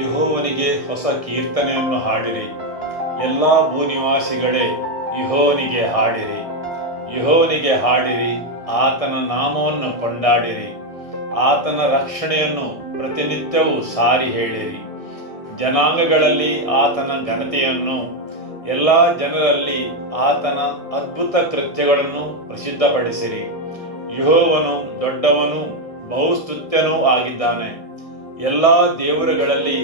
ಯೆಹೋವನಿಗೆ ಹೊಸ ಕೀರ್ತನೆಯನ್ನು ಹಾಡಿರಿ. ಎಲ್ಲ ಭೂನಿವಾಸಿಗಳೇ, ಯೆಹೋವನಿಗೆ ಹಾಡಿರಿ. ಯೆಹೋವನಿಗೆ ಹಾಡಿರಿ, ಆತನ ನಾಮವನ್ನು ಕೊಂಡಾಡಿರಿ. ಆತನ ರಕ್ಷಣೆಯನ್ನು ಪ್ರತಿನಿತ್ಯವೂ ಸಾರಿ ಹೇಳಿರಿ. ಜನಾಂಗಗಳಲ್ಲಿ ಆತನ ಘನತೆಯನ್ನು, ಎಲ್ಲ ಜನರಲ್ಲಿ ಆತನ ಅದ್ಭುತ ಕೃತ್ಯಗಳನ್ನು ಪ್ರಸಿದ್ಧಪಡಿಸಿರಿ. ಯೆಹೋವನು ದೊಡ್ಡವನೂ ಬಹುಸ್ತುತ್ಯನೂ ಆಗಿದ್ದಾನೆ. ಎಲ್ಲ ದೇವರುಗಳಲ್ಲಿ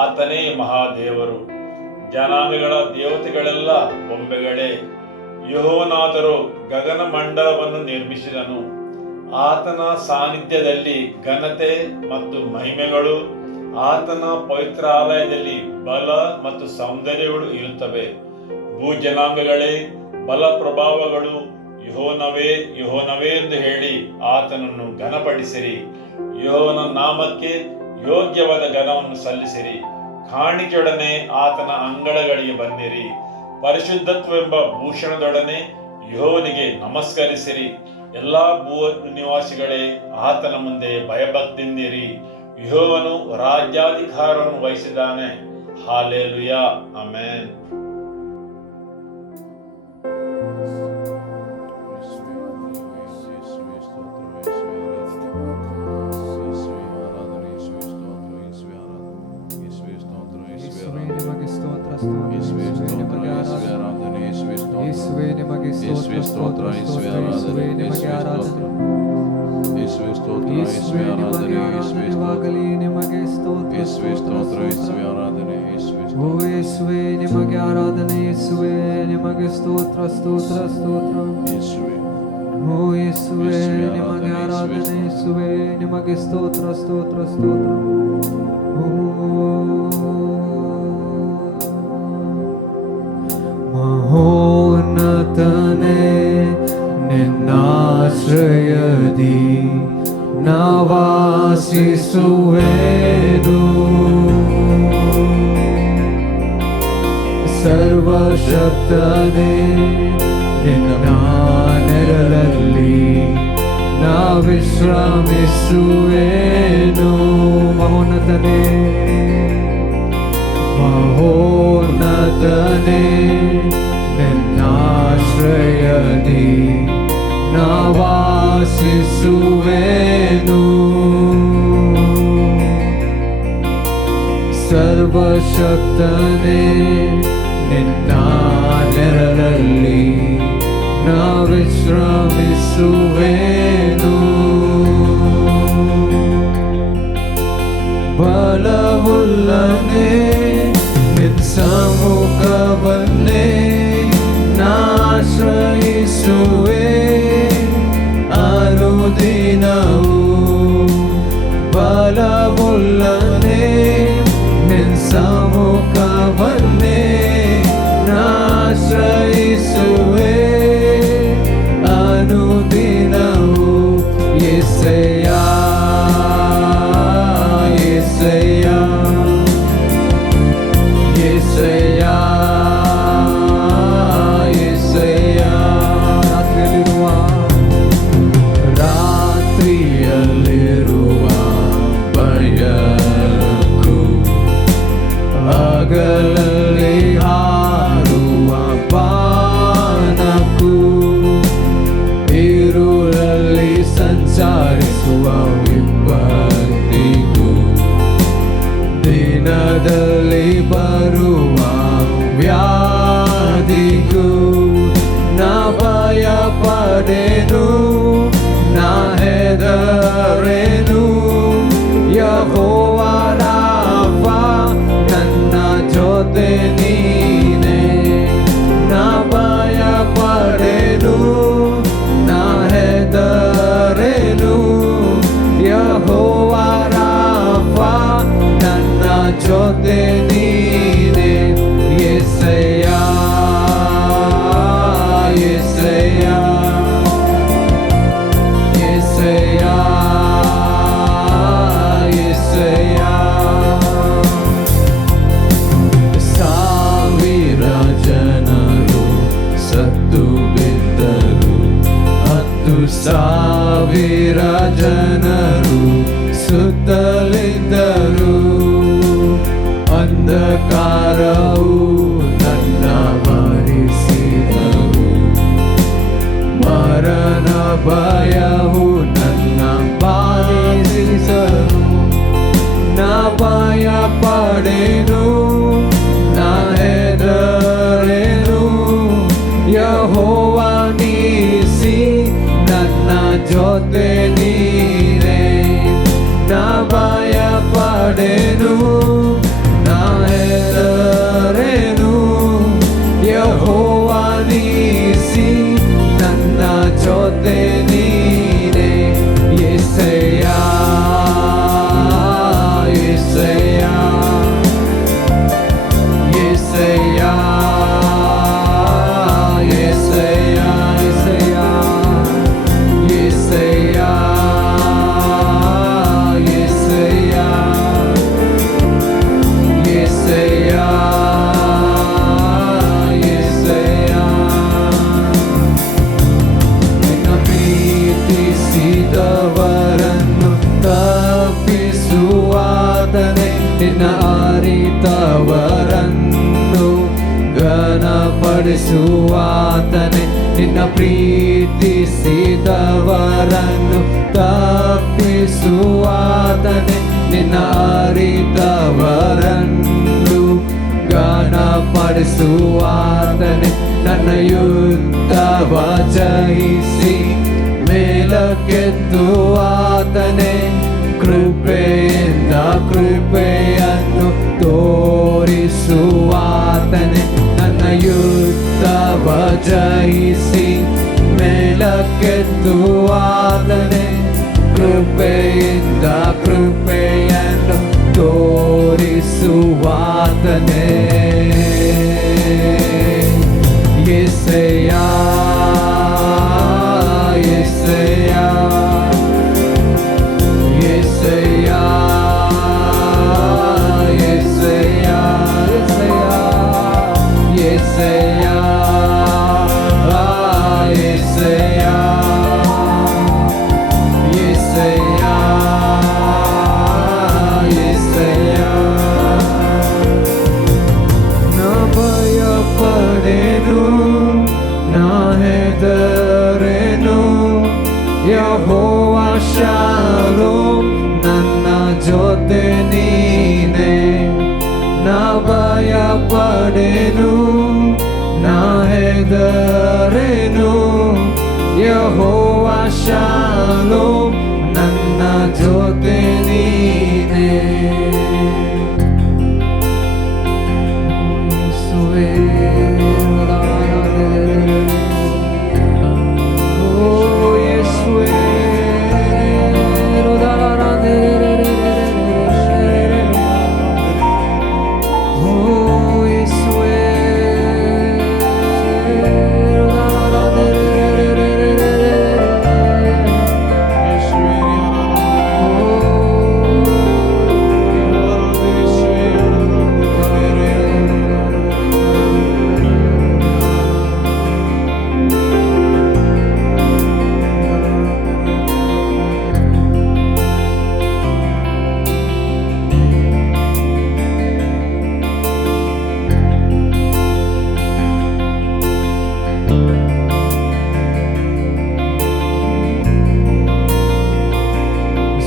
ಆತನೇ ಮಹಾದೇವರು. ಜನಾಂಗಗಳ ದೇವತೆಗಳೆಲ್ಲ ಬೊಂಬೆಗಳೇ. ಯೆಹೋವನಾದರೋ ಗಗನ ಮಂಡಲವನ್ನು ನಿರ್ಮಿಸಿದನು. ಆತನ ಸಾನ್ನಿಧ್ಯದಲ್ಲಿ ಘನತೆ ಮತ್ತು ಮಹಿಮೆಗಳು, ಆತನ ಪವಿತ್ರಾಲಯದಲ್ಲಿ ಬಲ ಮತ್ತು ಸೌಂದರ್ಯಗಳು ಇರುತ್ತವೆ. ಭೂಜನಾಂಗಗಳೇ, ಬಲ ಪ್ರಭಾವಗಳು ಯೆಹೋವನವೇ, ಯೆಹೋವನವೇ ಎಂದು ಹೇಳಿ ಆತನನ್ನು ಘನಪಡಿಸಿರಿ. ಯೆಹೋವನ ನಾಮಕ್ಕೆ ಯೋಗ್ಯವಾದ ಘನವನ್ನು ಸಲ್ಲಿಸಿರಿ. ಕಾಣಿಕೆಯೊಡನೆ ಆತನ ಅಂಗಳಗಳಿಗೆ ಬನ್ನಿರಿ. ಪರಿಶುದ್ಧತ್ವವೆಂಬ ಭೂಷಣದೊಡನೆ ಯೆಹೋವನಿಗೆ ನಮಸ್ಕರಿಸಿರಿ. ಎಲ್ಲ ಭೂ ನಿವಾಸಿಗಳೇ, ಆತನ ಮುಂದೆ ಭಯಭಕ್ತಿಯಿಂದಿರಿ. ಯೆಹೋವನು ರಾಜ್ಯಾಧಿಕಾರವನ್ನು ವಹಿಸಿದ್ದಾನೆ. Hallelujah, amen. ಮಹೋನ್ನತನೇ, ನಿನ್ನಾಶ್ರಯದಿ ನಾವಾಸಿಸುವೆನು. ಸರ್ವಶಕ್ತನೇ, ನಿನ್ನ ನೆರಳಲ್ಲಿ ನಾ ವಿಶ್ರಮಿಸುವೆನು. ಮಹೋನ್ನತನೇ, ಮಹೋನ್ನತನೇ, ನಿನ್ನಾಶ್ರಯದಿ ನಾವಾಸಿಸುವೆನು. ಸರ್ವಶಕ್ತನೇ, ನಿನ್ನ ನೆರಳಲ್ಲಿ ನಾ ವಿಶ್ರಮಿಸುವೆನು. ಬಲವುಳ್ಳನೆ, ನಿನ್ನ ಸಮ್ಮುಖವನ್ನೇ ನಾಶ್ರಯಿಸುವೆ. ಅನುದಿನವೂ ಬಲವುಳ್ಳನೆ, ನಿನ್ನ ಸಮ್ಮುಖವನ್ನೇ ನಾಶ್ರಯಿಸುವೆ. ಅನುದಿನವೂ ಯೆಹೋವಯ್ಯ, ಯೆಹೋವಯ್ಯ, ಯೆಹೋವಯ್ಯ, ಯೆಹೋವಯ್ಯ. ರಾತ್ರಿಯಲ್ಲಿರುವ ಬೆಳಕು, ಹಗಲಲ್ಲಿ ಹಾರುವ ಬಾನಕ್ಕೂ, ಇರುಳಲ್ಲಿ ಸಂಚರಿಸುವ ವಿಪತ್ತಿಗೂ, ದಿನದಲ್ಲಿ ಬರುವ ವ್ಯಾಧಿಗೂ ನಾ ಭಯಪಡೆನು, ನಾ ಹೆದರೆನು. ಯೆಹೋವ ರಾಫ ನನ್ನ ಜೊತೆ ಪಡೆನು ನಾ ಹೆದರೆನು ಯೆಹೋವ ನೀಸಿ ನನ್ನ ಜೊತೆ ನೀನೇ ನಾ ಭಯ ಪಡೆನು ನಾ ಹೆದರೆನು ಯೆಹೋವ ನೀಸಿ ನನ್ನ ಜೊತೆ ನೀನೇ ಯೆಹೋವ ನಿನ್ನ ಅರಿತವರನ್ನು ಘನಪಡಿಸುವಾತನೆ ನಿನ್ನ ಪ್ರೀತಿಸಿದವರನ್ನು ತಪ್ಪಿಸುವಾತನೆ ನಿನ್ನ ಅರಿತವರನ್ನು ಘನಪಡಿಸುವಾತನೆ ನನ್ನ ಯುದ್ಧವ ಜಯಿಸಿ ಮೇಲಕ್ಕೆತ್ತುವಾತನೆ ಕೃಪೆಯಿಂದ ಕೃಪೆಯನ್ನು ತೋರಿಸುವಾತನೆ ನನ್ನ ಯುದ್ಧವ ಜಯಿಸಿ ಮೇಲಕ್ಕೆತ್ತುವಾತನೆ ಕೃಪೆಯಿಂದ ಕೃಪೆಯನ್ನು ತೋರಿಸುವಾತನೆ ಯೆಹೋವ ಶಾಲೋಮ್ ನನ್ನ ಜೊತೆ ನೀನೆ ನಾ ಭಯ ಪಡೆನು ನಾ ಹೆದರೆನು ಯೆಹೋವ ಶಾಲೋಮ್ ನನ್ನ ಜೊತೆ ನೀನೆ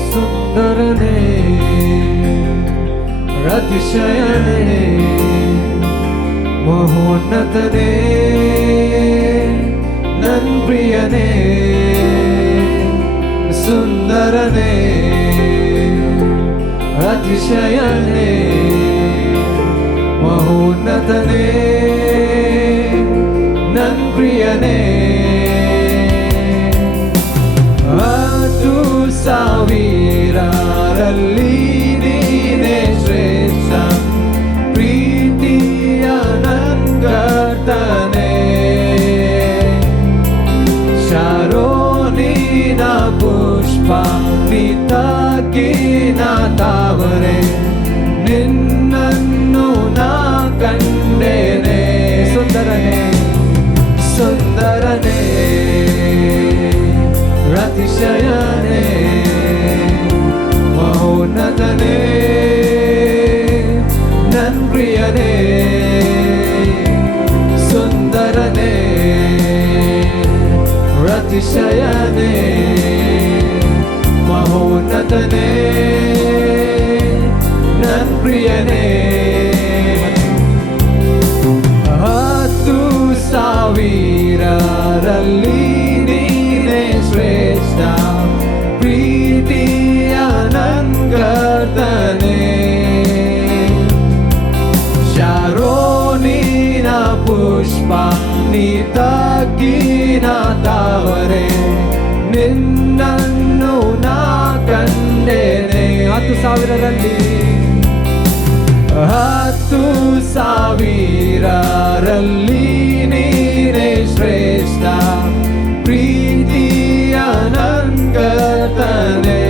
ಸುಂದರನೇ ಅತಿಶಯನೇ ಮಹೋನ್ನತನೇ ನನ್ ಪ್ರಿಯನೇ ಸುಂದರನೇ ಅತಿಶಯನೇ ಮಹೋನ್ನತನೇ ನನ್ ಪ್ರಿಯನೇ ಅದು ಸಾವಿರರಲ್ಲಿ ನೀನೇ ಶ್ರೇಷ್ಠ ಪ್ರೀತಿಯ ನನ್ ಕರ್ತನೇ ಶಾರೋನಿನ ಪುಷ್ಪ ನಿತಕಿನ ತಾವರೆ ನಿನ್ನನ್ನು ನಾ ಕಂಡೆನೆ ಸುಂದರನೇ ಸುಂದರನೇ ಅತಿಶಯನೇ ಮಹೋನ್ನತನೇ ನನ್ ಪ್ರಿಯನೇ ಸುಂದರನೇ ಅತಿಶಯನೇ ಮಹೋನ್ನತನೇ ನನ್ ಪ್ರಿಯನೇ 10,000ರಲ್ಲಿ 10,000ರಲ್ಲಿ ನೀನೇ ಶ್ರೇಷ್ಠ ಪ್ರೀತಿಯ ನನ್ಕರ್ತನೆ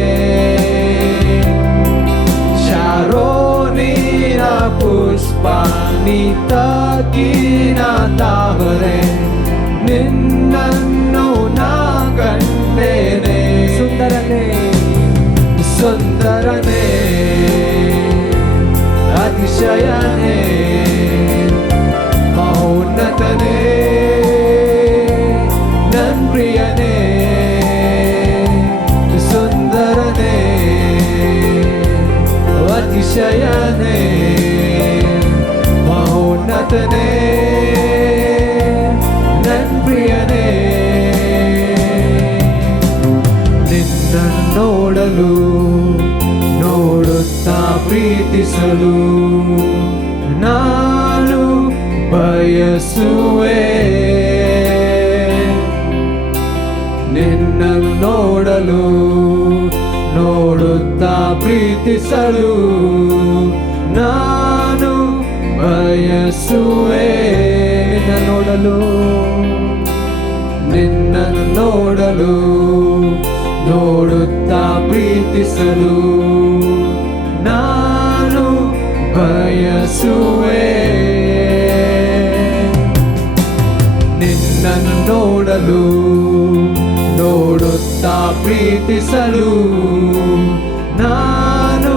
ಶಾರೋನಿನ ಪುಷ್ಪ ನಿತಕಿನ ತಾವರೆ ನಿನ್ನನ್ನು ನಾ ಕಂಡೇನೆ ಸುಂದರನೇ ಸುಂದರನೇ ಅತಿಶಯನೇ ಮಹೋನ್ನತನೇ ನನ್ ಪ್ರಿಯನೇ ಸುಂದರನೇ ಅತಿಶಯನೇ ಮಹೋನ್ನತನೇ ನನ್ ಪ್ರಿಯನೇ ನಿನ್ನನ್ನು ನೋಡಲು ನೋಡುತ್ತಾ ಪ್ರೀತಿಸಲು ನಾನು ಬಯಸುವೆ ನಿನ್ನನ್ನು ನೋಡಲು ನೋಡುತ್ತಾ ಪ್ರೀತಿಸಲು ನಾನು ಬಯಸುವೆ ನಿನ್ನನ್ನು ನೋಡಲು ನೋಡುತ್ತಾ ಪ್ರೀತಿಸಲು ನಾನು ಬಯಸುವೆ ನಿನ್ನನ್ನು ನೋಡಲು ನೋಡುತ್ತಾ ಪ್ರೀತಿಸಲು ನಾನು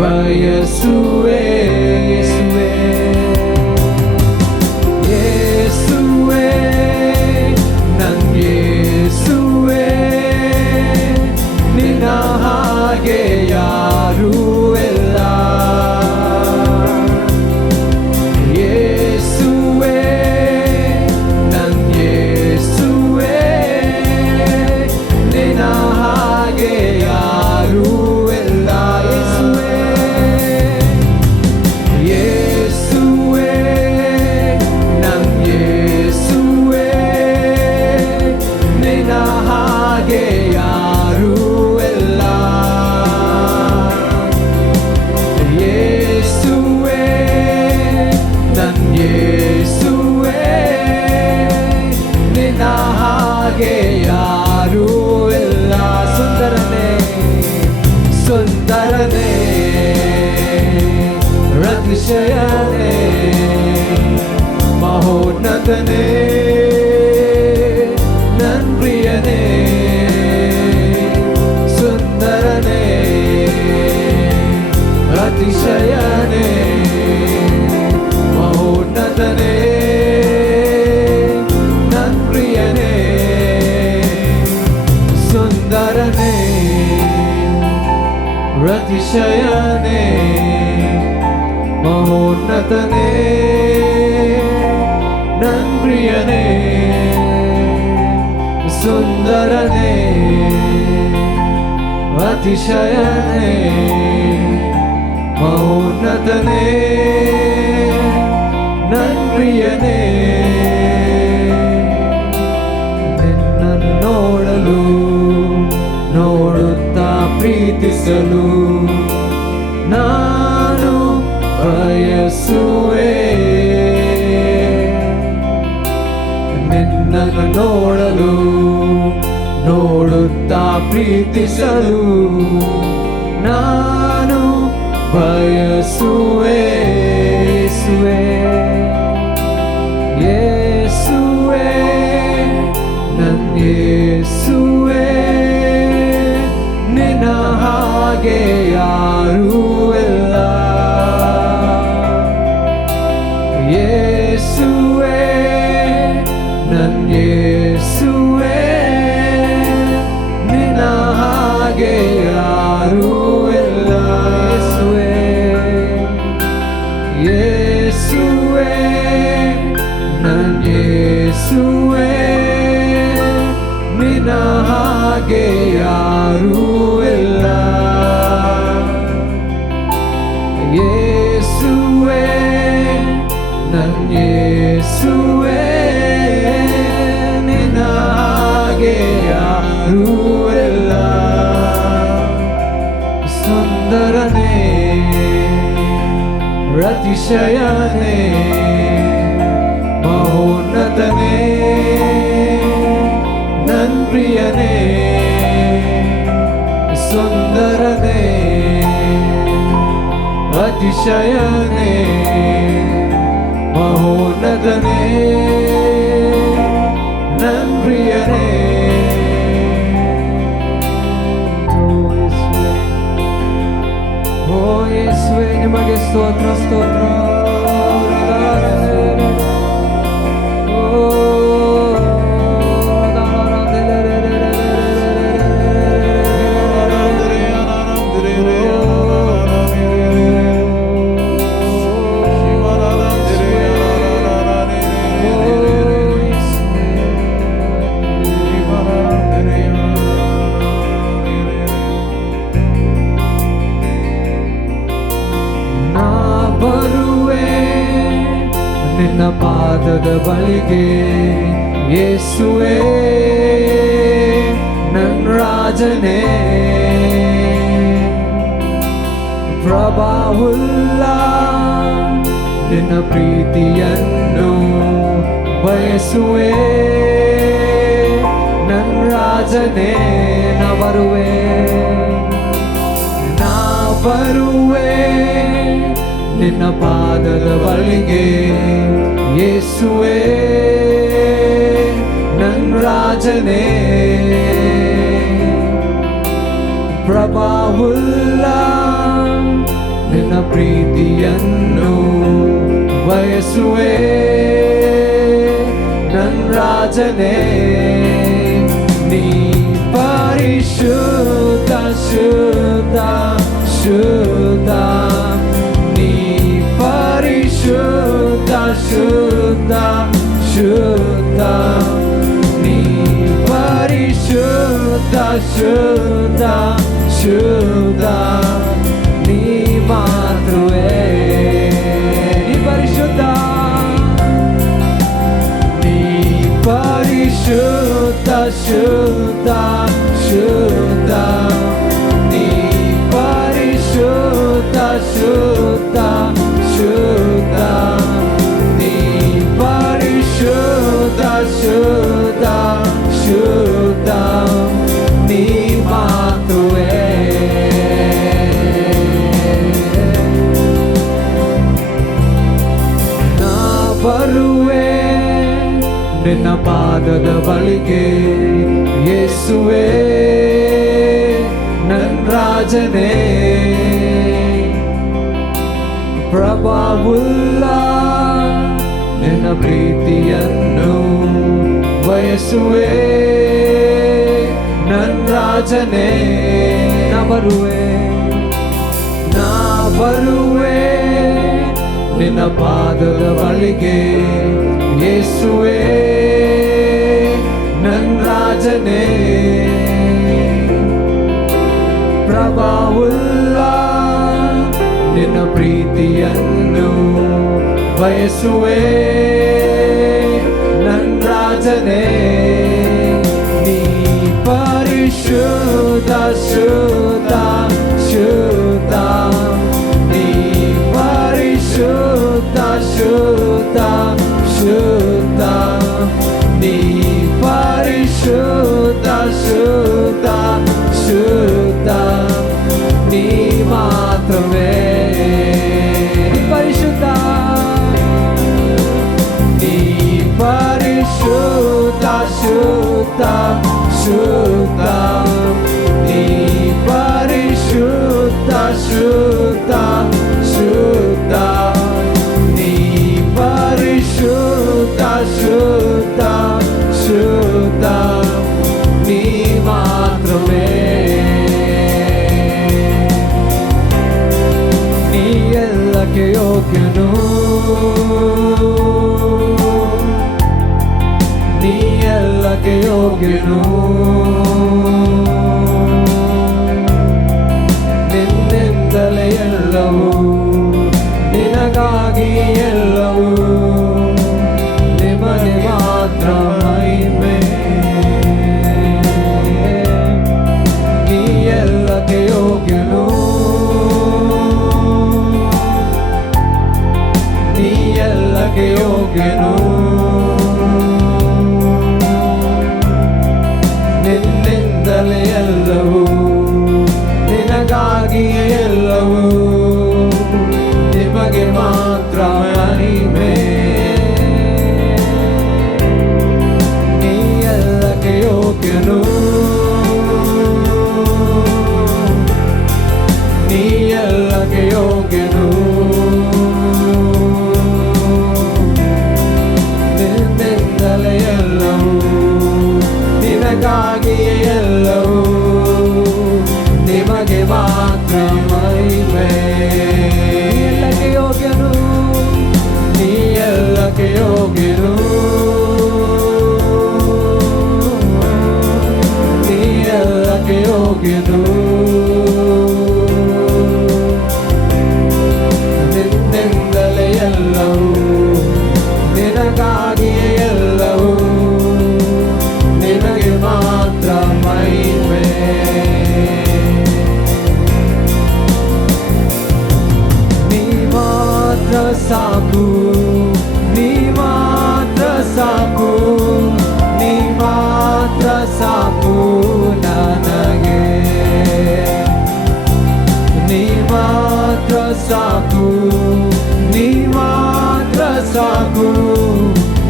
ಬಯಸುವೆ ಯೇಸುವೆ ನನ್ ಯೇಸುವೆ ನಿನ್ನ ಹಾಗೆ ಯಾರೂ ಇಲ್ಲ ಯೇಸುವೆ ನನ್ ಯೇಸುವೆ ನಿನ್ನ ಹಾಗೆ ಯಾರೂ ಇಲ್ಲ ಯೇಸುವೆ ನನ್ ಯೇಸುವೆ ನಿನ್ನ ಹಾಗೆ ಯಾರೂ ಇಲ್ಲ ಯೇಸುವೆ ನನ್ ಯೇಸುವೆ ನಿನ್ನ ಹಾಗೆ ಯಾರೂ ಇಲ್ಲ ಸುಂದರನೇ ಸುಂದರನೇ ಅತಿಶಯನೇ ಮಹೋನ್ನತನೇ ನನ್ ಪ್ರಿಯನೇ ಸುಂದರನೇ ಅತಿಶಯನೇ ಮಹೋನ್ನತನೇ ನನ್ ಪ್ರಿಯನೇ ಸುಂದರನೇ ಅತಿಶಯನೇ ಮಹೋನ್ನತನೇ ನನ್ ಪ್ರಿಯನೇ ಸುಂದರನೇ ಅತಿಶಯನೇ ಮಹೋನ್ನತನೇ ನನ್ ಪ್ರಿಯನೇ ನಿನ್ನನ್ನು ನೋಡಲು ನೋಡುತ್ತಾ ಪ್ರೀತಿಸಲು ನಾನು ಬಯಸುವೆ ನಿನ್ನನ್ನು ನೋಡಲು ನೋಡುತ್ತಾ ಪ್ರೀತಿಸಲು ನಾನು ಬಯಸುವೆ ಯೇಸುವೆ ನನ್ ಯೇಸುವೆ ನಿನ್ನ ಹಾಗೆ ಯಾರೂ ಇಲ್ಲ ಯೇಸುವೆ ನನ್ ಯೇಸುವೆ ನಿನ್ನ ಹಾಗೆ ಯಾರೂ ಇಲ್ಲ ಯೇಸುವೆ ನನ್ ಯೇಸುವೆ ನಿನ್ನ ಹಾಗೆ ಯಾರೂ ಇಲ್ಲ ಯೇಸುವೆ ನನ್ ಯೇಸುವೆ ನಿನ್ನ ಹಾಗೆ ಯಾರೂ ಇಲ್ಲ ಸುಂದರ ಅತಿಶಯನೇ ಮಹೋನ್ನತನೇ ನನ್ ಪ್ರಿಯನೇ ಸುಂದರನೇ ಅತಿಶಯನೇ ಮಹೋನ್ನತನೇ ನನ್ ಪ್ರಿಯನೇ ಓ ಯೇಸುವೆ ನಿಮಗೆ ಸ್ತೋತ್ರ ಸ್ತೋತ್ರ ನಿನ್ನ ಪಾದದ ಬಳಿಗೆ ಯೇಸುವೆ ನನ್ನ ರಾಜನೇ ಪ್ರಭಾವುಲ್ಲ ನಿನ್ನ ಪ್ರೀತಿಯನ್ನು ಬಯಸುವೆ ನನ್ನ ರಾಜನೇ ನಾ ಬರುವೆ ನಿನ್ನ ಪಾದದ ಬಳಿಗೆ ಯೇಸುವೆ ನನ್ನ ರಾಜನೇ ಪ್ರಭಾವುಲ್ಲ ನಿನ್ನ ಪ್ರೀತಿಯನ್ನು ಬಯಸುವೆ ನನ್ನ ರಾಜನೇ ನೀ ಪರಿಶುದ್ಧ ಶುದ್ಧ ಶುದ್ಧ ಶುದ್ಧ ಶುದ್ಧ ಶುದ್ಧ ನೀ ಪರಿಶುದ್ಧ ಶುದ್ಧ ಶುದ್ಧ ನೀ ಮಾತೃವೇ ನೀ ಪರಿಶುದ್ಧ ನೀ ಪರಿಶುದ್ಧ ಶುದ್ಧ ಶುದ್ಧ ನೀ ಪರಿಶುದ್ಧ ಶುದ್ಧ ಶುದ್ಧ ನೀ ಪರಿಶುದ್ಧ ಶುದ್ಧ ಶುದ್ಧ ನೀ ಮಾತುವೆ ನಾ ಬರುವೆ ನಿನ್ನ ಪಾದದ ಬಳಿಗೆ ಯೇಸುವೆ ನನ್ನ ರಾಜನೇ ಪ್ರಭಾವುಲ್ಲ ನಿನ್ನ ಪ್ರೀತಿಯನ್ನು ಬಯಸುವೆ ನನ್ನ ರಾಜನೇ ನಾ ಬರುವೆ ನಿನ್ನ ಪಾದದ ಬಳಿಗೆ ಯೇಸುವೆ ನನ್ನ ರಾಜನೇ ಪ್ರಭಾವುಲ್ಲ ನಿನ್ನ ಪ್ರೀತಿಯನ್ನು ಬಯಸುವೆ ನನ್ನ ರಾಜನೇ ನೀ ಪರಿಶುದ್ಧ ಶುದ್ಧ ಶುದ್ಧ ನೀ ಪರಿಶುದ್ಧ ಶುದ್ಧ ಶುದ್ಧ ನೀ ಪರಿಶುದ್ಧ ಶುದ್ಧ ಶುದ್ಧ ನೀ ಮಾತ್ರವೇ ಪರಿಶುದ್ಧ ನೀ ಪರಿಶುದ್ಧ ಶುದ್ಧ ಶುದ್ಧ ನೀ ಪರಿಶುದ್ಧ ಶುದ್ಧ ಶುದ್ಧ ನೀ ಪರಿಶುದ್ಧ ಶುದ್ಧ ಶುದ್ಧ ನೀ ಮಾತ್ರವೇ ನೀ ಎಲ್ಲಕ್ಕೆ ಯೋಗ್ಯನು ನೀ ಎಲ್ಲಕ್ಕೆ ಯೋಗ್ಯನು ನಿನ್ನಿಂದಲೇ ಎಲ್ಲವೂ ನಿನಗಾಗಿ ಎಲ್ಲವೂ ನಿಮಗೆ ಮಾತ್ರ ಮಹಿಮೆ ನೀ ಎಲ್ಲಕ್ಕೆ ಯೋಗ್ಯನು ಯೋಗ್ಯನು ನಿನ್ನಿಂದಲೇ ಎಲ್ಲವೂ ನಿನಗಾಗಿಯೇ ಎಲ್ಲವೂ ನಿಮಗೆ ಮಾತ್ರ ಮಹಿಮೆ ಎಲ್ಲಕ್ಕೆ ಯೋಗ್ಯನು ನೀ ಎಲ್ಲಕ್ಕೆ ಯೋಗ್ಯನು ನೀ ಎಲ್ಲಕ್ಕೆ ಯೋಗ್ಯನು ನಿನ್ನಿಂದಲೇ ಎಲ್ಲವೂ ನಿನಗಾಗಿಯೇ ಎಲ್ಲವೂ ನಿನಗೆ ಮಾತ್ರ ಮಹಿಮೆ ನೀ ಮಾತ್ರ ಸಾಕು ನೀ ಮಾತ್ರ ಸಾಕು ನೀ ಮಾತ್ರ ಸಾಕು ನನಗೆ ನೀ ಮಾತ್ರ ಸಾಕು ನೀ ಮಾತ್ರ ಸಾಕು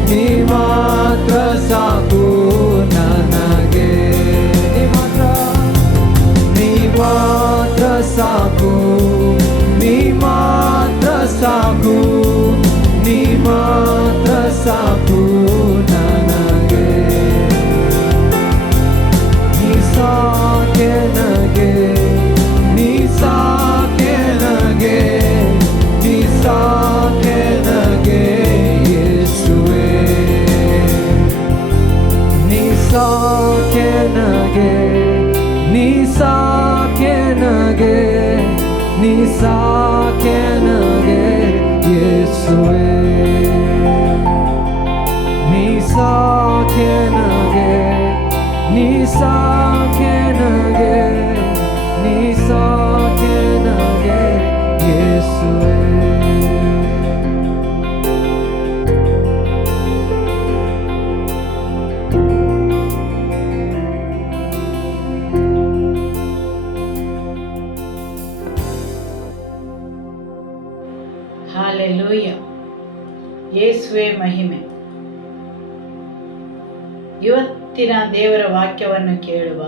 ನೀ ಮಾತ್ರ ಸಾಕು ನನಗೆ ನೀ ಮಾತ್ರ ಸಾಕು ನೀ ಮಾತ್ರ ಸಾಕು ನೀ ಮಾತ್ರ ಸಾಕು ನನಗೆ ನೀ ಸಾಕೆ ನನಗೆ ನೀ ಸಾಕೆ ನನಗೆ ನೀ ಸಾಕೆ ನನಗೆ ಯೇಸುವೇ ನೀ ಸಾಕೆ ನನಗೆ ನೀ ಸಾಕೆ ನನಗೆ ನೀ ಸಾಕೆ ನನಗೆ ಯೇಸುವೇ ನೀ ಸಾಕೆ ನನಗೆ ನೀ ಸಾಕೆ ನನಗೆ ನೀ ಸಾಕೆ ನನಗೆ ಯೇಸುವೇ ಹಾಲೆಲೂಯ. ಯೇಸುವೆ ಮಹಿಮೆ. ಇವತ್ತಿನ ದೇವರ ವಾಕ್ಯವನ್ನು ಕೇಳುವ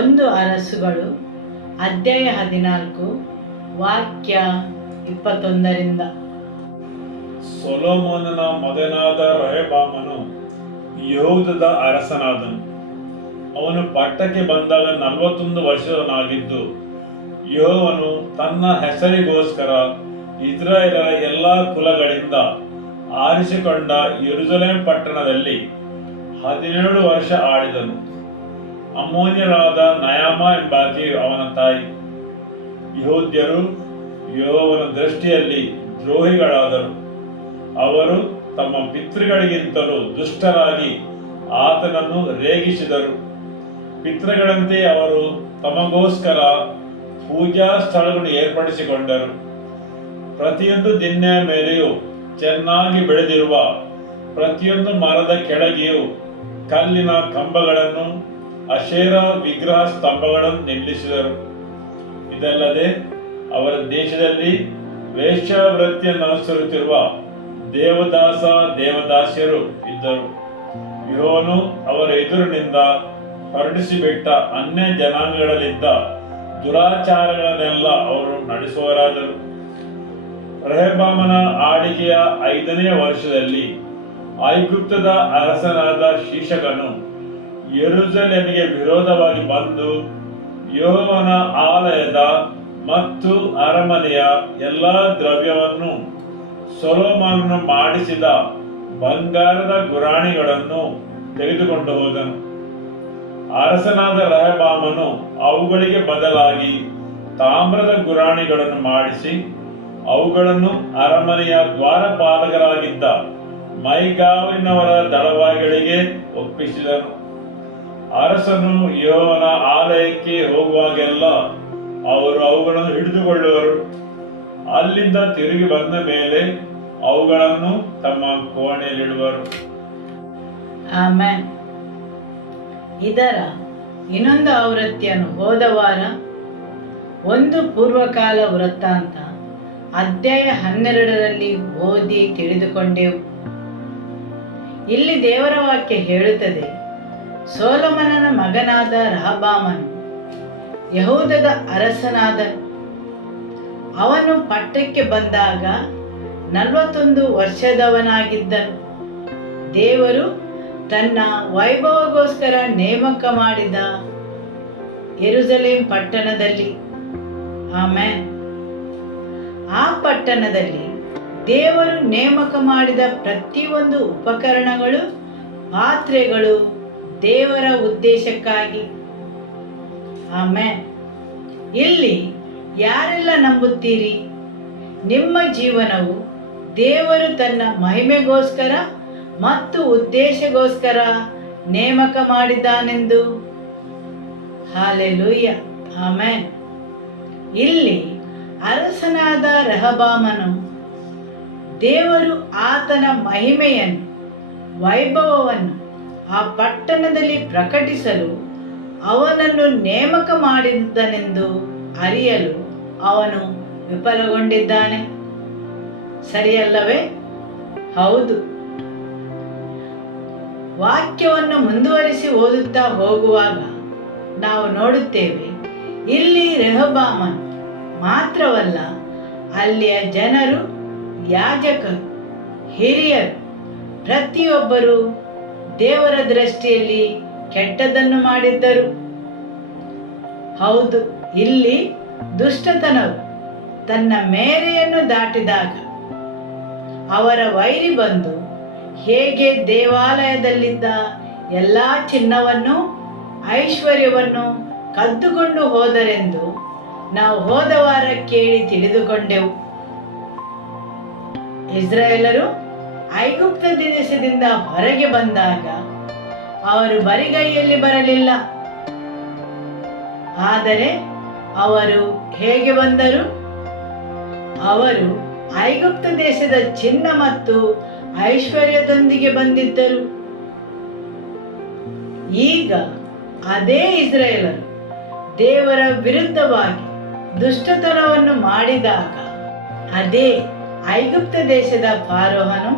1 ಅರಸುಗಳು ಅಧ್ಯಾಯ 14 ವಾಕ್ಯ 21ರಿಂದ. ಸೊಲೊಮೋನನ ಮಗನಾದ ರೆಹಬ್ಬಾಮನು ಯೆಹೂದದ ಅರಸನಾದನು. ಅವನು ಪಟ್ಟಕ್ಕೆ ಬಂದಾಗ 41 ವರ್ಷದವನಾಗಿದ್ದು, ಯೆಹೋವನು ತನ್ನ ಹೆಸರಿಗೋಸ್ಕರ ಇಸ್ರಾಯೇಲರ ಎಲ್ಲ ಕುಲಗಳಿಂದ ಆರಿಸಿಕೊಂಡ ಯೆರೂಸಲೇಮ್ ಪಟ್ಟಣದಲ್ಲಿ 17 ವರ್ಷ ಆಳಿದನು. ಅಮ್ಮೋನ್ಯರಾದ ನಯಾಮ ಎಂಬಾಕೆಯು ಅವನ ತಾಯಿ. ಯೆಹೂದ್ಯರು ಯೆಹೋವನ ದೃಷ್ಟಿಯಲ್ಲಿ ದ್ರೋಹಿಗಳಾದರು. ಅವರು ತಮ್ಮ ಪಿತೃಗಳಿಗಿಂತಲೂ ದುಷ್ಟರಾಗಿ ಆತನನ್ನು ರೇಗಿಸಿದರು. ಪಿತೃಗಳಂತೆ ಅವರು ತಮಗೋಸ್ಕರ ಪೂಜಾ ಸ್ಥಳಗಳನ್ನು ಏರ್ಪಡಿಸಿಕೊಂಡರು. ಪ್ರತಿಯೊಂದು ದಿನ್ನೆಯ ಮೇಲೆಯೂ ಚೆನ್ನಾಗಿ ಬೆಳೆದಿರುವ ಪ್ರತಿಯೊಂದು ಮರದ ಕೆಳಗೆಯೂ ಕಲ್ಲಿನ ಕಂಬಗಳನ್ನು, ಅಶೇರ ವಿಗ್ರಹ ಸ್ತಂಭಗಳನ್ನು ನಿಲ್ಲಿಸಿದರು. ಇದಲ್ಲದೆ ಅವರ ದೇಶದಲ್ಲಿ ವೇಶ್ಯಾವೃತ್ತಿಯನ್ನು ಅನುಸರಿಸುತ್ತಿರುವ ದೇವದಾಸಿಯರು ಇದ್ದರು. ಯೆಹೋವನು ಅವರ ಎದುರಿನಿಂದ ಹೊರಡಿಸಿಬಿಟ್ಟ ಅನ್ಯ ಜನಾಂಗಗಳಲ್ಲಿದ್ದ ದುರಾಚಾರಗಳನ್ನೆಲ್ಲ ಅವರು ನಡೆಸುವರಾದರು. ರೆಹಬ್ಬಾಮನ ಆಳಿಕೆಯ 5ನೇ ವರ್ಷದಲ್ಲಿ ಐಗುಪ್ತದ ಅರಸನಾದ ಶೀಶಕನು ಯೆರೂಸಲೇಮಿಗೆ ವಿರೋಧವಾಗಿ ಬಂದು ಯೆಹೋವನ ಆಲಯದ ಮತ್ತು ಅರಮನೆಯ ಎಲ್ಲಾ ದ್ರವ್ಯವನ್ನು, ಸೊಲೊಮೋನನು ಮಾಡಿಸಿದ ಬಂಗಾರದ ಗುರಾಣಿಗಳನ್ನು ತೆಗೆದುಕೊಂಡು ಹೋದನು. ಅರಸನಾದ ರೆಹಬ್ಬಾಮನು ಅವುಗಳಿಗೆ ಬದಲಾಗಿ ತಾಮ್ರದ ಗುರಾಣಿಗಳನ್ನು ಮಾಡಿಸಿ ಅವುಗಳನ್ನು ಅರಮನೆಯ ದ್ವಾರಪಾಲಕರಾಗಿದ್ದ ಮೈಗಾವಿನವರ ದಳವಾಯಿಗಳಿಗೆ ಒಪ್ಪಿಸಿದನು. ಅರಸನು ಯೆಹೋವನ ಆಲಯಕ್ಕೆ ಹೋಗುವಾಗೆಲ್ಲ ಅವರು ಅವುಗಳನ್ನು ಹಿಡಿದುಕೊಳ್ಳುವರು. ಅಲ್ಲಿಂದ ತಿರುಗಿ ಬಂದ ಮೇಲೆ ಅವುಗಳನ್ನು ತಮ್ಮ ಕೋಣೆಯಲ್ಲಿಡುವರು. ಆಮೆನ್. ಇದರ ಇನ್ನೊಂದು ಆವೃತ್ತಿಯನ್ನು ಹೋದ ವಾರ 1 ಪೂರ್ವಕಾಲ ವೃತ್ತಾಂತ ಅಧ್ಯಾಯ 12ರಲ್ಲಿ ಓದಿ ತಿಳಿದುಕೊಂಡೆವು. ಇಲ್ಲಿ ದೇವರ ವಾಕ್ಯ ಹೇಳುತ್ತದೆ, ಸೊಲೊಮೋನನ ಮಗನಾದ ರೆಹಬ್ಬಾಮನು ಯಹೂದದ ಅರಸನಾದನು. ಅವನು ಪಟ್ಟಕ್ಕೆ ಬಂದಾಗ 41 ವರ್ಷದವನಾಗಿದ್ದನು. ದೇವರು ತನ್ನ ವೈಭವಗೋಸ್ಕರ ನೇಮಕ ಮಾಡಿದ ಯೆರೂಸಲೇಮ್ ಪಟ್ಟಣದಲ್ಲಿ, ಆಮೆನ್, ಆ ಪಟ್ಟಣದಲ್ಲಿ ದೇವರು ನೇಮಕ ಮಾಡಿದ ಪ್ರತಿಯೊಂದು ಉಪಕರಣಗಳು, ಪಾತ್ರೆಗಳು ದೇವರ ಉದ್ದೇಶಕ್ಕಾಗಿ. ಆಮೆನ್. ಇಲ್ಲಿ ಯಾರೆಲ್ಲ ನಂಬುತ್ತೀರಿ? ನಿಮ್ಮ ಜೀವನವು ದೇವರು ತನ್ನ ಮಹಿಮೆಗೋಸ್ಕರ ಮತ್ತು ಉದ್ದೇಶಗೋಸ್ಕರ ನೇಮಕ ಮಾಡಿದ್ದಾನೆಂದು. Hallelujah, amen. ಇಲ್ಲಿ ಅರಸನಾದ ರೆಹಬ್ಬಾಮನು ದೇವರು ಆತನ ಮಹಿಮೆಯನ್ನು, ವೈಭವವನ್ನು ಆ ಪಟ್ಟಣದಲ್ಲಿ ಪ್ರಕಟಿಸಲು ಅವನನ್ನು ನೇಮಕ ಮಾಡಿದ್ದನೆಂದು ಅರಿಯಲು ಅವನು ವಿಫಲಗೊಂಡಿದ್ದಾನೆ. ಸರಿಯಲ್ಲವೇ? ಹೌದು. ವಾಕ್ಯವನ್ನು ಮುಂದುವರಿಸಿ ಓದುತ್ತಾ ಹೋಗುವಾಗ ನಾವು ನೋಡುತ್ತೇವೆ, ಇಲ್ಲಿ ರೆಹಬ್ಬಾಮನು ಮಾತ್ರವಲ್ಲ, ಅಲ್ಲಿಯ ಜನರು, ಯಾಜಕರು, ಹಿರಿಯರು ಪ್ರತಿಯೊಬ್ಬರು ದೇವರ ದೃಷ್ಟಿಯಲ್ಲಿ ಕೆಟ್ಟದ್ದನ್ನು ಮಾಡಿದ್ದರು. ಹೌದು, ಇಲ್ಲಿ ದುಷ್ಟತನವು ತನ್ನ ಮೇರೆಯನ್ನು ದಾಟಿದಾಗ ಅವರ ವೈರಿ ಬಂದು ಹೇಗೆ ದೇವಾಲಯದಲ್ಲಿದ್ದ ಎಲ್ಲ ಚಿನ್ನವನ್ನು, ಐಶ್ವರ್ಯವನ್ನು ಕದ್ದುಕೊಂಡು ಹೋದರೆಂದು ನಾವು ಹೋದ ವಾರ ಕೇಳಿ ತಿಳಿದುಕೊಂಡೆವು. ಇಸ್ರಾಯೇಲರು ಐಗುಪ್ತ ದೇಶದಿಂದ ಹೊರಗೆ ಬಂದಾಗ ಅವರು ಬರಿಗೈಯಲ್ಲಿ ಬರಲಿಲ್ಲ. ಆದರೆ ಅವರು ಹೇಗೆ ಬಂದರು? ಅವರು ಐಗುಪ್ತ ದೇಶದ ಚಿನ್ನ ಮತ್ತು ಐಶ್ವರ್ಯದೊಂದಿಗೆ ಬಂದಿದ್ದರು. ಈಗ ಅದೇ ಇಸ್ರಾಯೇಲರು ದೇವರ ವಿರುದ್ಧವಾಗಿ ದುಷ್ಟತನವನ್ನು ಮಾಡಿದಾಗ ಅದೇ ಐಗುಪ್ತ ದೇಶದ ಫಾರೋಹನು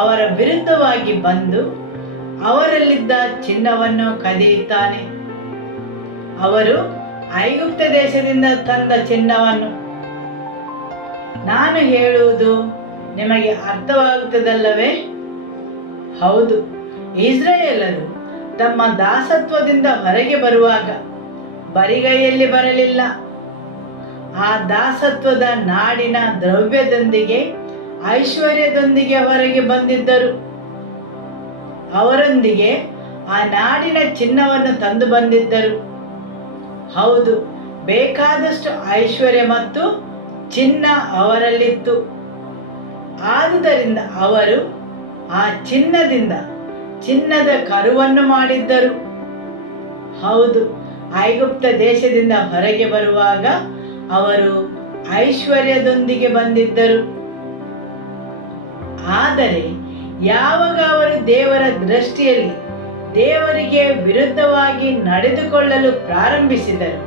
ಅವರ ವಿರುದ್ಧವಾಗಿ ಬಂದು ಅವರಲ್ಲಿದ್ದ ಚಿನ್ನವನ್ನು ಕದಿಯುತ್ತಾನೆ. ಅವರು ಐಗುಪ್ತ ದೇಶದಿಂದ ತಂದ ಚಿನ್ನವನ್ನು. ನಾನು ಹೇಳುವುದು ನಿಮಗೆ ಅರ್ಥವಾಗುತ್ತದಲ್ಲವೇ? ಹೌದು, ಇಸ್ರಾಯೇಲರು ತಮ್ಮ ದಾಸತ್ವದಿಂದ ಹೊರಗೆ ಬರುವಾಗ ಬರಿಗೈಯಲ್ಲಿ ಬರಲಿಲ್ಲ. ಆ ದಾಸತ್ವದ ನಾಡಿನ ದ್ರವ್ಯದೊಂದಿಗೆ, ಐಶ್ವರ್ಯದೊಂದಿಗೆ ಹೊರಗೆ ಬಂದಿದ್ದರು. ಅವರೊಂದಿಗೆ ಆ ನಾಡಿನ ಚಿನ್ನವನ್ನು ತಂದು ಬಂದಿದ್ದರು. ಹೌದು, ಬೇಕಾದಷ್ಟು ಐಶ್ವರ್ಯ ಮತ್ತು ಚಿನ್ನ ಅವರಲ್ಲಿತ್ತು. ಆದುದರಿಂದ ಅವರು ಆ ಚಿನ್ನದಿಂದ ಚಿನ್ನದ ಕರುವನ್ನು ಮಾಡಿದ್ದರು. ಹೌದು, ಐಗುಪ್ತ ದೇಶದಿಂದ ಹೊರಗೆ ಬರುವಾಗ ಅವರು ಐಶ್ವರ್ಯದೊಂದಿಗೆ ಬಂದಿದ್ದರು. ಆದರೆ ಯಾವಾಗ ಅವರು ದೇವರ ದೃಷ್ಟಿಯಲ್ಲಿ ದೇವರಿಗೆ ವಿರುದ್ಧವಾಗಿ ನಡೆದುಕೊಳ್ಳಲು ಪ್ರಾರಂಭಿಸಿದರು,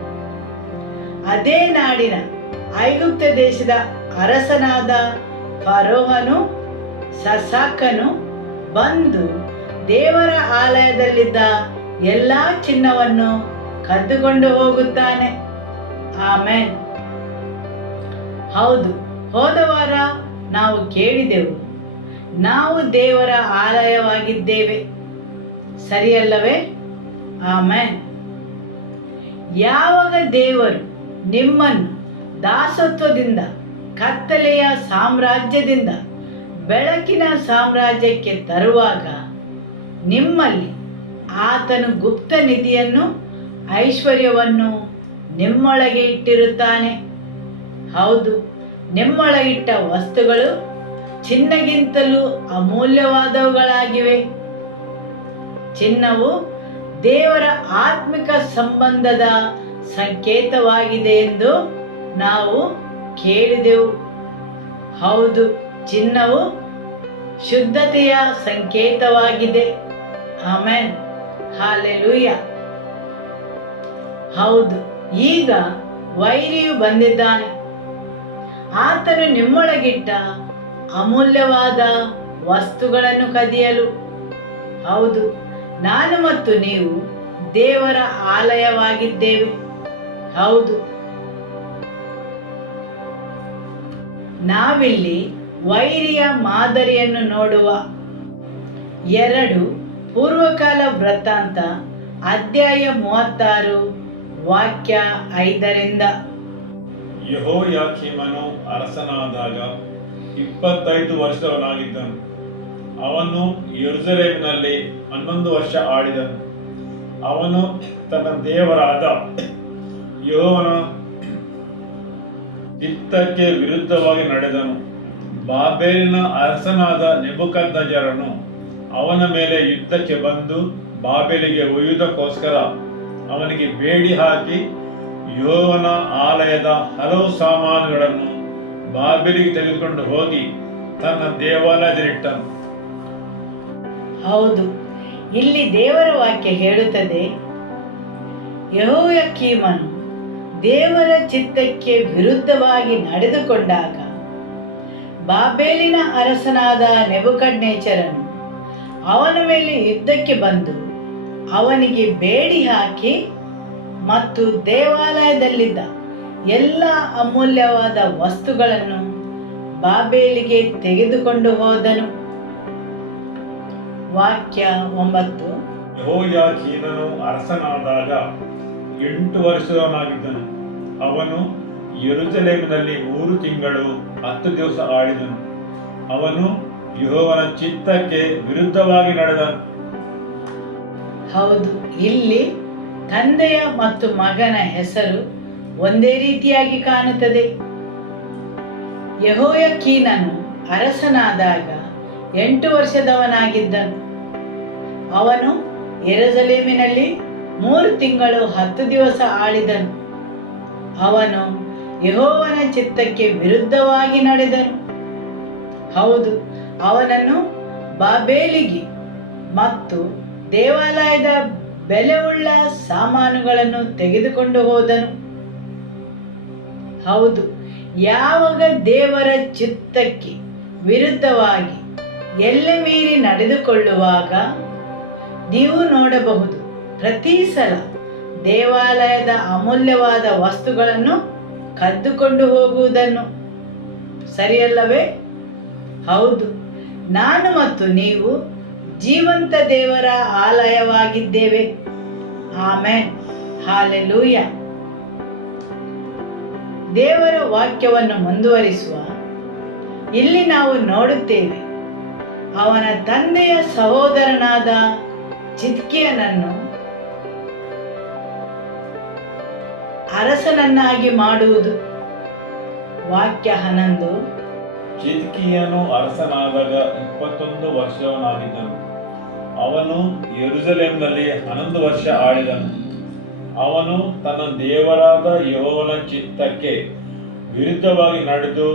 ಅದೇ ನಾಡಿನ ಐಗುಪ್ತ ದೇಶದ ಅರಸನಾದ ಫರೋಹನು, ಸಸಾಕನು ಬಂದು ದೇವರ ಆಲಯದಲ್ಲಿದ್ದ ಎಲ್ಲ ಚಿನ್ನವನ್ನು ಕದ್ದುಕೊಂಡು ಹೋಗುತ್ತಾನೆ. ಆಮೆನ್. ಹೌದು, ಹೋದ ವಾರ ನಾವು ಕೇಳಿದೆವು, ನಾವು ದೇವರ ಆಲಯವಾಗಿದ್ದೇವೆ. ಸರಿಯಲ್ಲವೇ? ಆಮೆನ್. ಯಾವಾಗ ದೇವರು ನಿಮ್ಮನ್ನು ದಾಸತ್ವದಿಂದ, ಕತ್ತಲೆಯ ಸಾಮ್ರಾಜ್ಯದಿಂದ ಬೆಳಕಿನ ಸಾಮ್ರಾಜ್ಯಕ್ಕೆ ತರುವಾಗ ನಿಮ್ಮಲ್ಲಿ ಆತನು ಗುಪ್ತ ನಿಧಿಯನ್ನು, ಐಶ್ವರ್ಯವನ್ನು ನಿಮ್ಮೊಳಗೆ ಇಟ್ಟಿರುತ್ತಾನೆ. ಹೌದು, ನಿಮ್ಮೊಳಗಿಟ್ಟ ವಸ್ತುಗಳು ಚಿನ್ನಗಿಂತಲೂ ಅಮೂಲ್ಯವಾದವುಗಳಾಗಿವೆ. ಚಿನ್ನವು ದೇವರ ಆತ್ಮಿಕ ಸಂಬಂಧದ ಸಂಕೇತವಾಗಿದೆ ಎಂದು ನಾವು ಕೇಳಿದೆವು. ಹೌದು, ಚಿನ್ನವು ಶುದ್ಧತೆಯ ಸಂಕೇತವಾಗಿದೆ. Amen, hallelujah. ಹೌದು, ಈಗ ವೈರಿಯು ಬಂದಿದ್ದಾನೆ. ಆತನು ನಿಮ್ಮೊಳಗಿಟ್ಟ ಅಮೂಲ್ಯವಾದ ವಸ್ತುಗಳನ್ನು ಕದಿಯಲು. ಹೌದು, ನಾನು ಮತ್ತು ನೀವು ದೇವರ ಆಲಯವಾಗಿದ್ದೇವೆ. ಹೌದು, ನಾವಿಲ್ಲಿ ವೈರಿಯ ಮಾದರಿಯನ್ನು ನೋಡುವ. 2 ಪೂರ್ವಕಾಲ ವೃತ್ತಾಂತ ಅಧ್ಯಾಯ 36 ವಾಕ್ಯ 5ರಿಂದ. ಯೆಹೋಯಾಕೀಮನು ಅರಸನಾದಾಗ 25 ವರ್ಷದವನಾಗಿದ್ದನು. ಅವನು ಯೆರೂಸಲೇಮಿನಲ್ಲಿ 11 ವರ್ಷ ಆಳಿದನು. ಅವನು ತನ್ನ ದೇವರಾದ ಯೆಹೋವನ ಚಿತ್ತಕ್ಕೆ ವಿರುದ್ಧವಾಗಿ ನಡೆದನು. ಬಾಬೆಲಿನ ಅರಸನಾದ ನೆಬೂಕದ್ನೆಚ್ಚರನು ಅವನ ಮೇಲೆ ಯುದ್ಧಕ್ಕೆ ಬಂದು ಬಾಬೆಲಿಗೆ ಒಯ್ಯುವುದಕ್ಕೋಸ್ಕರ ಅವನಿಗೆ ಬೇಡಿ ಹಾಕಿ ಯೆಹೋವನ ಆಲಯದ ಹಲವು ಸಾಮಾನುಗಳನ್ನು ಬಾಬೆಲಿಗೆ ತೆಗೆದುಕೊಂಡು ಹೋಗಿ ತನ್ನ ದೇವಾಲಯದಲ್ಲಿಟ್ಟನು. ಹೌದು, ಇಲ್ಲಿ ದೇವರ ವಾಕ್ಯ ಹೇಳುತ್ತದೆ, ಯೆಹೋಯಾಕೀಮನು ದೇವರ ಚಿತ್ತಕ್ಕೆ ವಿರುದ್ಧವಾಗಿ ನಡೆದುಕೊಂಡಾಗ ಬಾಬೆಲಿನ ಅರಸನಾದ ನೆಬೂಕದ್ನೆಚ್ಚರನು ಅವನ ಮೇಲೆ ಯುದ್ಧಕ್ಕೆ ಬಂದು ಅವನಿಗೆ ಬೇಡಿ ಹಾಕಿ ಮತ್ತು ದೇವಾಲಯದಲ್ಲಿದ್ದ ಎಲ್ಲ ಅಮೂಲ್ಯವಾದ ವಸ್ತುಗಳನ್ನು ಬಾಬೆಲಿಗೆ ತೆಗೆದುಕೊಂಡು ಹೋದನು. ವಾಕ್ಯ 9. ಯೆಹೋಯಾಕೀನನು ಅರಸನಾದಾಗ 8 ವರ್ಷದವನಾಗಿದ್ದನು. ಅವನು ಯೆರೂಸಲೇಮಿನಲ್ಲಿ 3 ತಿಂಗಳು 10 ದಿವಸ ಆಳಿದನು. ಅವನು ಯೆಹೋವನ ಚಿತ್ತಕ್ಕೆ ವಿರುದ್ಧವಾಗಿ ನಡೆದನು. ಹೌದು, ಇಲ್ಲಿ ತಂದೆಯ ಮತ್ತು ಮಗನ ಹೆಸರು ಒಂದೇ ರೀತಿಯಾಗಿ ಕಾಣುತ್ತದೆ. ಯೆಹೋಯಾಕೀನನು ಅರಸನಾದಾಗ 8 ವರ್ಷದವನಾಗಿದ್ದನು. ಅವನು ಯೆರೂಸಲೇಮಿನಲ್ಲಿ 3 ತಿಂಗಳು 10 ದಿವಸ ಆಳಿದನು. ಅವನು ಯೆಹೋವನ ಚಿತ್ತಕ್ಕೆ ವಿರುದ್ಧವಾಗಿ ನಡೆದನು. ಹೌದು, ಅವನನ್ನು ಬಾಬೆಲಿಗೆ ಮತ್ತು ದೇವಾಲಯದ ಬೆಲೆಯುಳ್ಳ ಸಾಮಾನುಗಳನ್ನು ತೆಗೆದುಕೊಂಡು ಹೋದನು. ಹೌದು, ಯಾವಾಗ ದೇವರ ಚಿತ್ತಕ್ಕೆ ವಿರುದ್ಧವಾಗಿ ಎಲ್ಲೆ ಮೀರಿ ನಡೆದುಕೊಳ್ಳುವಾಗ ನೀವು ನೋಡಬಹುದು, ಪ್ರತಿ ಸಲ ದೇವಾಲಯದ ಅಮೂಲ್ಯವಾದ ವಸ್ತುಗಳನ್ನು ಕದ್ದುಕೊಂಡು ಹೋಗುವುದನ್ನು. ಸರಿಯಲ್ಲವೇ? ಹೌದು, ನಾನು ಮತ್ತು ನೀವು ಜೀವಂತ ದೇವರ ಆಲಯವಾಗಿದ್ದೇವೆ. Amen, hallelujah. ದೇವರ ವಾಕ್ಯವನ್ನು ಮುಂದುವರಿಸುವ ಇಲ್ಲಿ ನಾವು ನೋಡುತ್ತೇವೆ, ಅವನ ತಂದೆಯ ಸಹೋದರನಾದ ಚಿದ್ಕೀಯನನ್ನು ಅರಸನನ್ನಾಗಿ ಮಾಡುವುದು. ವಾಕ್ಯ 11. ಚಿದ್ಕೀಯನು ಅರಸನಾದಾಗ 21 ವರ್ಷದವನಾಗಿದ್ದನು. ಅವನು ಯೆರೂಸಲೇಮಿನಲ್ಲಿ 11 ವರ್ಷ ಆಳಿದನು. ಅವನು ತನ್ನ ದೇವರಾದ ಯೆಹೋವನ ಚಿತ್ತಕ್ಕೆ ವಿರುದ್ಧವಾಗಿ ನಡೆದು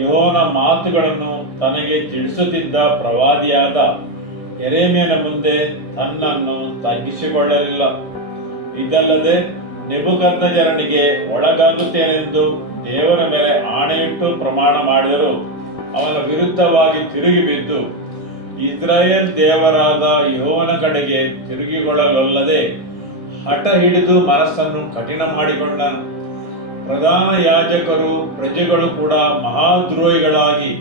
ಯೆಹೋವನ ಮಾತುಗಳನ್ನು ತನಗೆ ತಿಳಿಸುತ್ತಿದ್ದ ಪ್ರವಾದಿಯಾದ ಯೆರೆಮೀಯನ ಮುಂದೆ ತನ್ನನ್ನು ತಗ್ಗಿಸಿಕೊಳ್ಳಲಿಲ್ಲ. ಇದಲ್ಲದೆ ನೆಬೂಕದ್ನೆಚ್ಚರನಿಗೆ ಒಳಗಾಗುತ್ತೇನೆಂದು ದೇವರ ಮೇಲೆ ಆಣೆಯಿಟ್ಟು ಪ್ರಮಾಣ ಮಾಡಿದರು. ಅವನ ವಿರುದ್ಧವಾಗಿ ತಿರುಗಿ ಬಿದ್ದು ಇಸ್ರಾಯೇಲ್ ದೇವರಾದ ಯೆಹೋವನ ಕಡೆಗೆ ತಿರುಗಿಕೊಳ್ಳಲೊಲ್ಲದೆ ಹಠ ಹಿಡಿದು ಮನಸ್ಸನ್ನು ಕಠಿಣ ಮಾಡಿಕೊಂಡನು. ಪ್ರಧಾನ ಯಾಜಕರು ಪ್ರಜೆಗಳು ಕೂಡ ಮಹಾದ್ರೋಹಿಗಳಾಗಿ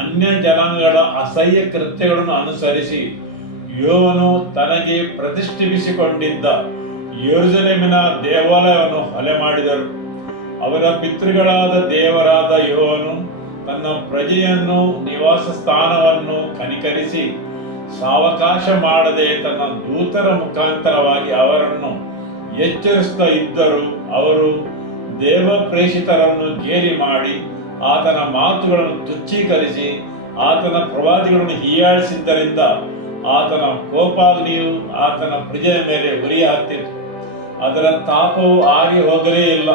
ಅನ್ಯ ಜನಾಂಗಗಳ ಅಸಹ್ಯ ಕೃತ್ಯಗಳನ್ನು ಅನುಸರಿಸಿ ಯೆಹೋವನು ತನಗೆ ಪ್ರತಿಷ್ಠಿಸಿಕೊಂಡಿದ್ದ ಯೆರೂಸಲೇಮಿನ ದೇವಾಲಯವನ್ನು ಹೊಲೆ ಮಾಡಿದರು. ಅವರ ಪಿತೃಗಳಾದ ದೇವರಾದ ಯೆಹೋವನು ತನ್ನ ಪ್ರಜೆಯನ್ನು ನಿವಾಸ ಸ್ಥಾನವನ್ನು ಕನಿಕರಿಸಿ ಸಾವಕಾಶ ಮಾಡದೆ ತನ್ನ ದೂತರ ಮುಖಾಂತರವಾಗಿ ಅವರನ್ನು ಎಚ್ಚರಿಸುತ್ತಾ ಇದ್ದರು. ಅವರು ದೇವ ಪ್ರೇಷಿತರನ್ನು ಗೇಲಿ ಮಾಡಿ ಆತನ ಮಾತುಗಳನ್ನು ತುಚ್ಛೀಕರಿಸಿ ಆತನ ಪ್ರವಾದಿಗಳನ್ನು ಹೀಯಾಳಿಸಿದ್ದರಿಂದ ಆತನ ಕೋಪಾಗ್ನಿಯು ಆತನ ಪ್ರಜೆಯ ಮೇಲೆ ಉರಿ ಹಾಕ್ತಿತ್ತು. ಅದರ ತಾಪವು ಆರಿ ಹೋಗಲೇ ಇಲ್ಲ.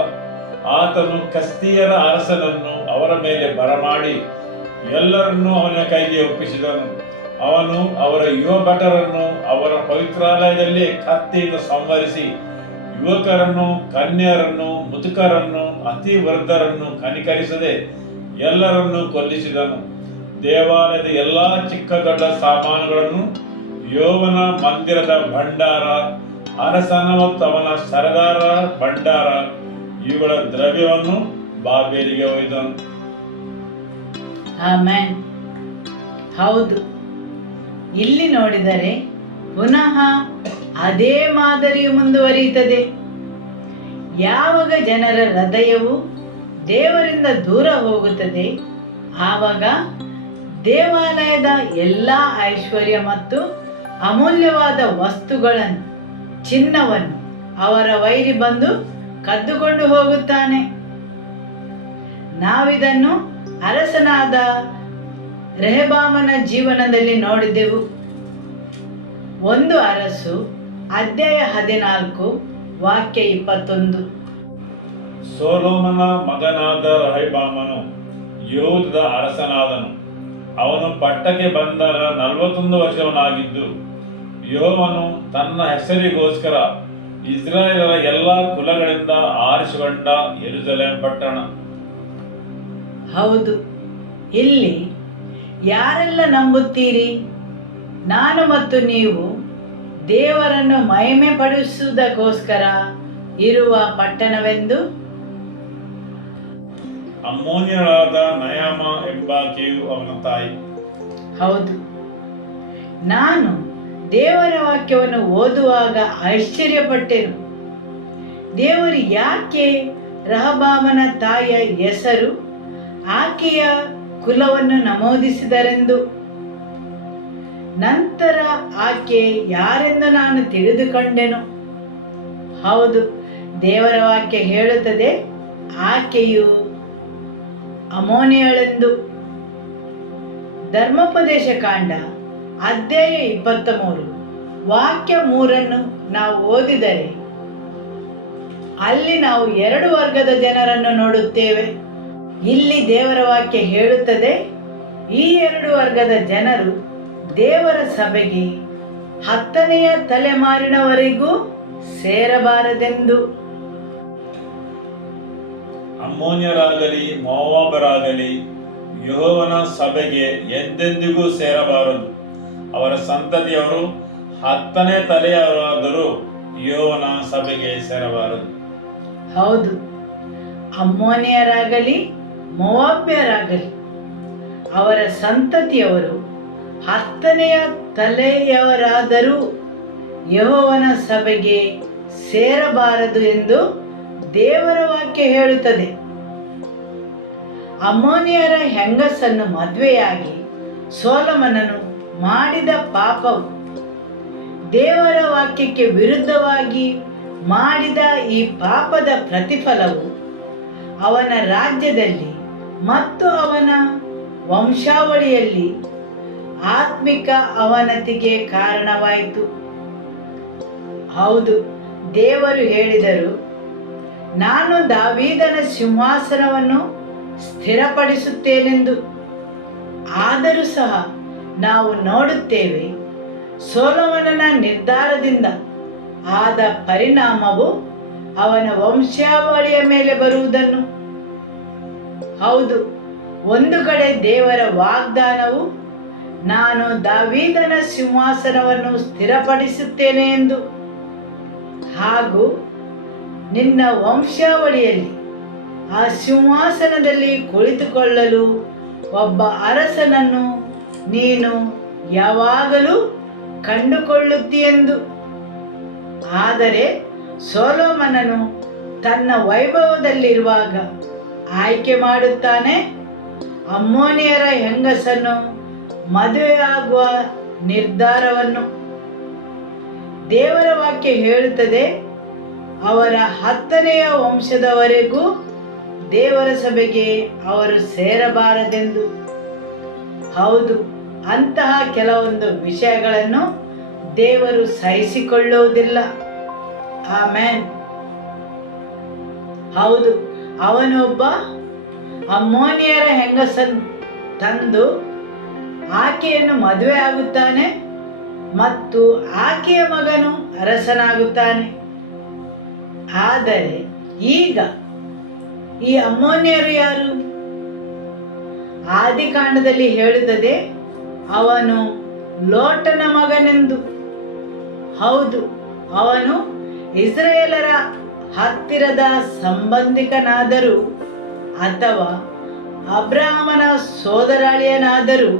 ಆತನು ಕಸ್ದೀಯರ ಅರಸನನ್ನು ಅವರ ಮೇಲೆ ಬರಮಾಡಿ ಎಲ್ಲರನ್ನೂ ಅವನ ಕೈಗೆ ಒಪ್ಪಿಸಿದನು. ಅವನು ಅವರ ಯುವ ಭಟರನ್ನು ಅವರ ಪವಿತ್ರಾಲಯದಲ್ಲಿ ಕತ್ತಿಯಿಂದ ಸಂಹರಿಸಿ ಯುವಕರನ್ನು, ಕನ್ಯರನ್ನು, ಮುದುಕರನ್ನು, ಅತಿ ವೃದ್ಧರನ್ನು ಕನಿಕರಿಸದೆ ಎಲ್ಲರನ್ನೂ ಕೊಲ್ಲಿಸಿದನು. ದೇವಾಲಯದ ಎಲ್ಲಾ ಚಿಕ್ಕ ದೊಡ್ಡ ಸಾಮಾನುಗಳನ್ನು, ಯೆಹೋವನ ಮಂದಿರದ ಭಂಡಾರ, ಅರಸನ ಮತ್ತು ಅವನ ಸರದಾರ ಭಂಡಾರ ಇವುಗಳ ದ್ರವ್ಯವನ್ನು ಬಾಬೇಲಿಗೆ ಒಯ್ದನು. ಆಮೆನ್. ಹೌದು, ಇಲ್ಲಿ ನೋಡಿದರೆ ಪುನಃ ಅದೇ ಮಾದರಿಯು ಮುಂದುವರಿಯುತ್ತದೆ. ಯಾವಾಗ ಜನರ ಹೃದಯವು ದೇವರಿಂದ ದೂರ ಹೋಗುತ್ತದೆ, ಆವಾಗ ದೇವಾಲಯದ ಎಲ್ಲ ಐಶ್ವರ್ಯ ಮತ್ತು ಅಮೂಲ್ಯವಾದ ವಸ್ತುಗಳನ್ನು, ಚಿನ್ನವನ್ನು ಅವರ ವೈರಿ ಬಂದು ಕದ್ದುಕೊಂಡು ಹೋಗುತ್ತಾನೆ. ನಾವಿದನ್ನು ಅರಸನಾದ ರೆಹಬ್ಬಾಮನ ಜೀವನದಲ್ಲಿ ನೋಡಿದೆವು. 1 ಅರಸು ಅಧ್ಯಾಯ 14 ವಾಕ್ಯ 21. ಸೊಲೊಮನ ಮಗನಾದ ರೆಹಬ್ಬಾಮನು ಯೆಹೂದದ ಅರಸನಾದನು. ಅವನು ಪಟ್ಟಕ್ಕೆ ಬಂದಾಗ 41 ವರ್ಷವನಾಗಿದ್ದು, ಯೆಹೋವನು ತನ್ನ ಹೆಸರಿಗೋಸ್ಕರ ಇಸ್ರಾಯೇಲರ ಎಲ್ಲ ಕುಲಗಳಿಂದ ಆರಿಸಿಕೊಂಡ ಯೆರೂಸಲೇಮ್ ಪಟ್ಟಣ. ಹೌದು, ಇಲ್ಲಿ ಯಾರೆಲ್ಲ ನಂಬುತ್ತೀರಿ ನಾನು ಮತ್ತು ನೀವು ದೇವರನ್ನು ಮಹಿಮೆ ಪಡಿಸುವುದಕ್ಕೋಸ್ಕರ ಇರುವ ಪಟ್ಟಣವೆಂದು? ಅಮ್ಮೋನ್ಯರಾದ ನಯಾಮ ಎಂಬಾಕೆಯು ಅವನ ತಾಯಿ. ಹೌದು, ನಾನು ದೇವರ ವಾಕ್ಯವನ್ನು ಓದುವಾಗ ಆಶ್ಚರ್ಯಪಟ್ಟೆನು. ದೇವರು ಯಾಕೆ ರೆಹಬ್ಬಾಮನ ತಾಯಿಯ ಹೆಸರು, ಆಕೆಯ ಕುಲವನ್ನು ನಮೂದಿಸಿದರೆಂದು. ನಂತರ ಆಕೆ ಯಾರೆಂದು ನಾನು ತಿಳಿದುಕೊಂಡೆನು. ಹೌದು, ದೇವರ ವಾಕ್ಯ ಹೇಳುತ್ತದೆ ಆಕೆಯು ಅಮ್ಮೋನಿಯಳೆಂದು. ಧರ್ಮೋಪದೇಶ ಕಾಂಡ ಅಧ್ಯಾಯ 23 ವಾಕ್ಯ 3 ನಾವು ಓದಿದರೆ ಅಲ್ಲಿ ನಾವು 2 ವರ್ಗದ ಜನರನ್ನು ನೋಡುತ್ತೇವೆ. ಇಲ್ಲಿ ದೇವರ ವಾಕ್ಯ ಹೇಳುತ್ತದೆ, ಈ 2 ವರ್ಗದ ಜನರು ದೇವರ ಸಭೆಗೆ 10ನೆಯ ತಲೆಮಾರಿನವರೆಗೂ ಸೇರಬಾರದೆಂದು. ಅಮ್ಮೋನ್ಯರಾಗಲಿ ಮೋವಾಬರಾಗಲಿ ಯೆಹೋವನ ಸಭೆಗೆ ಎಂದೆಂದಿಗೂ ಸೇರಬಾರದು. ಅವರ ಸಂತತಿಯವರು 10ನೇ ತಲೆಯವರಾದರೂ ಯೆಹೋವನ ಸಭೆಗೆ ಸೇರಬಾರದು. ಹೌದು, ಅಮ್ಮೋನಿಯರಾಗಲಿ ಮೋವಾಬ್ಯರಾಗಲಿ ಅವರ ಸಂತತಿಯವರು 10ನೆಯ ತಲೆಯವರಾದರೂ ಯೆಹೋವನ ಸಭೆಗೆ ಸೇರಬಾರದು ಎಂದು ದೇವರ ವಾಕ್ಯ ಹೇಳುತ್ತದೆ. ಅಮ್ಮೋನಿಯರ ಹೆಂಗಸನ್ನು ಮದುವೆಯಾಗಿ ಸೊಲೊಮೋನನು ಮಾಡಿದ ಪಾಪವು, ದೇವರ ವಾಕ್ಯಕ್ಕೆ ವಿರುದ್ಧವಾಗಿ ಮಾಡಿದ ಈ ಪಾಪದ ಪ್ರತಿಫಲವು ಅವನ ರಾಜ್ಯದಲ್ಲಿ ಮತ್ತು ಅವನ ವಂಶಾವಳಿಯಲ್ಲಿ ಆತ್ಮಿಕ ಅವನತಿಗೆ ಕಾರಣವಾಯಿತು. ಹೌದು, ದೇವರು ಹೇಳಿದರು, ನಾನು ದಾವೀದನ ಸಿಂಹಾಸನವನ್ನು ಸ್ಥಿರಪಡಿಸುತ್ತೇನೆಂದು. ಆದರೂ ಸಹ ನಾವು ನೋಡುತ್ತೇವೆ, ಸೊಲೊಮೋನನ ನಿರ್ಧಾರದಿಂದ ಆದ ಪರಿಣಾಮವು ಅವನ ವಂಶಾವಳಿಯ ಮೇಲೆ ಬರುವುದನ್ನು. ಹೌದು, ಒಂದು ಕಡೆ ದೇವರ ವಾಗ್ದಾನವು ನಾನು ದಾವೀದನ ಸಿಂಹಾಸನವನ್ನು ಸ್ಥಿರಪಡಿಸುತ್ತೇನೆ ಎಂದು, ಹಾಗೂ ನಿನ್ನ ವಂಶಾವಳಿಯಲ್ಲಿ ಆ ಸಿಂಹಾಸನದಲ್ಲಿ ಕುಳಿತುಕೊಳ್ಳಲು ಒಬ್ಬ ಅರಸನನ್ನು ನೀನು ಯಾವಾಗಲೂ ಕಂಡುಕೊಳ್ಳುತ್ತೀಯೆಂದು. ಆದರೆ ಸೊಲೊಮೋನನು ತನ್ನ ವೈಭವದಲ್ಲಿರುವಾಗ ಆಯ್ಕೆ ಮಾಡುತ್ತಾನೆ ಅಮ್ಮೋನಿಯರ ಹೆಂಗಸನ್ನು ಮದುವೆಯಾಗುವ ನಿರ್ಧಾರವನ್ನು. ದೇವರ ವಾಕ್ಯ ಹೇಳುತ್ತದೆ, ಅವರ 10ನೆಯ ವಂಶದವರೆಗೂ ದೇವರ ಸಭೆಗೆ ಅವರು ಸೇರಬಾರದೆಂದು. ಹೌದು, ಅಂತಹ ಕೆಲವೊಂದು ವಿಷಯಗಳನ್ನು ದೇವರು ಸಹಿಸಿಕೊಳ್ಳುವುದಿಲ್ಲ. ಆಮೆನ್. ಹೌದು, ಅವನೊಬ್ಬ ಅಮ್ಮೋನಿಯರ ಹೆಂಗಸನ್ನು ತಂದು ಆಕೆಯನ್ನು ಮದುವೆ ಆಗುತ್ತಾನೆ ಮತ್ತು ಆಕೆಯ ಮಗನು ಅರಸನಾಗುತ್ತಾನೆ. ಆದರೆ ಈಗ ಈ ಅಮ್ಮೋನಿಯರು ಯಾರು? ಆದಿಕಾಂಡದಲ್ಲಿ ಹೇಳುತ್ತದೆ, ಅವನು ಲೋಟನ ಮಗನೆಂದು. ಹೌದು, ಅವನು ಇಸ್ರಾಯೇಲರ ಹತ್ತಿರದ ಸಂಬಂಧಿಕನಾದರೂ ಅಥವಾ ಅಬ್ರಹಾಮನ ಸೋದರಳಿಯನಾದರೂ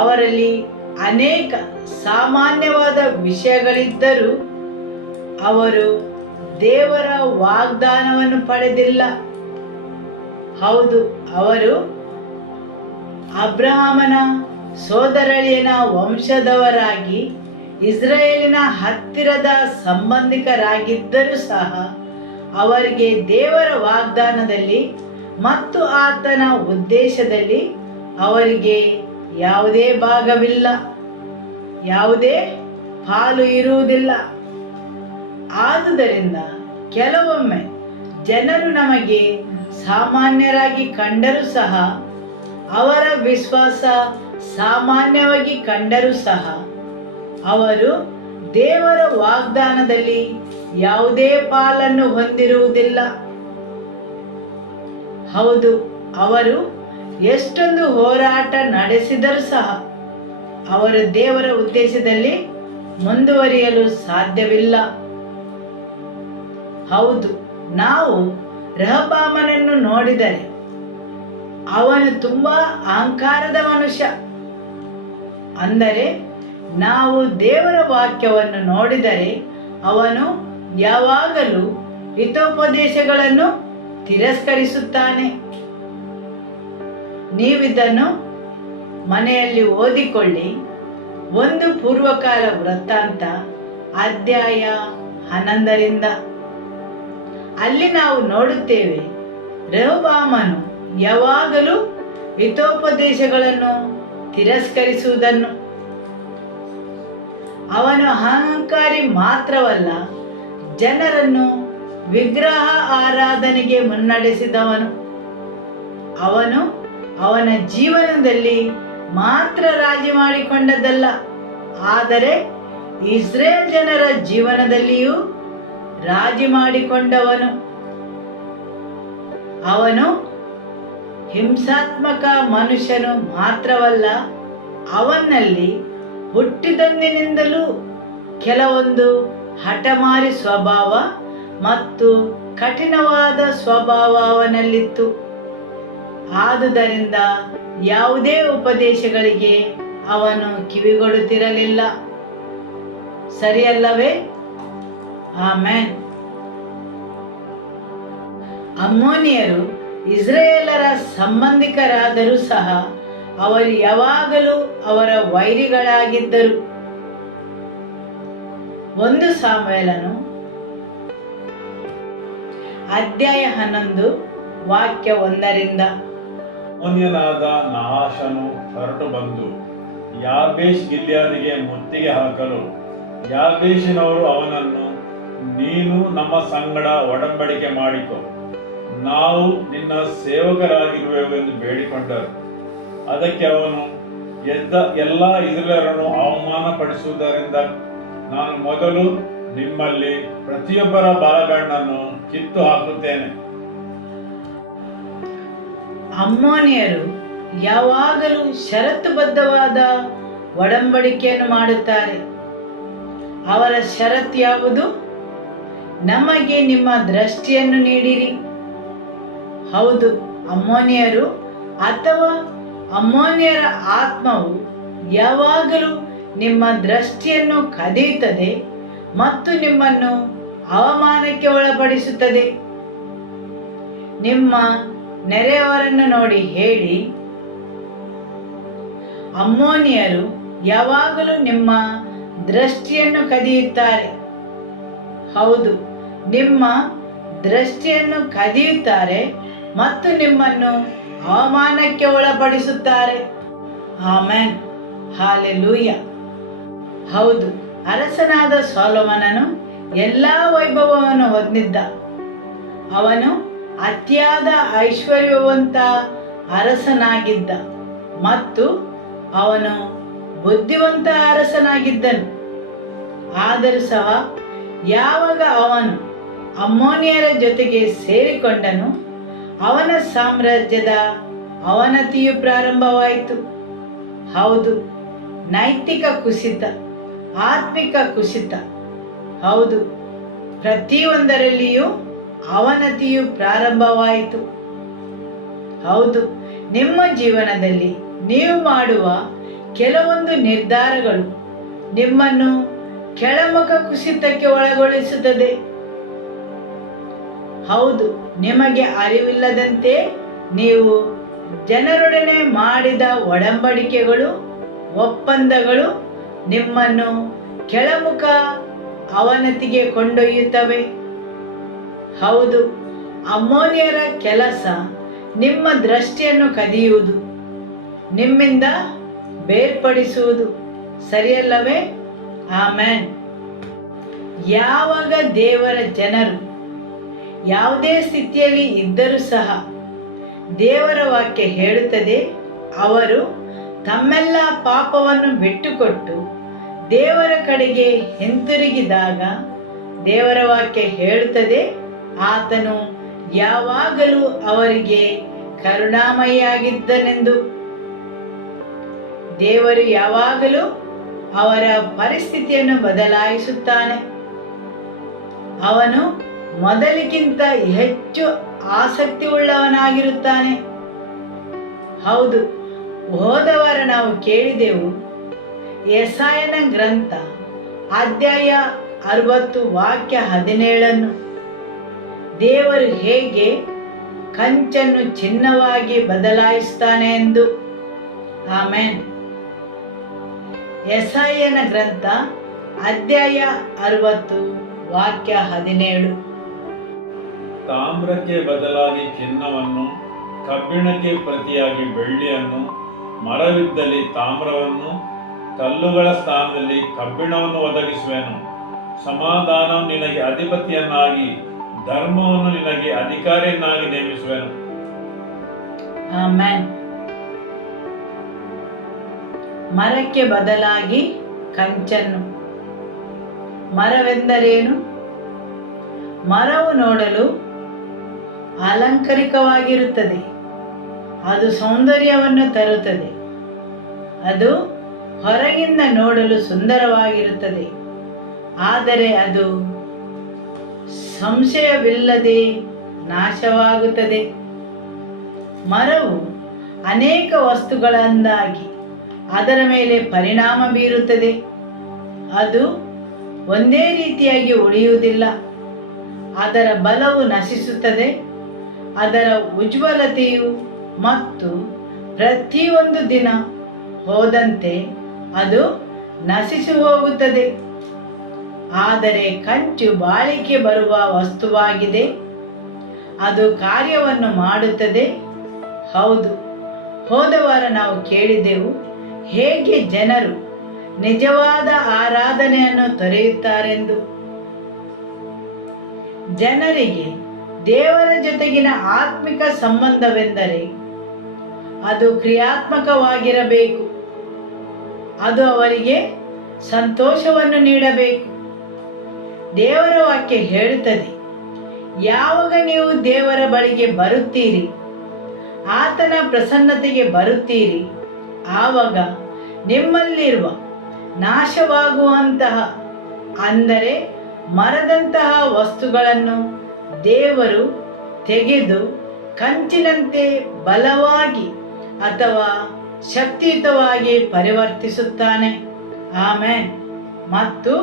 ಅವರಲ್ಲಿ ಅನೇಕ ಸಾಮಾನ್ಯವಾದ ವಿಷಯಗಳಿದ್ದರೂ ಅವರು ದೇವರ ವಾಗ್ದಾನವನ್ನು ಪಡೆದಿಲ್ಲ. ಹೌದು, ಅವರು ಅಬ್ರಹಾಮನ ಸೋದರಳಿಯನ ವಂಶದವರಾಗಿ ಇಸ್ರಾಯೇಲಿನ ಹತ್ತಿರದ ಸಂಬಂಧಿಕರಾಗಿದ್ದರೂ ಸಹ ಅವರಿಗೆ ದೇವರ ವಾಗ್ದಾನದಲ್ಲಿ ಮತ್ತು ಆತನ ಉದ್ದೇಶದಲ್ಲಿ ಅವರಿಗೆ ಯಾವುದೇ ಭಾಗವಿಲ್ಲ, ಯಾವುದೇ ಪಾಲು ಇರುವುದಿಲ್ಲ. ಆದುದರಿಂದ ಕೆಲವೊಮ್ಮೆ ಜನರು ನಮಗೆ ಸಾಮಾನ್ಯರಾಗಿ ಕಂಡರೂ ಸಹ, ಅವರ ವಿಶ್ವಾಸ ಸಾಮಾನ್ಯವಾಗಿ ಕಂಡರೂ ಸಹ ಅವರು ದೇವರ ವಾಗ್ದಾನದಲ್ಲಿ ಯಾವುದೇ ಪಾಲನ್ನು ಹೊಂದಿರುವುದಿಲ್ಲ. ಹೌದು, ಅವರು ಎಷ್ಟೊಂದು ಹೋರಾಟ ನಡೆಸಿದರೂ ಸಹ ಅವರು ದೇವರ ಉದ್ದೇಶದಲ್ಲಿ ಮುಂದುವರಿಯಲು ಸಾಧ್ಯವಿಲ್ಲ. ಹೌದು, ನಾವು ರೆಹಬ್ಬಾಮನನ್ನು ನೋಡಿದರೆ ಅವನು ತುಂಬಾ ಅಹಂಕಾರದ ಮನುಷ್ಯ. ಅಂದರೆ ನಾವು ದೇವರ ವಾಕ್ಯವನ್ನು ನೋಡಿದರೆ ಅವನು ಯಾವಾಗಲೂ ಹಿತೋಪದೇಶಗಳನ್ನು ತಿರಸ್ಕರಿಸುತ್ತಾನೆ. ನೀವಿದನ್ನು ಮನೆಯಲ್ಲಿ ಓದಿಕೊಳ್ಳಿ. 1 ಪೂರ್ವಕಾಲ ವೃತ್ತಾಂತ ಅಧ್ಯಾಯ 11 ಅಲ್ಲಿ ನಾವು ನೋಡುತ್ತೇವೆ, ರೆಹಬ್ಬಾಮನು ಯಾವಾಗಲೂ ಹಿತೋಪದೇಶಗಳನ್ನು ತಿರಸ್ಕರಿಸುವುದನ್ನು. ಅವನು ಅಹಂಕಾರಿ ಮಾತ್ರವಲ್ಲ, ಜನರನ್ನು ವಿಗ್ರಹ ಆರಾಧನೆಗೆ ಮುನ್ನಡೆಸಿದವನು. ಅವನು ಅವನ ಜೀವನದಲ್ಲಿ ಮಾತ್ರ ರಾಜಿ ಮಾಡಿಕೊಂಡದ್ದಲ್ಲ, ಆದರೆ ಇಸ್ರೇಲ್ ಜನರ ಜೀವನದಲ್ಲಿಯೂ ರಾಜಿ ಮಾಡಿಕೊಂಡವನು. ಅವನು ಹಿಂಸಾತ್ಮಕ ಮನುಷ್ಯನು ಮಾತ್ರವಲ್ಲ, ಅವನಲ್ಲಿ ಹುಟ್ಟಿದಂದಿನಿಂದಲೂ ಕೆಲವೊಂದು ಹಠಮಾರಿ ಸ್ವಭಾವ ಮತ್ತು ಕಠಿಣವಾದ ಸ್ವಭಾವ ಅವನಲ್ಲಿತ್ತು. ಆದುದರಿಂದ ಯಾವುದೇ ಉಪದೇಶಗಳಿಗೆ ಅವನು ಕಿವಿಗೊಡುತ್ತಿರಲಿಲ್ಲ. ಸರಿಯಲ್ಲವೇ? ಆಮೆನ್. ಅಮ್ಮೋನಿಯರು ಇಸ್ರಾಯೇಲರ ಸಂಬಂಧಿಕರಾದರೂ ಸಹ ಅವರು ಯಾವಾಗಲೂ ಅವರ ವೈರಿಗಳಾಗಿದ್ದರು. 1 ಸಾಮುವೇಲನು ಅಧ್ಯಾಯ 11 ವಾಕ್ಯ 1 ಅಮ್ಮೋನ್ಯನಾದ ನಾಹಾಷನು ಹೊರಟು ಬಂದು ಯಾಬೇಷ್ ಗಿಲ್ಯಾದಿಗೆ ಮುತ್ತಿಗೆ ಹಾಕಲು ಯಾಬೇಷಿನವರು ಅವನನ್ನು, ನೀನು ನಮ್ಮ ಸಂಗಡ ಒಡಂಬಡಿಕೆ ಮಾಡಿಕೊ, ನಾವು ನಿನ್ನ ಸೇವಕರಾಗಿರುವೆವೆಂದು ಬೇಡಿಕೊಂಡರು. ಅದಕ್ಕೆ ಅವನು, ಎಲ್ಲ ಇಸ್ರಾಯೇಲರನ್ನು ಅವಮಾನಪಡಿಸುವುದರಿಂದ ನಾನು ಮೊದಲು ನಿಮ್ಮಲ್ಲಿ ಪ್ರತಿಯೊಬ್ಬರ ಬಲಗಣ್ಣನ್ನು ಕಿತ್ತು ಹಾಕುತ್ತೇನೆ. ಅಮ್ಮೋನಿಯರು ಯಾವಾಗಲೂ ಷರತ್ತುಬದ್ಧವಾದ ಒಡಂಬಡಿಕೆಯನ್ನು ಮಾಡುತ್ತಾರೆ. ಅವರ ಷರತ್ತು ಯಾವುದು? ನಮಗೆ ನಿಮ್ಮ ದೃಷ್ಟಿಯನ್ನು ನೀಡಿರಿ. ಹೌದು, ಅಮ್ಮೋನಿಯರು ಅಥವಾ ಅಮ್ಮೋನಿಯರ ಆತ್ಮವು ಯಾವಾಗಲೂ ನಿಮ್ಮ ದೃಷ್ಟಿಯನ್ನು ಕದಿಯುತ್ತದೆ ಮತ್ತು ನಿಮ್ಮನ್ನು ಅವಮಾನಕ್ಕೆ ಒಳಪಡಿಸುತ್ತದೆ. ನಿಮ್ಮ ನೆರೆಯವರನ್ನು ನೋಡಿ ಹೇಳಿ, ಅಮ್ಮೋನಿಯರು ಯಾವಾಗಲೂ ನಿಮ್ಮ ದೃಷ್ಟಿಯನ್ನು ಕದಿಯುತ್ತಾರೆ. ಹೌದು, ನಿಮ್ಮ ದೃಷ್ಟಿಯನ್ನು ಕದಿಯುತ್ತಾರೆ ಮತ್ತು ನಿಮ್ಮನ್ನು ಅವಮಾನಕ್ಕೆ ಒಳಪಡಿಸುತ್ತಾರೆ. Amen, hallelujah. ಹೌದು, ಅರಸನಾದ ಸೊಲೊಮೋನನು ಎಲ್ಲ ವೈಭವವನ್ನು ಹೊಂದಿದ್ದ. ಅವನು ಅತಿಯಾದ ಐಶ್ವರ್ಯವಂತ ಅರಸನಾಗಿದ್ದ ಮತ್ತು ಅವನು ಬುದ್ಧಿವಂತ ಅರಸನಾಗಿದ್ದನು. ಆದರೂ ಸಹ ಯಾವಾಗ ಅವನು ಅಮ್ಮೋನಿಯರ ಜೊತೆಗೆ ಸೇರಿಕೊಂಡನು, ಅವನ ಸಾಮ್ರಾಜ್ಯದ ಅವನತಿಯು ಪ್ರಾರಂಭವಾಯಿತು. ಹೌದು, ನೈತಿಕ ಕುಸಿತ, ಆತ್ಮಿಕ ಕುಸಿತ. ಹೌದು, ಪ್ರತಿಯೊಂದರಲ್ಲಿಯೂ ಅವನತಿಯು ಪ್ರಾರಂಭವಾಯಿತು. ಹೌದು, ನಿಮ್ಮ ಜೀವನದಲ್ಲಿ ನೀವು ಮಾಡುವ ಕೆಲವೊಂದು ನಿರ್ಧಾರಗಳು ನಿಮ್ಮನ್ನು ಕೆಳಮುಖ ಕುಸಿತಕ್ಕೆ ಒಳಗೊಳಿಸುತ್ತದೆ. ಹೌದು, ನಿಮಗೆ ಅರಿವಿಲ್ಲದಂತೆ ನೀವು ಜನರೊಡನೆ ಮಾಡಿದ ಒಡಂಬಡಿಕೆಗಳು, ಒಪ್ಪಂದಗಳು ನಿಮ್ಮನ್ನು ಕೆಳಮುಖ ಅವನತಿಗೆ ಕೊಂಡೊಯ್ಯುತ್ತವೆ. ಹೌದು, ಅಮ್ಮೋನಿಯರ ಕೆಲಸ ನಿಮ್ಮ ದೃಷ್ಟಿಯನ್ನು ಕದಿಯುವುದು, ನಿಮ್ಮಿಂದ ಬೇರ್ಪಡಿಸುವುದು, ಸರಿಯಲ್ಲವೇ? ಆಮೆನ್. ಯಾವಾಗ ದೇವರ ಜನರು ಯಾವುದೇ ಸ್ಥಿತಿಯಲ್ಲಿ ಇದ್ದರೂ ಸಹ ದೇವರ ವಾಕ್ಯ ಹೇಳುತ್ತದೆ, ಅವರು ತಮ್ಮೆಲ್ಲ ಪಾಪವನ್ನು ಬಿಟ್ಟುಕೊಟ್ಟು ದೇವರ ಕಡೆಗೆ ಹಿಂತಿರುಗಿದಾಗ ದೇವರ ವಾಕ್ಯ ಹೇಳುತ್ತದೆ, ಆತನು ಯಾವಾಗಲೂ ಅವರಿಗೆ ಕರುಣಾಮಯಿಯಾಗಿದ್ದನೆಂದು. ದೇವರು ಯಾವಾಗಲೂ ಅವರ ಪರಿಸ್ಥಿತಿಯನ್ನು ಬದಲಾಯಿಸುತ್ತಾನೆ. ಅವನು ಮೊದಲಿಗಿಂತ ಹೆಚ್ಚು ಆಸಕ್ತಿ ಉಳ್ಳವನಾಗಿರುತ್ತಾನೆ. ಹೌದು, ಹೋದ ವಾರ ನಾವು ಕೇಳಿದೆವು ಯೆಶಾಯನ ಗ್ರಂಥ ಅಧ್ಯಾಯ 60 ವಾಕ್ಯ 17. ದೇವರು ಹೇಗೆ ಕಂಚನ್ನು ಚಿನ್ನವಾಗಿ ಬದಲಾಯಿಸ್ತಾನೆ ಎಂದು. ಆಮೆನ್. ಯೆಶಾಯನ ಗ್ರಂಥ ಅಧ್ಯಾಯ 60 ವಾಕ್ಯ 17. ತಾಮ್ರಕ್ಕೆ ಬದಲಾಗಿ ಚಿನ್ನವನ್ನು, ಕಬ್ಬಿಣಕ್ಕೆ ಪ್ರತಿಯಾಗಿ ಬೆಳ್ಳಿಯನ್ನು, ಮರವಿದ್ದಲ್ಲಿ ತಾಮ್ರವನ್ನು, ಕಲ್ಲುಗಳ ಸ್ಥಾನದಲ್ಲಿ ಕಬ್ಬಿಣವನ್ನು ಒದಗಿಸುವೆನು. ಸಮಾಧಾನವು ನಿನಗೆ ಅಧಿಪತಿಯನ್ನಾಗಿ, ಧರ್ಮವನ್ನು ನಿನಗೆ ಅಧಿಕಾರಿಯನ್ನಾಗಿ ನೇಮಿಸುವೆನು. ಆಮೆನ್. ಮರಕ್ಕೆ ಬದಲಾಗಿ ಕಂಚನ್ನು. ಮರವೆಂದರೇನು? ಮರವು ನೋಡಲು ಅಲಂಕಾರಿಕವಾಗಿರುತ್ತದೆ. ಅದು ಸೌಂದರ್ಯವನ್ನು ತರುತ್ತದೆ. ಅದು ಹೊರಗಿಂದ ನೋಡಲು ಸುಂದರವಾಗಿರುತ್ತದೆ. ಆದರೆ ಅದು ಸಂಶಯವಿಲ್ಲದೆ ನಾಶವಾಗುತ್ತದೆ. ಮರವು ಅನೇಕ ವಸ್ತುಗಳಿಂದಾಗಿ ಅದರ ಮೇಲೆ ಪರಿಣಾಮ ಬೀರುತ್ತದೆ. ಅದು ಒಂದೇ ರೀತಿಯಾಗಿ ಉಳಿಯುವುದಿಲ್ಲ. ಅದರ ಬಲವು ನಶಿಸುತ್ತದೆ. ಅದರ ಉಜ್ವಲತೆಯು ಮತ್ತು ಪ್ರತಿಯೊಂದು ದಿನ ಹೋದಂತೆ ಅದು ನಶಿಸಿ ಹೋಗುತ್ತದೆ. ಆದರೆ ಕಂಚು ಬಾಳಿಕೆ ಬರುವ ವಸ್ತುವಾಗಿದೆ. ಅದು ಕಾರ್ಯವನ್ನು ಮಾಡುತ್ತದೆ. ಹೌದು, ಹೋದ ವಾರ ನಾವು ಕೇಳಿದೆವು ಹೇಗೆ ಜನರು ನಿಜವಾದ ಆರಾಧನೆಯನ್ನು ತೊರೆಯುತ್ತಾರೆಂದು. ಜನರಿಗೆ ದೇವರ ಜೊತೆಗಿನ ಆತ್ಮಿಕ ಸಂಬಂಧವೆಂದರೆ ಅದು ಕ್ರಿಯಾತ್ಮಕವಾಗಿರಬೇಕು. ಅದು ಅವರಿಗೆ ಸಂತೋಷವನ್ನು ನೀಡಬೇಕು. ದೇವರ ವಾಕ್ಯ ಹೇಳುತ್ತದೆ, ಯಾವಾಗ ನೀವು ದೇವರ ಬಳಿಗೆ ಬರುತ್ತೀರಿ, ಆತನ ಪ್ರಸನ್ನತೆಗೆ ಬರುತ್ತೀರಿ, ಆವಾಗ ನಿಮ್ಮಲ್ಲಿರುವ ನಾಶವಾಗುವಂತಹ ಅಂದರೆ ಮರದಂತಹ ವಸ್ತುಗಳನ್ನು ದೇವರು ತೆಗೆದು ಕಂಚಿನಂತೆ ಬಲವಾಗಿ ಅಥವಾ ಶಕ್ತಿಯುತವಾಗಿ ಪರಿವರ್ತಿಸುತ್ತಾನೆ. ಆಮೆನ್. ಮತ್ತು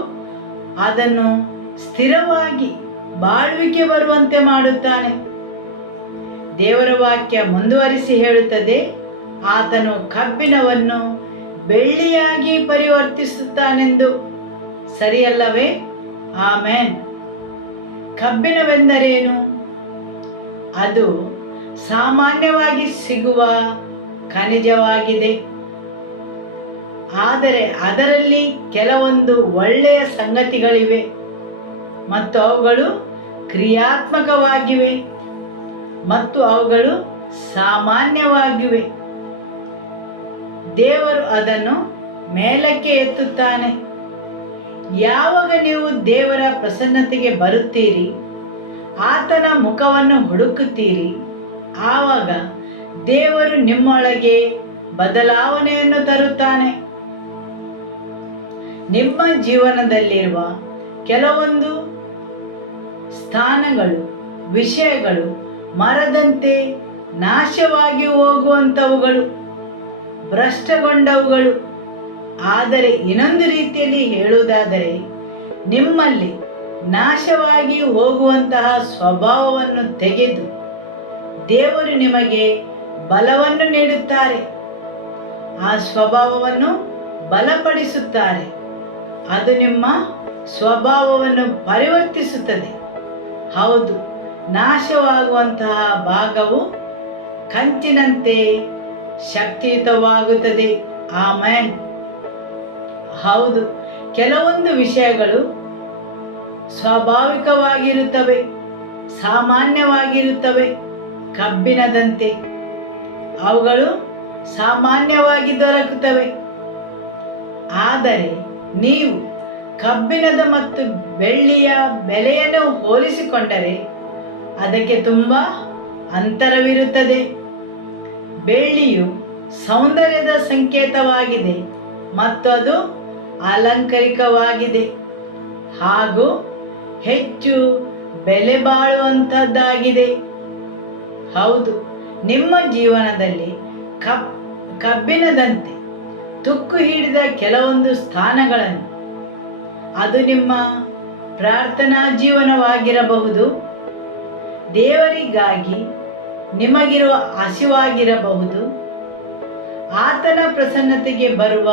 ಅದನ್ನು ಸ್ಥಿರವಾಗಿ ಬಾಳ್ವಿಕೆ ಬರುವಂತೆ ಮಾಡುತ್ತಾನೆ. ದೇವರ ವಾಕ್ಯ ಮುಂದುವರಿಸಿ ಹೇಳುತ್ತದೆ, ಆತನು ಕಬ್ಬಿಣವನ್ನು ಬೆಳ್ಳಿಯಾಗಿ ಪರಿವರ್ತಿಸುತ್ತಾನೆಂದು. ಸರಿಯಲ್ಲವೇ? ಆಮೆನ್. ಕಬ್ಬಿಣವೆಂದರೇನು? ಅದು ಸಾಮಾನ್ಯವಾಗಿ ಸಿಗುವ ಖನಿಜವಾಗಿದೆ. ಆದರೆ ಅದರಲ್ಲಿ ಕೆಲವೊಂದು ಒಳ್ಳೆಯ ಸಂಗತಿಗಳಿವೆ ಮತ್ತು ಅವುಗಳು ಕ್ರಿಯಾತ್ಮಕವಾಗಿವೆ ಮತ್ತು ಅವುಗಳು ಸಾಮಾನ್ಯವಾಗಿವೆ. ದೇವರು ಅದನ್ನು ಮೇಲಕ್ಕೆ ಎತ್ತುತ್ತಾನೆ. ಯಾವಾಗ ನೀವು ದೇವರ ಪ್ರಸನ್ನತೆಗೆ ಬರುತ್ತೀರಿ, ಆತನ ಮುಖವನ್ನು ಹುಡುಕುತ್ತೀರಿ, ಆವಾಗ ದೇವರು ನಿಮ್ಮೊಳಗೆ ಬದಲಾವಣೆಯನ್ನು ತರುತ್ತಾನೆ. ನಿಮ್ಮ ಜೀವನದಲ್ಲಿರುವ ಕೆಲವೊಂದು ಸ್ಥಾನಗಳು, ವಿಷಯಗಳು ಮರದಂತೆ ನಾಶವಾಗಿ ಹೋಗುವಂಥವುಗಳು, ಭ್ರಷ್ಟಗೊಂಡವುಗಳು. ಆದರೆ ಇನ್ನೊಂದು ರೀತಿಯಲ್ಲಿ ಹೇಳುವುದಾದರೆ, ನಿಮ್ಮಲ್ಲಿ ನಾಶವಾಗಿ ಹೋಗುವಂತಹ ಸ್ವಭಾವವನ್ನು ತೆಗೆದು ದೇವರು ನಿಮಗೆ ಬಲವನ್ನು ನೀಡುತ್ತಾರೆ. ಆ ಸ್ವಭಾವವನ್ನು ಬಲಪಡಿಸುತ್ತಾರೆ. ಅದು ನಿಮ್ಮ ಸ್ವಭಾವವನ್ನು ಪರಿವರ್ತಿಸುತ್ತದೆ. ಹೌದು, ನಾಶವಾಗುವಂತಹ ಭಾಗವು ಕಂಚಿನಂತೆ ಶಕ್ತಿಯುತವಾಗುತ್ತದೆ. ಆಮೆನ್. ಹೌದು, ಕೆಲವೊಂದು ವಿಷಯಗಳು ಸ್ವಾಭಾವಿಕವಾಗಿರುತ್ತವೆ, ಸಾಮಾನ್ಯವಾಗಿರುತ್ತವೆ, ಕಬ್ಬಿಣದಂತೆ ಅವುಗಳು ಸಾಮಾನ್ಯವಾಗಿ ದೊರಕುತ್ತವೆ. ಆದರೆ ನೀವು ಕಬ್ಬಿಣದ ಮತ್ತು ಬೆಳ್ಳಿಯ ಬೆಲೆಯನ್ನು ಹೋಲಿಸಿಕೊಂಡರೆ ಅದಕ್ಕೆ ತುಂಬ ಅಂತರವಿರುತ್ತದೆ. ಬೆಳ್ಳಿಯು ಸೌಂದರ್ಯದ ಸಂಕೇತವಾಗಿದೆ ಮತ್ತು ಅದು ಅಲಂಕಾರಿಕವಾಗಿದೆ ಹಾಗೂ ಹೆಚ್ಚು ಬೆಲೆ ಬಾಳುವಂಥದ್ದಾಗಿದೆ. ಹೌದು, ನಿಮ್ಮ ಜೀವನದಲ್ಲಿ ಕಬ್ಬಿಣದಂತೆ ತುಕ್ಕು ಹಿಡಿದ ಕೆಲವೊಂದು ಸ್ಥಾನಗಳನ್ನು, ಅದು ನಿಮ್ಮ ಪ್ರಾರ್ಥನಾ ಜೀವನವಾಗಿರಬಹುದು, ದೇವರಿಗಾಗಿ ನಿಮಗಿರುವ ಹಸಿವಾಗಿರಬಹುದು, ಆತನ ಪ್ರಸನ್ನತೆಗೆ ಬರುವ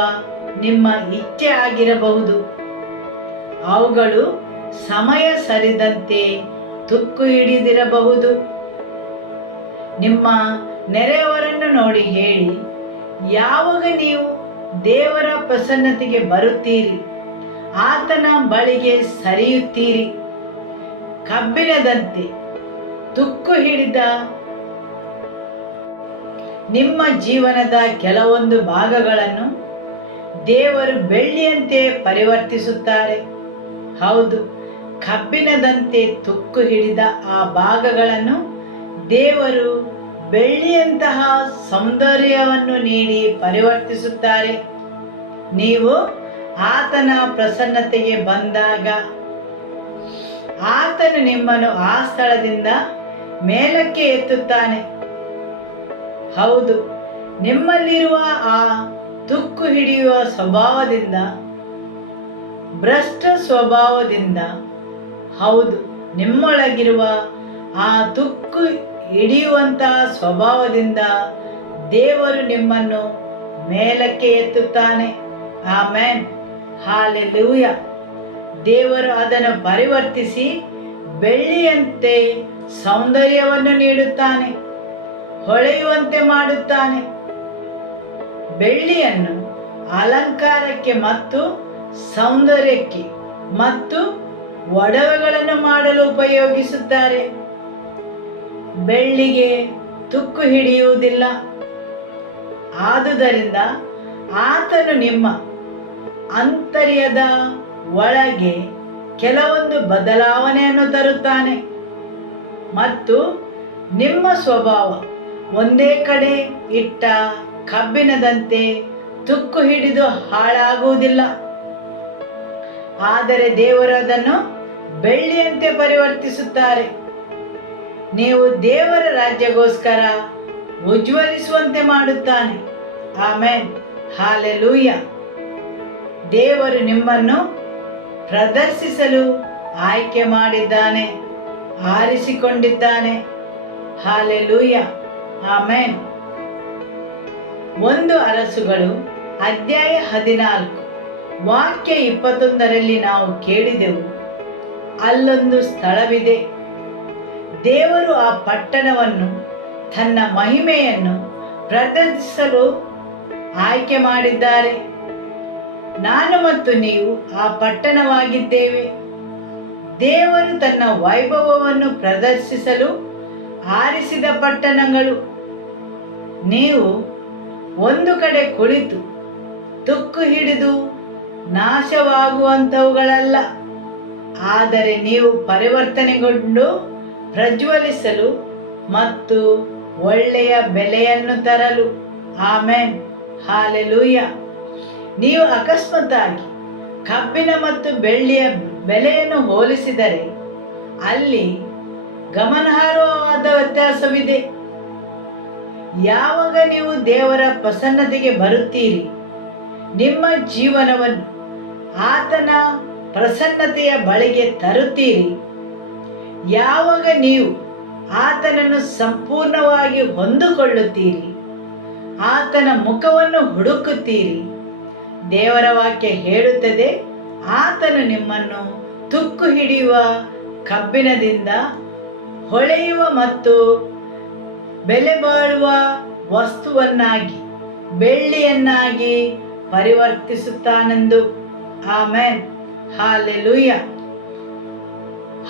ನಿಮ್ಮ ಇಚ್ಛೆ ಆಗಿರಬಹುದು. ಅವುಗಳು ಸಮಯ ಸರಿದಂತೆ ತುಕ್ಕು ಹಿಡಿದಿರಬಹುದು. ನಿಮ್ಮ ನೆರೆಯವರನ್ನು ನೋಡಿ ಹೇಳಿ, ಯಾವಾಗ ನೀವು ದೇವರ ಪ್ರಸನ್ನತೆಗೆ ಬರುತ್ತೀರಿ, ಆತನ ಬಳಿಗೆ ಸರಿಯುತ್ತೀರಿ, ಕಬ್ಬಿಣದಂತೆ ತುಕ್ಕು ಹಿಡಿದ ನಿಮ್ಮ ಜೀವನದ ಕೆಲವೊಂದು ಭಾಗಗಳನ್ನು ದೇವರು ಬೆಳ್ಳಿಯಂತೆ ಪರಿವರ್ತಿಸುತ್ತಾರೆ. ಹೌದು, ಕಬ್ಬಿಣದಂತೆ ತುಕ್ಕು ಹಿಡಿದ ಆ ಭಾಗಗಳನ್ನು ದೇವರು ಬೆಳ್ಳಿಯಂತಹ ಸೌಂದರ್ಯವನ್ನು ನೀಡಿ ಪರಿವರ್ತಿಸುತ್ತಾರೆ. ನೀವು ಆತನ ಪ್ರಸನ್ನತೆಗೆ ಬಂದಾಗ ಆತನು ನಿಮ್ಮನ್ನು ಆ ಸ್ಥಳದಿಂದ ಮೇಲಕ್ಕೆ ಎತ್ತುತ್ತಾನೆ. ಹೌದು, ನಿಮ್ಮಲ್ಲಿರುವ ಆ ತುಕ್ಕು ಹಿಡಿಯುವ ಸ್ವಭಾವದಿಂದ, ಭ್ರಷ್ಟ ಸ್ವಭಾವದಿಂದ, ಹೌದು, ನಿಮ್ಮೊಳಗಿರುವ ಆ ತುಕ್ಕು ಹಿಡಿಯುವಂತಹ ಸ್ವಭಾವದಿಂದ ದೇವರು ನಿಮ್ಮನ್ನು ಮೇಲಕ್ಕೆ ಎತ್ತುತ್ತಾನೆ. ಆಮೆನ್. ಹಾಲೆಲೂಯ. ದೇವರು ಅದನ್ನು ಪರಿವರ್ತಿಸಿ ಬೆಳ್ಳಿಯಂತೆ ಸೌಂದರ್ಯವನ್ನು ನೀಡುತ್ತಾನೆ, ಹೊಳೆಯುವಂತೆ ಮಾಡುತ್ತಾನೆ. ಬೆಳ್ಳಿಯನ್ನು ಅಲಂಕಾರಕ್ಕೆ ಮತ್ತು ಸೌಂದರ್ಯಕ್ಕೆ ಮತ್ತು ಒಡವೆಗಳನ್ನು ಮಾಡಲು ಉಪಯೋಗಿಸುತ್ತಾರೆ. ಬೆಳ್ಳಿಗೆ ತುಕ್ಕು ಹಿಡಿಯುವುದಿಲ್ಲ. ಆದುದರಿಂದ ಆತನು ನಿಮ್ಮ ಆಂತರ್ಯದ ಒಳಗೆ ಕೆಲವೊಂದು ಬದಲಾವಣೆಯನ್ನು ತರುತ್ತಾನೆ ಮತ್ತು ನಿಮ್ಮ ಸ್ವಭಾವ ಒಂದೇ ಕಡೆ ಇಟ್ಟ ಕಬ್ಬಿಣದಂತೆ ತುಕ್ಕು ಹಿಡಿದು ಹಾಳಾಗುವುದಿಲ್ಲ. ಆದರೆ ದೇವರು ಅದನ್ನು ಬೆಳ್ಳಿಯಂತೆ ಪರಿವರ್ತಿಸುತ್ತಾರೆ. ನೀವು ದೇವರ ರಾಜ್ಯಗೋಸ್ಕರ ಉಜ್ವಲಿಸುವಂತೆ ಮಾಡುತ್ತಾನೆ. ಆಮೆನ್. ಹಾಲೆಲೂಯ. ದೇವರು ನಿಮ್ಮನ್ನು ಪ್ರದರ್ಶಿಸಲು ಆಯ್ಕೆ ಮಾಡಿದ್ದಾನೆ, ಆರಿಸಿಕೊಂಡಿದ್ದಾನೆ. ಹಾಲೆಲೂಯ. ಆಮೆನ್. 1 ಅರಸುಗಳು ಅಧ್ಯಾಯ 14 ವಾಕ್ಯ 21ರಲ್ಲಿ ನಾವು ಕೇಳಿದೆವು, ಅಲ್ಲೊಂದು ಸ್ಥಳವಿದೆ. ದೇವರು ಆ ಪಟ್ಟಣವನ್ನು ತನ್ನ ಮಹಿಮೆಯನ್ನು ಪ್ರದರ್ಶಿಸಲು ಆಯ್ಕೆ ಮಾಡಿದ್ದಾರೆ. ನಾನು ಮತ್ತು ನೀವು ಆ ಪಟ್ಟಣವಾಗಿದ್ದೇವೆ. ದೇವರು ತನ್ನ ವೈಭವವನ್ನು ಪ್ರದರ್ಶಿಸಲು ಆರಿಸಿದ ಪಟ್ಟಣಗಳು. ನೀವು ಒಂದು ಕಡೆ ಕುಳಿತು ತುಕ್ಕು ಹಿಡಿದು ನಾಶವಾಗುವಂಥವುಗಳಲ್ಲ, ಆದರೆ ನೀವು ಪರಿವರ್ತನೆಗೊಂಡು ಪ್ರಜ್ವಲಿಸಲು ಮತ್ತು ಒಳ್ಳೆಯ ಬೆಲೆಯನ್ನು ತರಲು. ಆಮೆನ್. ಹಾಲೆಲೂಯ. ನೀವು ಅಕಸ್ಮಾತ್ತಾಗಿ ಕಬ್ಬಿಣ ಮತ್ತು ಬೆಳ್ಳಿಯ ಬೆಲೆಯನ್ನು ಹೋಲಿಸಿದರೆ ಅಲ್ಲಿ ಗಮನಾರ್ಹವಾದ ವ್ಯತ್ಯಾಸವಿದೆ. ಯಾವಾಗ ನೀವು ದೇವರ ಪ್ರಸನ್ನತೆಗೆ ಬರುತ್ತೀರಿ, ನಿಮ್ಮ ಜೀವನವನ್ನು ಆತನ ಪ್ರಸನ್ನತೆಯ ಬಳಿಗೆ ತರುತ್ತೀರಿ, ಯಾವಾಗ ನೀವು ಆತನನ್ನು ಸಂಪೂರ್ಣವಾಗಿ ಹೊಂದಿಕೊಳ್ಳುತ್ತೀರಿ, ಆತನ ಮುಖವನ್ನು ಹುಡುಕುತ್ತೀರಿ, ದೇವರ ವಾಕ್ಯ ಹೇಳುತ್ತದೆ, ಆತನು ನಿಮ್ಮನ್ನು ತುಕ್ಕು ಹಿಡಿಯುವ ಕಬ್ಬಿಣದಿಂದ ಹೊಳೆಯುವ ಮತ್ತು ಬೆಲೆ ಬಾಳುವ ವಸ್ತುವನ್ನಾಗಿ ಬೆಳ್ಳಿಯನ್ನಾಗಿ ಪರಿವರ್ತಿಸುತ್ತಾನೆಂದು. Amen, hallelujah.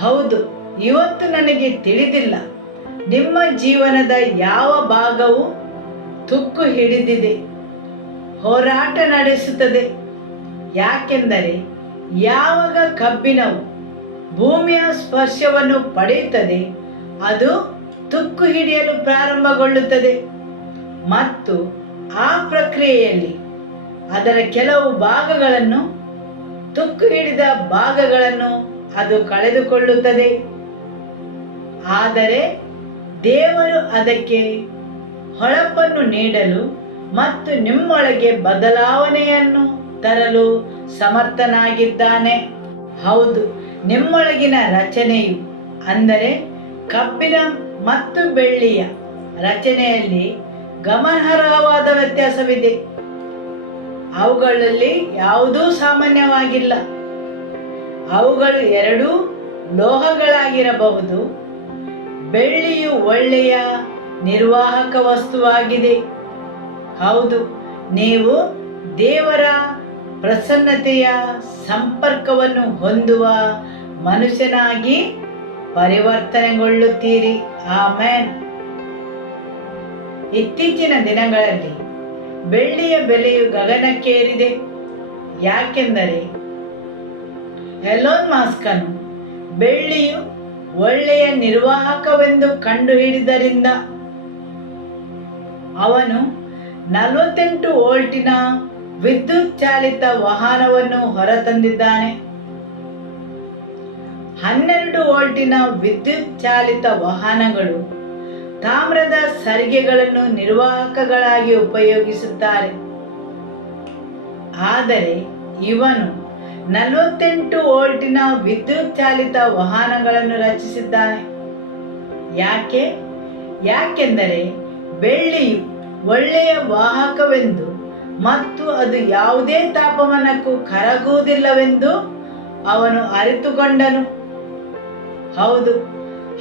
ಹೌದು, ಇವತ್ತು ನನಗೆ ತಿಳಿದಿಲ್ಲ ನಿಮ್ಮ ಜೀವನದ ಯಾವ ಭಾಗವು ತುಕ್ಕು ಹಿಡಿದಿದೆ, ಹೋರಾಟ ನಡೆಸುತ್ತದೆ. ಯಾಕೆಂದರೆ ಯಾವಾಗ ಕಬ್ಬಿಣವು ಭೂಮಿಯ ಸ್ಪರ್ಶವನ್ನು ಪಡೆಯುತ್ತದೆ, ಅದು ತುಕ್ಕು ಹಿಡಿಯಲು ಪ್ರಾರಂಭಗೊಳ್ಳುತ್ತದೆ ಮತ್ತು ಆ ಪ್ರಕ್ರಿಯೆಯಲ್ಲಿ ಅದರ ಕೆಲವು ಭಾಗಗಳನ್ನು, ತುಕ್ಕು ಹಿಡಿದ ಭಾಗಗಳನ್ನು ಅದು ಕಳೆದುಕೊಳ್ಳುತ್ತದೆ. ಆದರೆ ದೇವರು ಅದಕ್ಕೆ ಹೊಳಪನ್ನು ನೀಡಲು ಮತ್ತು ನಿಮ್ಮೊಳಗೆ ಬದಲಾವಣೆಯನ್ನು ತರಲು ಸಮರ್ಥನಾಗಿದ್ದಾನೆ. ಹೌದು, ನಿಮ್ಮೊಳಗಿನ ರಚನೆಯು, ಅಂದರೆ ಕಬ್ಬಿಣ ಮತ್ತು ಬೆಳ್ಳಿಯ ರಚನೆಯಲ್ಲಿ ಗಮನಾರ್ಹವಾದ ವ್ಯತ್ಯಾಸವಿದೆ. ಅವುಗಳಲ್ಲಿ ಯಾವುದೂ ಸಾಮಾನ್ಯವಾಗಿಲ್ಲ. ಅವುಗಳು ಎರಡೂ ಲೋಹಗಳಾಗಿರಬಹುದು. ಬೆಳ್ಳಿಯು ಒಳ್ಳೆಯ ನಿರ್ವಾಹಕ ವಸ್ತುವಾಗಿದೆ. ಹೌದು, ನೀವು ದೇವರ ಪ್ರಸನ್ನತೆಯ ಸಂಪರ್ಕವನ್ನು ಹೊಂದುವ ಮನುಷ್ಯನಾಗಿ ಪರಿವರ್ತನೆಗೊಳ್ಳುತ್ತೀರಿ. ಆಮೆನ್. ಇತ್ತೀಚಿನ ದಿನಗಳಲ್ಲಿ ಬೆಳ್ಳಿಯ ಬೆಲೆಯು ಗಗನಕ್ಕೇರಿದೆ. ಯಾಕೆಂದರೆ ಎಲೋನ್ ಮಸ್ಕನು ಬೆಳ್ಳಿಯು ಒಳ್ಳೆಯ ನಿರ್ವಾಹಕವೆಂದು ಕಂಡುಹಿಡಿದರಿಂದ ಅವನು 48 ವೋಲ್ಟಿನ ವಿದ್ಯುತ್ ಚಾಲಿತ ವಾಹನವನ್ನು ಹೊರತಂದಿದ್ದಾನೆ. 12 ವೋಲ್ಟಿನ ವಿದ್ಯುತ್ ಚಾಲಿತ ವಾಹನಗಳು ತಾಮ್ರದ ಸರಿಗೆಗಳನ್ನು ನಿರ್ವಾಹಕಗಳಾಗಿ ಉಪಯೋಗಿಸುತ್ತಾರೆ. ಆದರೆ ಇವನು 48 ವೋಲ್ಟಿನ ವಿದ್ಯುತ್ ಚಾಲಿತ ವಾಹನಗಳನ್ನು ರಚಿಸಿದ್ದಾನೆ. ಯಾಕೆಂದರೆ ಬೆಳ್ಳಿಯು ಒಳ್ಳೆಯ ವಾಹಕವೆಂದು ಮತ್ತು ಅದು ಯಾವುದೇ ತಾಪಮಾನಕ್ಕೂ ಕರಗುವುದಿಲ್ಲವೆಂದು ಅವನು ಅರಿತುಕೊಂಡನು. ಹೌದು,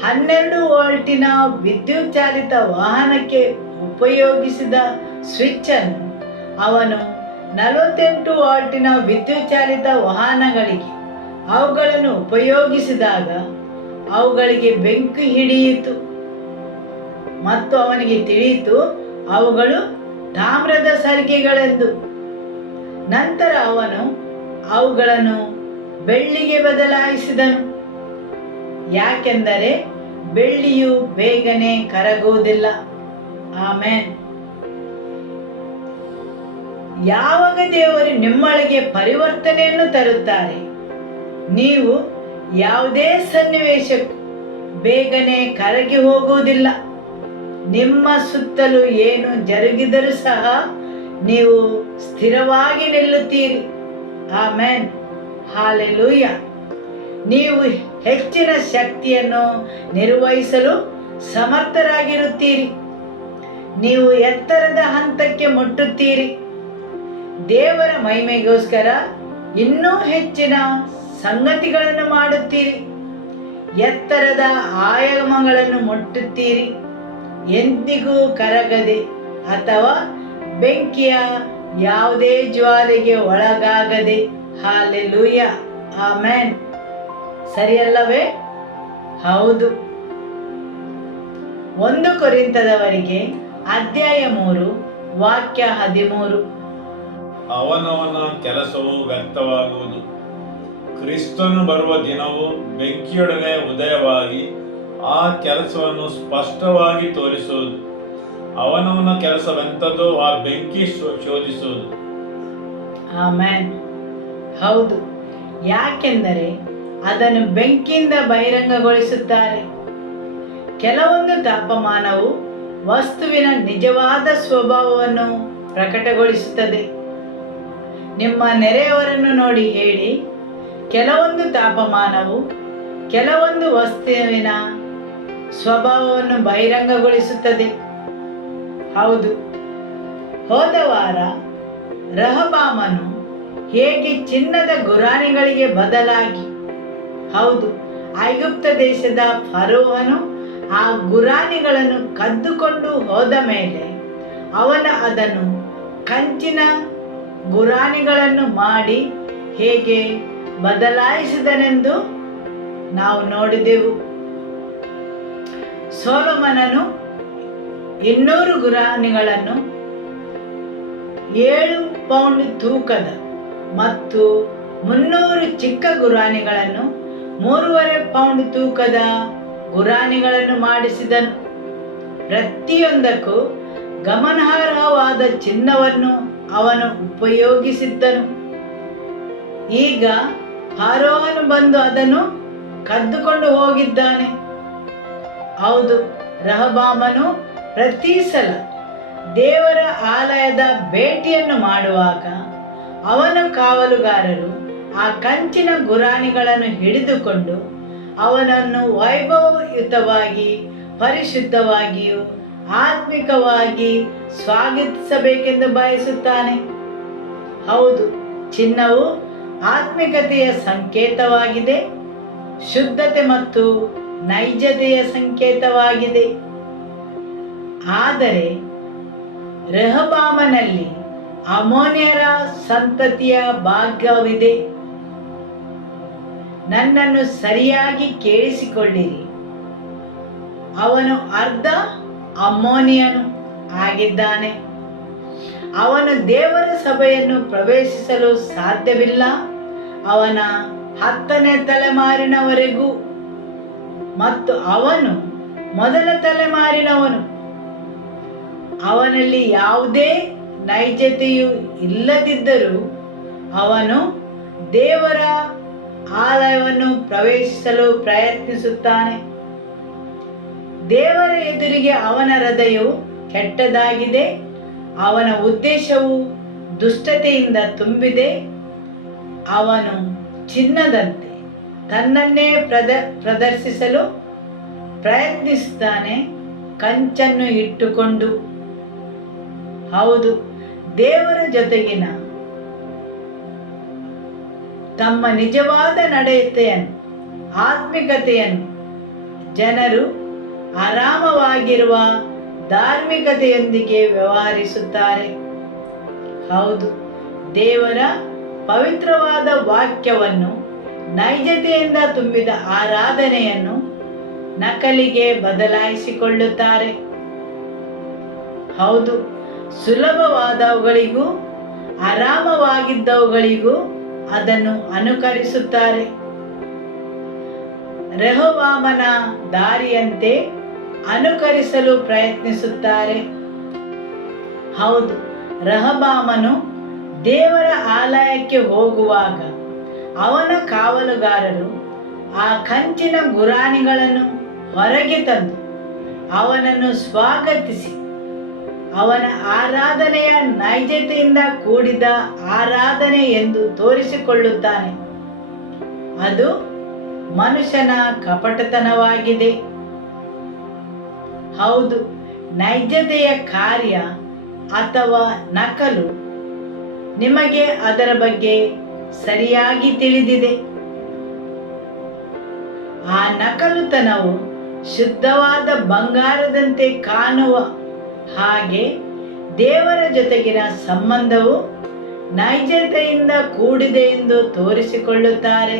12 ವೋಲ್ಟಿನ ವಿದ್ಯುತ್ ಚಾಲಿತ ವಾಹನಕ್ಕೆ ಉಪಯೋಗಿಸಿದ ಸ್ವಿಚ್ ಅನ್ನು ಅವನು 48 ವಾಟಿನ ವಿದ್ಯುತ್ ಚಾಲಿತ ವಾಹನಗಳಿಗೆ ಅವುಗಳನ್ನು ಉಪಯೋಗಿಸಿದಾಗ ಅವುಗಳಿಗೆ ಬೆಂಕಿ ಹಿಡಿಯಿತು ಮತ್ತು ಅವನಿಗೆ ತಿಳಿಯಿತು ಅವುಗಳು ತಾಮ್ರದ ಸರಿಗೆಗಳೆಂದು. ನಂತರ ಅವನು ಅವುಗಳನ್ನು ಬೆಳ್ಳಿಗೆ ಬದಲಾಯಿಸಿದನು. ಯಾಕೆಂದರೆ ಬೆಳ್ಳಿಯು ಬೇಗನೆ ಕರಗುವುದಿಲ್ಲ. ಆಮೆನ್. ಯಾವಾಗ ದೇವರು ನಿಮ್ಮೊಳಗೆ ಪರಿವರ್ತನೆಯನ್ನು ತರುತ್ತಾರೆ, ನೀವು ಯಾವುದೇ ಸನ್ನಿವೇಶಕ್ಕೂ ಬೇಗನೆ ಕರಗಿ ಹೋಗುವುದಿಲ್ಲ. ನಿಮ್ಮ ಸುತ್ತಲೂ ಏನು ಜರುಗಿದರೂ ಸಹ ನೀವು ಸ್ಥಿರವಾಗಿ ನಿಲ್ಲುತ್ತೀರಿ. Amen, hallelujah. ನೀವು ಹೆಚ್ಚಿನ ಶಕ್ತಿಯನ್ನು ನಿರ್ವಹಿಸಲು ಸಮರ್ಥರಾಗಿರುತ್ತೀರಿ. ನೀವು ಎತ್ತರದ ಹಂತಕ್ಕೆ ಮುಟ್ಟುತ್ತೀರಿ. ದೇವರ ಮಹಿಮೆಗೋಸ್ಕರ ಇನ್ನೂ ಹೆಚ್ಚಿನ ಸಂಗತಿಗಳನ್ನು ಮಾಡುತ್ತೀರಿ. ಎತ್ತರದ ಆಯಾಮಗಳನ್ನು ಮುಟ್ಟುತ್ತೀರಿ. ಎಂದಿಗೂ ಕರಗದೆ ಅಥವಾ ಬೆಂಕಿಯ ಯಾವುದೇ ಜ್ವಾಲೆಗೆ ಒಳಗಾಗದೆ. Hallelujah, amen. ಸರಿಯಲ್ಲವೇ? ಹೌದು. 1 ಕೊರಿಂಥದವರಿಗೆ ಅಧ್ಯಾಯ 3 ವಾಕ್ಯ 13. ಅವನವನ ಕೆಲಸವು ವ್ಯಕ್ತವಾಗುವುದು. ಕ್ರಿಸ್ತನು ಬರುವ ದಿನವು ಬೆಂಕಿಯೊಡನೆ ಉದಯವಾಗಿ ಆ ಕೆಲಸವನ್ನು ಸ್ಪಷ್ಟವಾಗಿ ತೋರಿಸುವುದು. ಅವನವನ ಕೆಲಸವೆಂಥದೋ ಆ ಬೆಂಕಿ ಶೋಧಿಸುವುದು. ಆಮೆನ್. ಹೌದು, ಯಾಕೆಂದರೆ ಅದನ್ನು ಬೆಂಕಿಯಿಂದ ಬಹಿರಂಗಗೊಳಿಸುತ್ತಾರೆ. ಕೆಲವೊಂದು ತಾಪಮಾನವು ವಸ್ತುವಿನ ನಿಜವಾದ ಸ್ವಭಾವವನ್ನು ಪ್ರಕಟಗೊಳಿಸುತ್ತದೆ. ನಿಮ್ಮ ನೆರೆಯವರನ್ನು ನೋಡಿ ಹೇಳಿ, ಕೆಲವೊಂದು ತಾಪಮಾನವು ಕೆಲವೊಂದು ವಸ್ತುವಿನ ಸ್ವಭಾವವನ್ನು ಬಹಿರಂಗಗೊಳಿಸುತ್ತದೆ. ಹೌದು, ಹೋದ ವಾರ ರೆಹಬ್ಬಾಮನು ಹೇಗೆ ಚಿನ್ನದ ಗುರಾಣಿಗಳಿಗೆ ಬದಲಾಗಿ, ಹೌದು, ಐಗುಪ್ತ ದೇಶದ ಫರೋಹನು ಆ ಗುರಾಣಿಗಳನ್ನು ಕದ್ದುಕೊಂಡು ಹೋದ ಮೇಲೆ ಅವನು ಅದನ್ನು ಕಂಚಿನ ಗುರಾಣಿಗಳನ್ನು ಮಾಡಿ ಹೇಗೆ ಬದಲಾಯಿಸಿದನೆಂದು ನಾವು ನೋಡಿದೆವು. ಸೊಲೊಮೋನನು 200 ಗುರಾಣಿಗಳನ್ನು 7 ಪೌಂಡ್ ತೂಕದ ಮತ್ತು 300 ಚಿಕ್ಕ ಗುರಾಣಿಗಳನ್ನು 3.5 ಪೌಂಡ್ ತೂಕದ ಗುರಾಣಿಗಳನ್ನು ಮಾಡಿಸಿದನು. ಪ್ರತಿಯೊಂದಕ್ಕೂ ಗಮನಾರ್ಹವಾದ ಚಿನ್ನವನ್ನು ಅವನು ಉಪಯೋಗಿಸಿದ್ದನು. ಈಗ ಫರೋಹನು ಬಂದು ಅದನ್ನು ಕದ್ದುಕೊಂಡು ಹೋಗಿದ್ದಾನೆ. ಹೌದು, ರೆಹಬ್ಬಾಮನು ಪ್ರತಿ ಸಲ ದೇವರ ಆಲಯದ ಭೇಟಿಯನ್ನು ಮಾಡುವಾಗ ಅವನ ಕಾವಲುಗಾರರು ಆ ಕಂಚಿನ ಗುರಾಣಿಗಳನ್ನು ಹಿಡಿದುಕೊಂಡು ಅವನನ್ನು ವೈಭವಯುತವಾಗಿ, ಪರಿಶುದ್ಧವಾಗಿಯೂ ಆತ್ಮಿಕವಾಗಿ ಸ್ವಾಗತಿಸಬೇಕೆಂದು ಬಯಸುತ್ತಾನೆ. ಹೌದು, ಚಿನ್ನವು ಆತ್ಮಿಕತೆಯ ಸಂಕೇತವಾಗಿದೆ, ಶುದ್ಧತೆ ಮತ್ತು ನೈಜತೆಯ ಸಂಕೇತವಾಗಿದೆ. ಆದರೆ ರೆಹಬ್ಬಾಮನಲ್ಲಿ ಅಮ್ಮೋನ್ಯರ ಸಂತತಿಯ ಭಾಗವಿದೆ. ನನ್ನನ್ನು ಸರಿಯಾಗಿ ಕೇಳಿಸಿಕೊಳ್ಳಿರಿ, ಅವನು ಅರ್ಧ ಅಮ್ಮೋನಿಯನು ಆಗಿದ್ದಾನೆ. ಅವನು ದೇವರ ಸಭೆಯನ್ನು ಪ್ರವೇಶಿಸಲು ಸಾಧ್ಯವಿಲ್ಲ. ಅವನ 10ನೇ ತಲೆಮಾರಿನವರೆಗೂ, ಮತ್ತು ಅವನು ಮೊದಲ ತಲೆಮಾರಿನವನು. ಅವನಲ್ಲಿ ಯಾವುದೇ ನೈಜತೆಯೂ ಇಲ್ಲದಿದ್ದರೂ ಅವನು ದೇವರ ಆಲಯವನ್ನು ಪ್ರವೇಶಿಸಲು ಪ್ರಯತ್ನಿಸುತ್ತಾನೆ. ದೇವರ ಎದುರಿಗೆ ಅವನ ಹೃದಯವು ಕೆಟ್ಟದಾಗಿದೆ, ಅವನ ಉದ್ದೇಶವು ದುಷ್ಟತೆಯಿಂದ ತುಂಬಿದೆ. ಅವನು ಚಿನ್ನದಂತೆ ತನ್ನನ್ನೇ ಪ್ರದರ್ಶಿಸಲು ಪ್ರಯತ್ನಿಸುತ್ತಾನೆ, ಕಂಚನ್ನು ಇಟ್ಟುಕೊಂಡು. ಹೌದು, ದೇವರ ಜೊತೆಗಿನ ತಮ್ಮ ನಿಜವಾದ ನಡತೆಯನ್ನು, ಆತ್ಮಿಕತೆಯನ್ನು ಜನರು ಆರಾಮವಾಗಿರುವ ಧಾರ್ಮಿಕತೆಯೊಂದಿಗೆ ವ್ಯವಹರಿಸುತ್ತಾರೆ. ಹೌದು, ದೇವರ ಪವಿತ್ರವಾದ ವಾಕ್ಯವನ್ನು, ನೈಜತೆಯಿಂದ ತುಂಬಿದ ಆರಾಧನೆಯನ್ನು ನಕಲಿಗೆ ಬದಲಾಯಿಸಿಕೊಳ್ಳುತ್ತಾರೆ. ಹೌದು, ಸುಲಭವಾದವುಗಳಿಗೂ ಆರಾಮವಾಗಿದ್ದವುಗಳಿಗೂ ಅದನ್ನು ಅನುಕರಿಸುತ್ತಾರೆ. ರೆಹಬ್ಬಾಮನ ದಾರಿಯಂತೆ ಅನುಕರಿಸಲು ಪ್ರಯತ್ನಿಸುತ್ತಾರೆ. ಹೌದು, ರೆಹಬ್ಬಾಮನು ದೇವರ ಆಲಯಕ್ಕೆ ಹೋಗುವಾಗ ಅವನ ಕಾವಲುಗಾರರು ಆ ಕಂಚಿನ ಗುರಾಣಿಗಳನ್ನು ಹೊರಗೆ ತಂದು ಅವನನ್ನು ಸ್ವಾಗತಿಸಿ ಅವನ ಆರಾಧನೆಯ ನೈಜತೆಯಿಂದ ಕೂಡಿದ ಆರಾಧನೆ ಎಂದು ತೋರಿಸಿಕೊಳ್ಳುತ್ತಾನೆ. ಅದು ಮನುಷ್ಯನ ಕಪಟತನವಾಗಿದೆ. ಹೌದು, ನೈಜತೆಯ ಕಾರ್ಯ ಅಥವಾ ನಕಲು. ನಿಮಗೆ ಅದರ ಬಗ್ಗೆ ಸರಿಯಾಗಿ ತಿಳಿದಿದೆ. ಆ ನಕಲುತನವು ಶುದ್ಧವಾದ ಬಂಗಾರದಂತೆ ಕಾಣುವ ಹಾಗೆ ದೇವರ ಜೊತೆಗಿನ ಸಂಬಂಧವು ನೈಜತೆಯಿಂದ ಕೂಡಿದೆ ಎಂದು ತೋರಿಸಿಕೊಳ್ಳುತ್ತಾರೆ.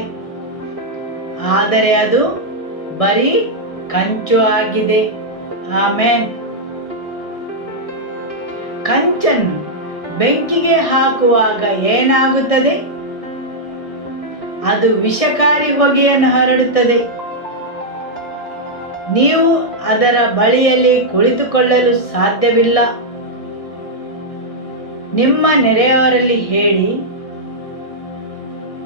ಆದರೆ ಅದು ಬರೀ ಕಂಚು ಆಗಿದೆ. ಆಮೆನ್. ಕಂಚನ್ನು ಬೆಂಕಿಗೆ ಹಾಕುವಾಗ ಏನಾಗುತ್ತದೆ? ಅದು ವಿಷಕಾರಿ ಹೊಗೆಯನ್ನು ಹರಡುತ್ತದೆ. ನೀವು ಅದರ ಬಳಿಯಲ್ಲಿ ಕುಳಿತುಕೊಳ್ಳಲು ಸಾಧ್ಯವಿಲ್ಲ. ನಿಮ್ಮ ನೆರೆಯವರಲ್ಲಿ ಹೇಳಿ,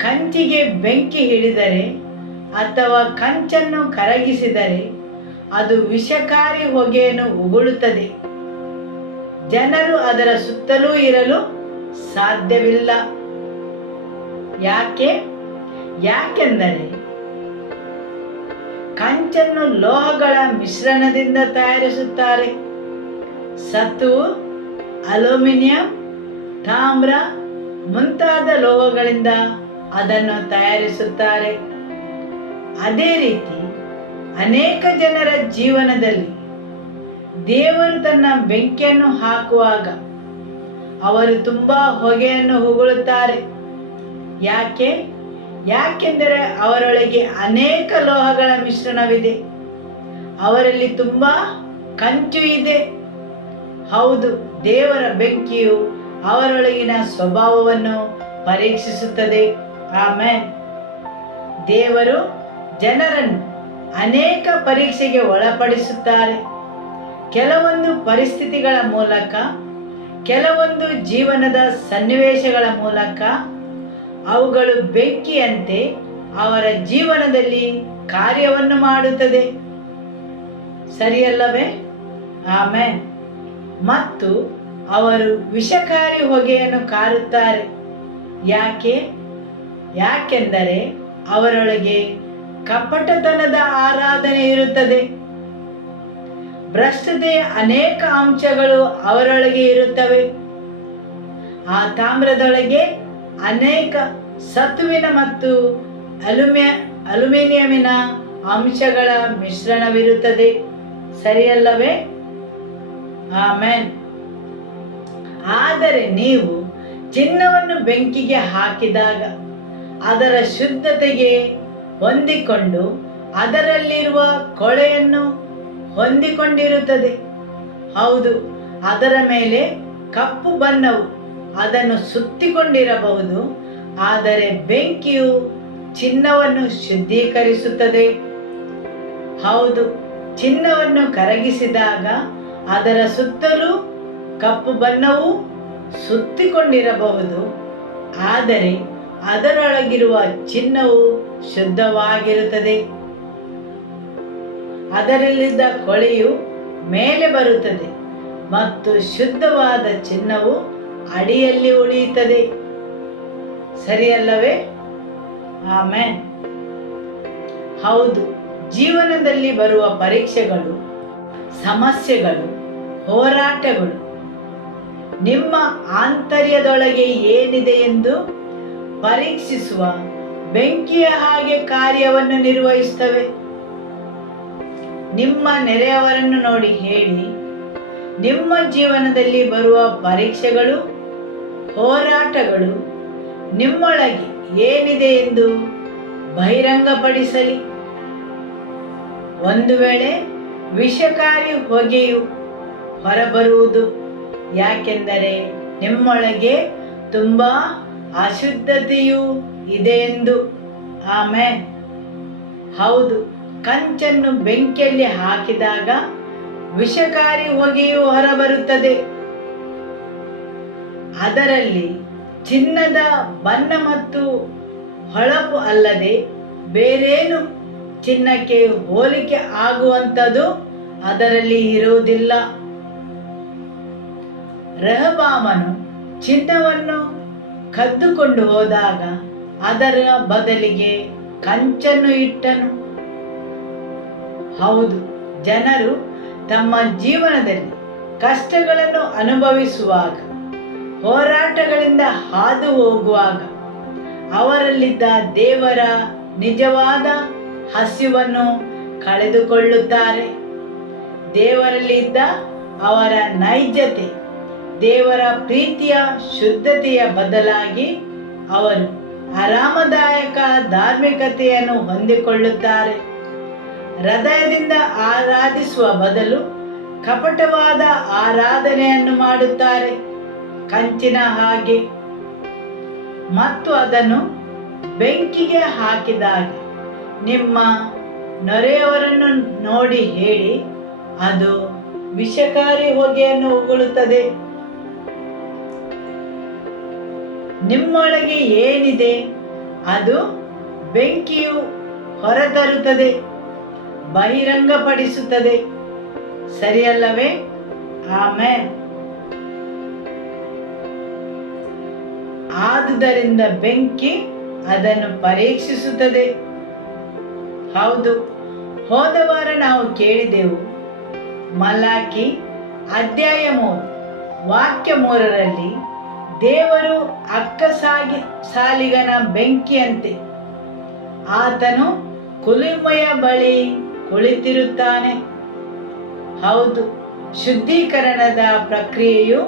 ಕಂಚಿಗೆ ಬೆಂಕಿ ಹಿಡಿದರೆ ಅಥವಾ ಕಂಚನ್ನು ಕರಗಿಸಿದರೆ ಅದು ವಿಷಕಾರಿ ಹೊಗೆಯನ್ನು ಉಗುಳುತ್ತದೆ. ಜನರು ಅದರ ಸುತ್ತಲೂ ಇರಲು ಸಾಧ್ಯವಿಲ್ಲ. ಯಾಕೆಂದರೆ ಕಂಚನ್ನು ಲೋಹಗಳ ಮಿಶ್ರಣದಿಂದ ತಯಾರಿಸುತ್ತಾರೆ. ಸತುವು, ಅಲ್ಯೂಮಿನಿಯಂ, ತಾಮ್ರ ಮುಂತಾದ ಲೋಹಗಳಿಂದ ಅದನ್ನು ತಯಾರಿಸುತ್ತಾರೆ. ಅದೇ ರೀತಿ ಅನೇಕ ಜನರ ಜೀವನದಲ್ಲಿ ದೇವರು ತನ್ನ ಬೆಂಕಿಯನ್ನು ಹಾಕುವಾಗ ಅವರು ತುಂಬಾ ಹೊಗೆಯನ್ನು ಉಗುಳುತ್ತಾರೆ. ಯಾಕೆಂದರೆ ಅವರೊಳಗೆ ಅನೇಕ ಲೋಹಗಳ ಮಿಶ್ರಣವಿದೆ. ಅವರಲ್ಲಿ ತುಂಬಾ ಕಂಚು ಇದೆ. ಹೌದು, ದೇವರ ಬೆಂಕಿಯು ಅವರೊಳಗಿನ ಸ್ವಭಾವವನ್ನು ಪರೀಕ್ಷಿಸುತ್ತದೆ. ಆಮೆನ್. ದೇವರು ಜನರನ್ನು ಅನೇಕ ಪರೀಕ್ಷೆಗೆ ಒಳಪಡಿಸುತ್ತಾರೆ. ಕೆಲವೊಂದು ಪರಿಸ್ಥಿತಿಗಳ ಮೂಲಕ, ಕೆಲವೊಂದು ಜೀವನದ ಸನ್ನಿವೇಶಗಳ ಮೂಲಕ ಅವುಗಳು ಬೆಂಕಿಯಂತೆ ಅವರ ಜೀವನದಲ್ಲಿ ಕಾರ್ಯವನ್ನು ಮಾಡುತ್ತದೆ. ಸರಿಯಲ್ಲವೇ? ಆಮೆನ್. ಮತ್ತು ಅವರು ವಿಷಕಾರಿ ಹೊಗೆಯನ್ನು ಕಾರುತ್ತಾರೆ. ಯಾಕೆಂದರೆ ಅವರೊಳಗೆ ಕಪಟತನದ ಆರಾಧನೆ ಇರುತ್ತದೆ. ಭ್ರಷ್ಟತೆಯ ಅನೇಕ ಅಂಶಗಳು ಅವರೊಳಗೆ ಇರುತ್ತವೆ. ಆ ತಾಮ್ರದೊಳಗೆ ಅನೇಕ ಸತುವಿನ ಮತ್ತು ಅಲ್ಯೂಮಿನಿಯಮಿನ ಅಂಶಗಳ ಮಿಶ್ರಣವಿರುತ್ತದೆ. ಸರಿಯಲ್ಲವೇ? ಆಮೆನ್. ಆದರೆ ನೀವು ಚಿನ್ನವನ್ನು ಬೆಂಕಿಗೆ ಹಾಕಿದಾಗ ಅದರ ಶುದ್ಧತೆಗೆ ಹೊಂದಿಕೊಂಡು ಅದರಲ್ಲಿರುವ ಕೊಳೆಯನ್ನು ಹೊಂದಿಕೊಂಡಿರುತ್ತದೆ. ಹೌದು, ಅದರ ಮೇಲೆ ಕಪ್ಪು ಬಣ್ಣವು ಅದನ್ನು ಸುತ್ತಿಕೊಂಡಿರಬಹುದು. ಆದರೆ ಬೆಂಕಿಯು ಚಿನ್ನವನ್ನು ಶುದ್ಧೀಕರಿಸುತ್ತದೆ. ಹೌದು, ಚಿನ್ನವನ್ನು ಕರಗಿಸಿದಾಗ ಅದರ ಸುತ್ತಲೂ ಕಪ್ಪು ಬಣ್ಣವು ಸುತ್ತಿಕೊಂಡಿರಬಹುದು. ಆದರೆ ಅದರೊಳಗಿರುವ ಚಿನ್ನವು ಶುದ್ಧವಾಗಿರುತ್ತದೆ. ಅದರಲ್ಲಿದ್ದ ಕೊಳೆಯು ಮೇಲೆ ಬರುತ್ತದೆ ಮತ್ತು ಶುದ್ಧವಾದ ಚಿನ್ನವು ಅಡಿಯಲ್ಲಿ ಉಳಿಯುತ್ತದೆ. ಸರಿಯಲ್ಲವೇ? ಆಮೆನ್. ಹೌದು, ಜೀವನದಲ್ಲಿ ಬರುವ ಪರೀಕ್ಷೆಗಳು, ಸಮಸ್ಯೆಗಳು, ಹೋರಾಟಗಳು ನಿಮ್ಮ ಆಂತರ್ಯದೊಳಗೆ ಏನಿದೆ ಎಂದು ಪರೀಕ್ಷಿಸುವ ಬೆಂಕಿಯ ಹಾಗೆ ಕಾರ್ಯವನ್ನು ನಿರ್ವಹಿಸುತ್ತವೆ. ನಿಮ್ಮ ನೆರೆಯವರನ್ನು ನೋಡಿ ಹೇಳಿ, ನಿಮ್ಮ ಜೀವನದಲ್ಲಿ ಬರುವ ಪರೀಕ್ಷೆಗಳು, ಹೋರಾಟಗಳು ನಿಮ್ಮೊಳಗೆ ಏನಿದೆ ಎಂದು ಬಹಿರಂಗಪಡಿಸಲಿ. ಒಂದು ವೇಳೆ ವಿಷಕಾರಿ ಹೊಗೆಯು ಹೊರಬರುವುದು. ಯಾಕೆಂದರೆ ನಿಮ್ಮೊಳಗೆ ತುಂಬಾ ಅಶುದ್ಧತೆಯೂ ಇದೆ ಎಂದು. ಆಮೆನ್. ಹೌದು, ಕಂಚನ್ನು ಬೆಂಕಿಯಲ್ಲಿ ಹಾಕಿದಾಗ ವಿಷಕಾರಿ ಹೊಗೆಯು ಹೊರಬರುತ್ತದೆ. ಅದರಲ್ಲಿ ಚಿನ್ನದ ಬಣ್ಣ ಮತ್ತು ಹೊಳಪು ಅಲ್ಲದೆ ಬೇರೇನು ಚಿನ್ನಕ್ಕೆ ಹೋಲಿಕೆ ಆಗುವಂಥದ್ದು ಅದರಲ್ಲಿ ಇರುವುದಿಲ್ಲ. ರೆಹಬ್ಬಾಮನು ಚಿನ್ನವನ್ನು ಕದ್ದುಕೊಂಡು ಹೋದಾಗ ಅದರ ಬದಲಿಗೆ ಕಂಚನ್ನು ಇಟ್ಟನು. ಹೌದು, ಜನರು ತಮ್ಮ ಜೀವನದಲ್ಲಿ ಕಷ್ಟಗಳನ್ನು ಅನುಭವಿಸುವಾಗ, ಹೋರಾಟಗಳಿಂದ ಹಾದು ಹೋಗುವಾಗ ಅವರಲ್ಲಿದ್ದ ದೇವರ ನಿಜವಾದ ಹಸಿವನ್ನು ಕಳೆದುಕೊಳ್ಳುತ್ತಾರೆ. ದೇವರಲ್ಲಿದ್ದ ಅವರ ನೈಜತೆ, ದೇವರ ಪ್ರೀತಿಯ ಶುದ್ಧತೆಯ ಬದಲಾಗಿ ಅವರು ಆರಾಮದಾಯಕ ಧಾರ್ಮಿಕತೆಯನ್ನು ಹೊಂದಿಕೊಳ್ಳುತ್ತಾರೆ. ಹೃದಯದಿಂದ ಆರಾಧಿಸುವ ಬದಲು ಕಪಟವಾದ ಆರಾಧನೆಯನ್ನು ಮಾಡುತ್ತಾರೆ, ಕಂಚಿನ ಹಾಗೆ. ಮತ್ತು ಅದನ್ನು ಬೆಂಕಿಗೆ ಹಾಕಿದಾಗ ನಿಮ್ಮ ನೆರೆಯವರನ್ನು ನೋಡಿ ಹೇಳಿ, ಅದು ವಿಷಕಾರಿ ಹೊಗೆಯನ್ನು ಉಗುಳುತ್ತದೆ. ನಿಮ್ಮೊಳಗೆ ಏನಿದೆ ಅದು ಬೆಂಕಿಯು ಹೊರತರುತ್ತದೆ, ಬಹಿರಂಗಪಡಿಸುತ್ತದೆ. ಸರಿಯಲ್ಲವೇ? ಆಮೆನ್. ಆದುದರಿಂದ ಬೆಂಕಿ ಅದನ್ನು ಪರೀಕ್ಷಿಸುತ್ತದೆ. ಹೌದು, ಹೋದ ವಾರ ನಾವು ಕೇಳಿದೆವು, ಮಲಾಕಿ ಅಧ್ಯಾಯ 3 ವಾಕ್ಯ 3ರಲ್ಲಿ ದೇವರು ಸಾಲಿಗನ ಬೆಂಕಿಯಂತೆ ಆತನು ಕುಲುಮೆಯ ಬಳಿ ಕುಳಿತಿರುತ್ತಾನೆ. ಹೌದು, ಶುದ್ಧೀಕರಣದ ಪ್ರಕ್ರಿಯೆಯು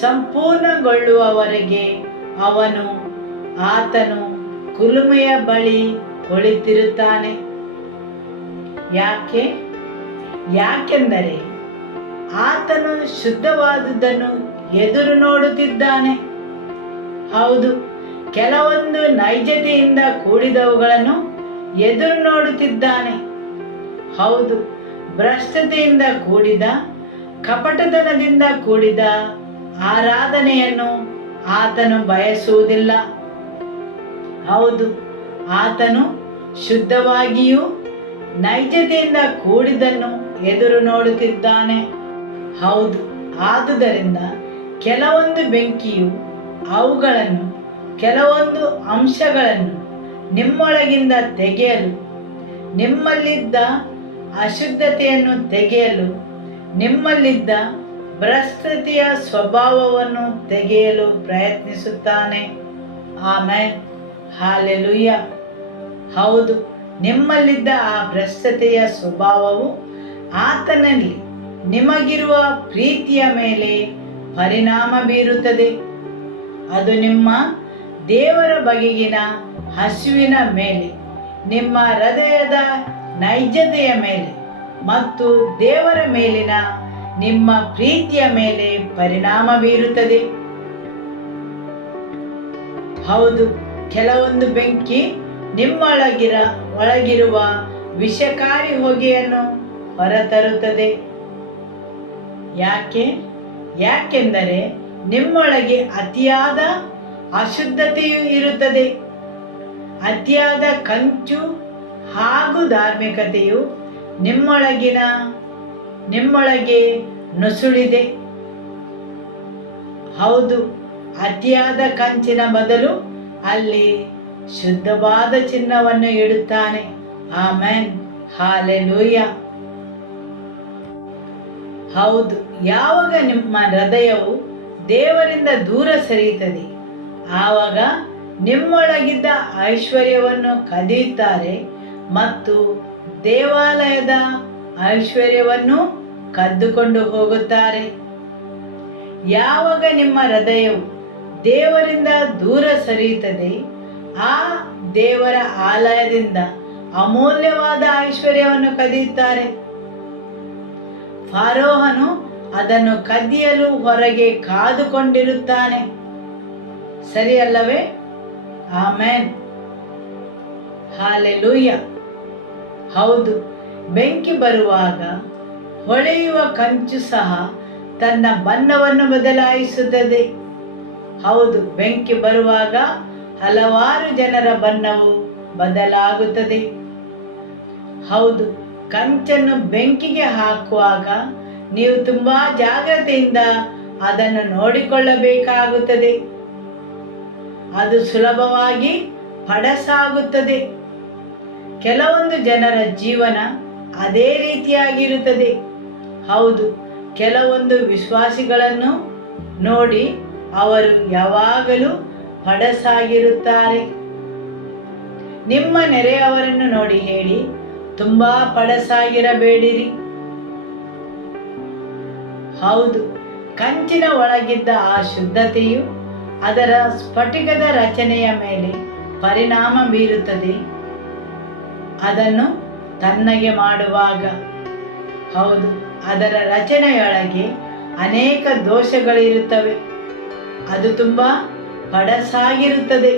ಸಂಪೂರ್ಣಗೊಳ್ಳುವವರೆಗೆ ಆತನು ಕುಲುಮೆಯ ಬಳಿ ಕುಳಿತಿರುತ್ತಾನೆ. ಯಾಕೆಂದರೆ ಆತನು ಶುದ್ಧವಾದುದನ್ನು ಎದುರು ನೋಡುತ್ತಿದ್ದಾನೆ. ಹೌದು, ಕೆಲವೊಂದು ನೈಜತೆಯಿಂದ ಕೂಡಿದವುಗಳನ್ನು ಎದುರು ನೋಡುತ್ತಿದ್ದಾನೆ. ಹೌದು, ಭ್ರಷ್ಟತೆಯಿಂದ ಕೂಡಿದ, ಕಪಟತನದಿಂದ ಕೂಡಿದ ಆರಾಧನೆಯನ್ನು ಆತನು ಬಯಸುವುದಿಲ್ಲ. ಹೌದು, ಆತನು ಶುದ್ಧವಾಗಿಯೂ ನೈಜತೆಯಿಂದ ಕೂಡಿದನ್ನು ಎದುರು ನೋಡುತ್ತಿದ್ದಾನೆ. ಹೌದು, ಆದುದರಿಂದ ಕೆಲವೊಂದು ಬೆಂಕಿಯು ಕೆಲವೊಂದು ಅಂಶಗಳನ್ನು ನಿಮ್ಮೊಳಗಿಂದ ತೆಗೆಯಲು, ನಿಮ್ಮಲ್ಲಿದ್ದ ಅಶುದ್ಧತೆಯನ್ನು ತೆಗೆಯಲು, ನಿಮ್ಮಲ್ಲಿದ್ದ ಭ್ರಷ್ಟತೆಯ ಸ್ವಭಾವವನ್ನು ತೆಗೆಯಲು ಪ್ರಯತ್ನಿಸುತ್ತಾನೆ. Amen, hallelujah. ಹೌದು, ನಿಮ್ಮಲ್ಲಿದ್ದ ಆ ಭ್ರಷ್ಟತೆಯ ಸ್ವಭಾವವು ಆತನಲ್ಲಿ ನಿಮಗಿರುವ ಪ್ರೀತಿಯ ಮೇಲೆ ಪರಿಣಾಮ ಬೀರುತ್ತದೆ. ಅದು ನಿಮ್ಮ ದೇವರ ಬಗೆಗಿನ ಹಸಿವಿನ ಮೇಲೆ, ನಿಮ್ಮ ಹೃದಯದ ನೈಜತೆಯ ಮೇಲೆ ಮತ್ತು ದೇವರ ಮೇಲಿನ ನಿಮ್ಮ ಪ್ರೀತಿಯ ಮೇಲೆ ಪರಿಣಾಮ ಬೀರುತ್ತದೆ. ಹೌದು, ಕೆಲವೊಂದು ಬೆಂಕಿ ಒಳಗಿರುವ ವಿಷಕಾರಿ ಹೊಗೆಯನ್ನು ಹೊರತರುತ್ತದೆ. ಯಾಕೆಂದರೆ ನಿಮ್ಮೊಳಗೆ ಅತಿಯಾದ ಅಶುದ್ಧತೆಯು ಇರುತ್ತದೆ. ಅತಿಯಾದ ಕಂಚು ಹಾಗೂ ಧಾರ್ಮಿಕತೆಯು ನಿಮ್ಮೊಳಗೆ ನುಸುಳಿದೆ. ಹೌದು, ಅತಿಯಾದ ಕಂಚಿನ ಬದಲು ಅಲ್ಲಿ ಶುದ್ಧವಾದ ಚಿನ್ನವನ್ನು ಇಡುತ್ತಾನೆ. Amen, hallelujah. ಹೌದು, ಯಾವಾಗ ನಿಮ್ಮ ಹೃದಯವು ದೇವರಿಂದ ದೂರ ಸರಿಯುತ್ತದೆ, ಆವಾಗ ನಿಮ್ಮೊಳಗಿದ್ದ ಐಶ್ವರ್ಯವನ್ನು ಕದಿಯುತ್ತಾರೆ ಮತ್ತು ದೇವಾಲಯದ ಐಶ್ವರ್ಯವನ್ನು ಕದ್ದುಕೊಂಡು ಹೋಗುತ್ತಾರೆ. ಯಾವಾಗ ನಿಮ್ಮ ಹೃದಯವು ದೇವರಿಂದ ದೂರ ಸರಿಯುತ್ತದೆ, ಆ ದೇವರ ಆಲಯದಿಂದ ಅಮೂಲ್ಯವಾದ ಐಶ್ವರ್ಯವನ್ನು ಕದಿಯುತ್ತಾರೆ. ಫರೋಹನು ಅದನ್ನು ಕದಿಯಲು ಹೊರಗೆ ಕಾದುಕೊಂಡಿರುತ್ತಾನೆ. ಸರಿಯಲ್ಲವೇ? Amen, hallelujah. ಹೌದು, ಬೆಂಕಿ ಬರುವಾಗ ಹೊಳೆಯುವ ಕಂಚು ಸಹ ತನ್ನ ಬಣ್ಣವನ್ನು ಬದಲಾಯಿಸುತ್ತದೆ. ಹೌದು, ಬೆಂಕಿ ಬರುವಾಗ ಹಲವಾರು ಜನರ ಬಣ್ಣವು ಬದಲಾಗುತ್ತದೆ. ಹೌದು, ಕಂಚನ್ನು ಬೆಂಕಿಗೆ ಹಾಕುವಾಗ ನೀವು ತುಂಬಾ ಜಾಗ್ರತೆಯಿಂದ ಅದನ್ನು ನೋಡಿಕೊಳ್ಳಬೇಕಾಗುತ್ತದೆ. ಅದು ಸುಲಭವಾಗಿ ಪಡಸಾಗುತ್ತದೆ. ಕೆಲವೊಂದು ಜನರ ಜೀವನ ಅದೇ ರೀತಿಯಾಗಿರುತ್ತದೆ. ಹೌದು, ಕೆಲವೊಂದು ವಿಶ್ವಾಸಿಗಳನ್ನು ನೋಡಿ ಅವರು ಯಾವಾಗಲೂ ಪಡಸಾಗಿರುತ್ತಾರೆ. ನಿಮ್ಮ ನೆರೆಯವರನ್ನು ನೋಡಿ ಹೇಳಿ, ತುಂಬಾ ಪಡಸಾಗಿರಬೇಡಿರಿ. ಹೌದು, ಕಂಚಿನ ಒಳಗಿದ್ದ ಆ ಶುದ್ಧತೆಯು ಅದರ ಸ್ಫಟಿಕದ ರಚನೆಯ ಮೇಲೆ ಪರಿಣಾಮ ಬೀರುತ್ತದೆ. ಅದನ್ನು ತಣ್ಣಗೆ ಮಾಡುವಾಗ, ಹೌದು, ಅದರ ರಚನೆಯೊಳಗೆ ಅನೇಕ ದೋಷಗಳಿರುತ್ತವೆ. ಅದು ತುಂಬಾ ಪಡಸಾಗಿರುತ್ತದೆ.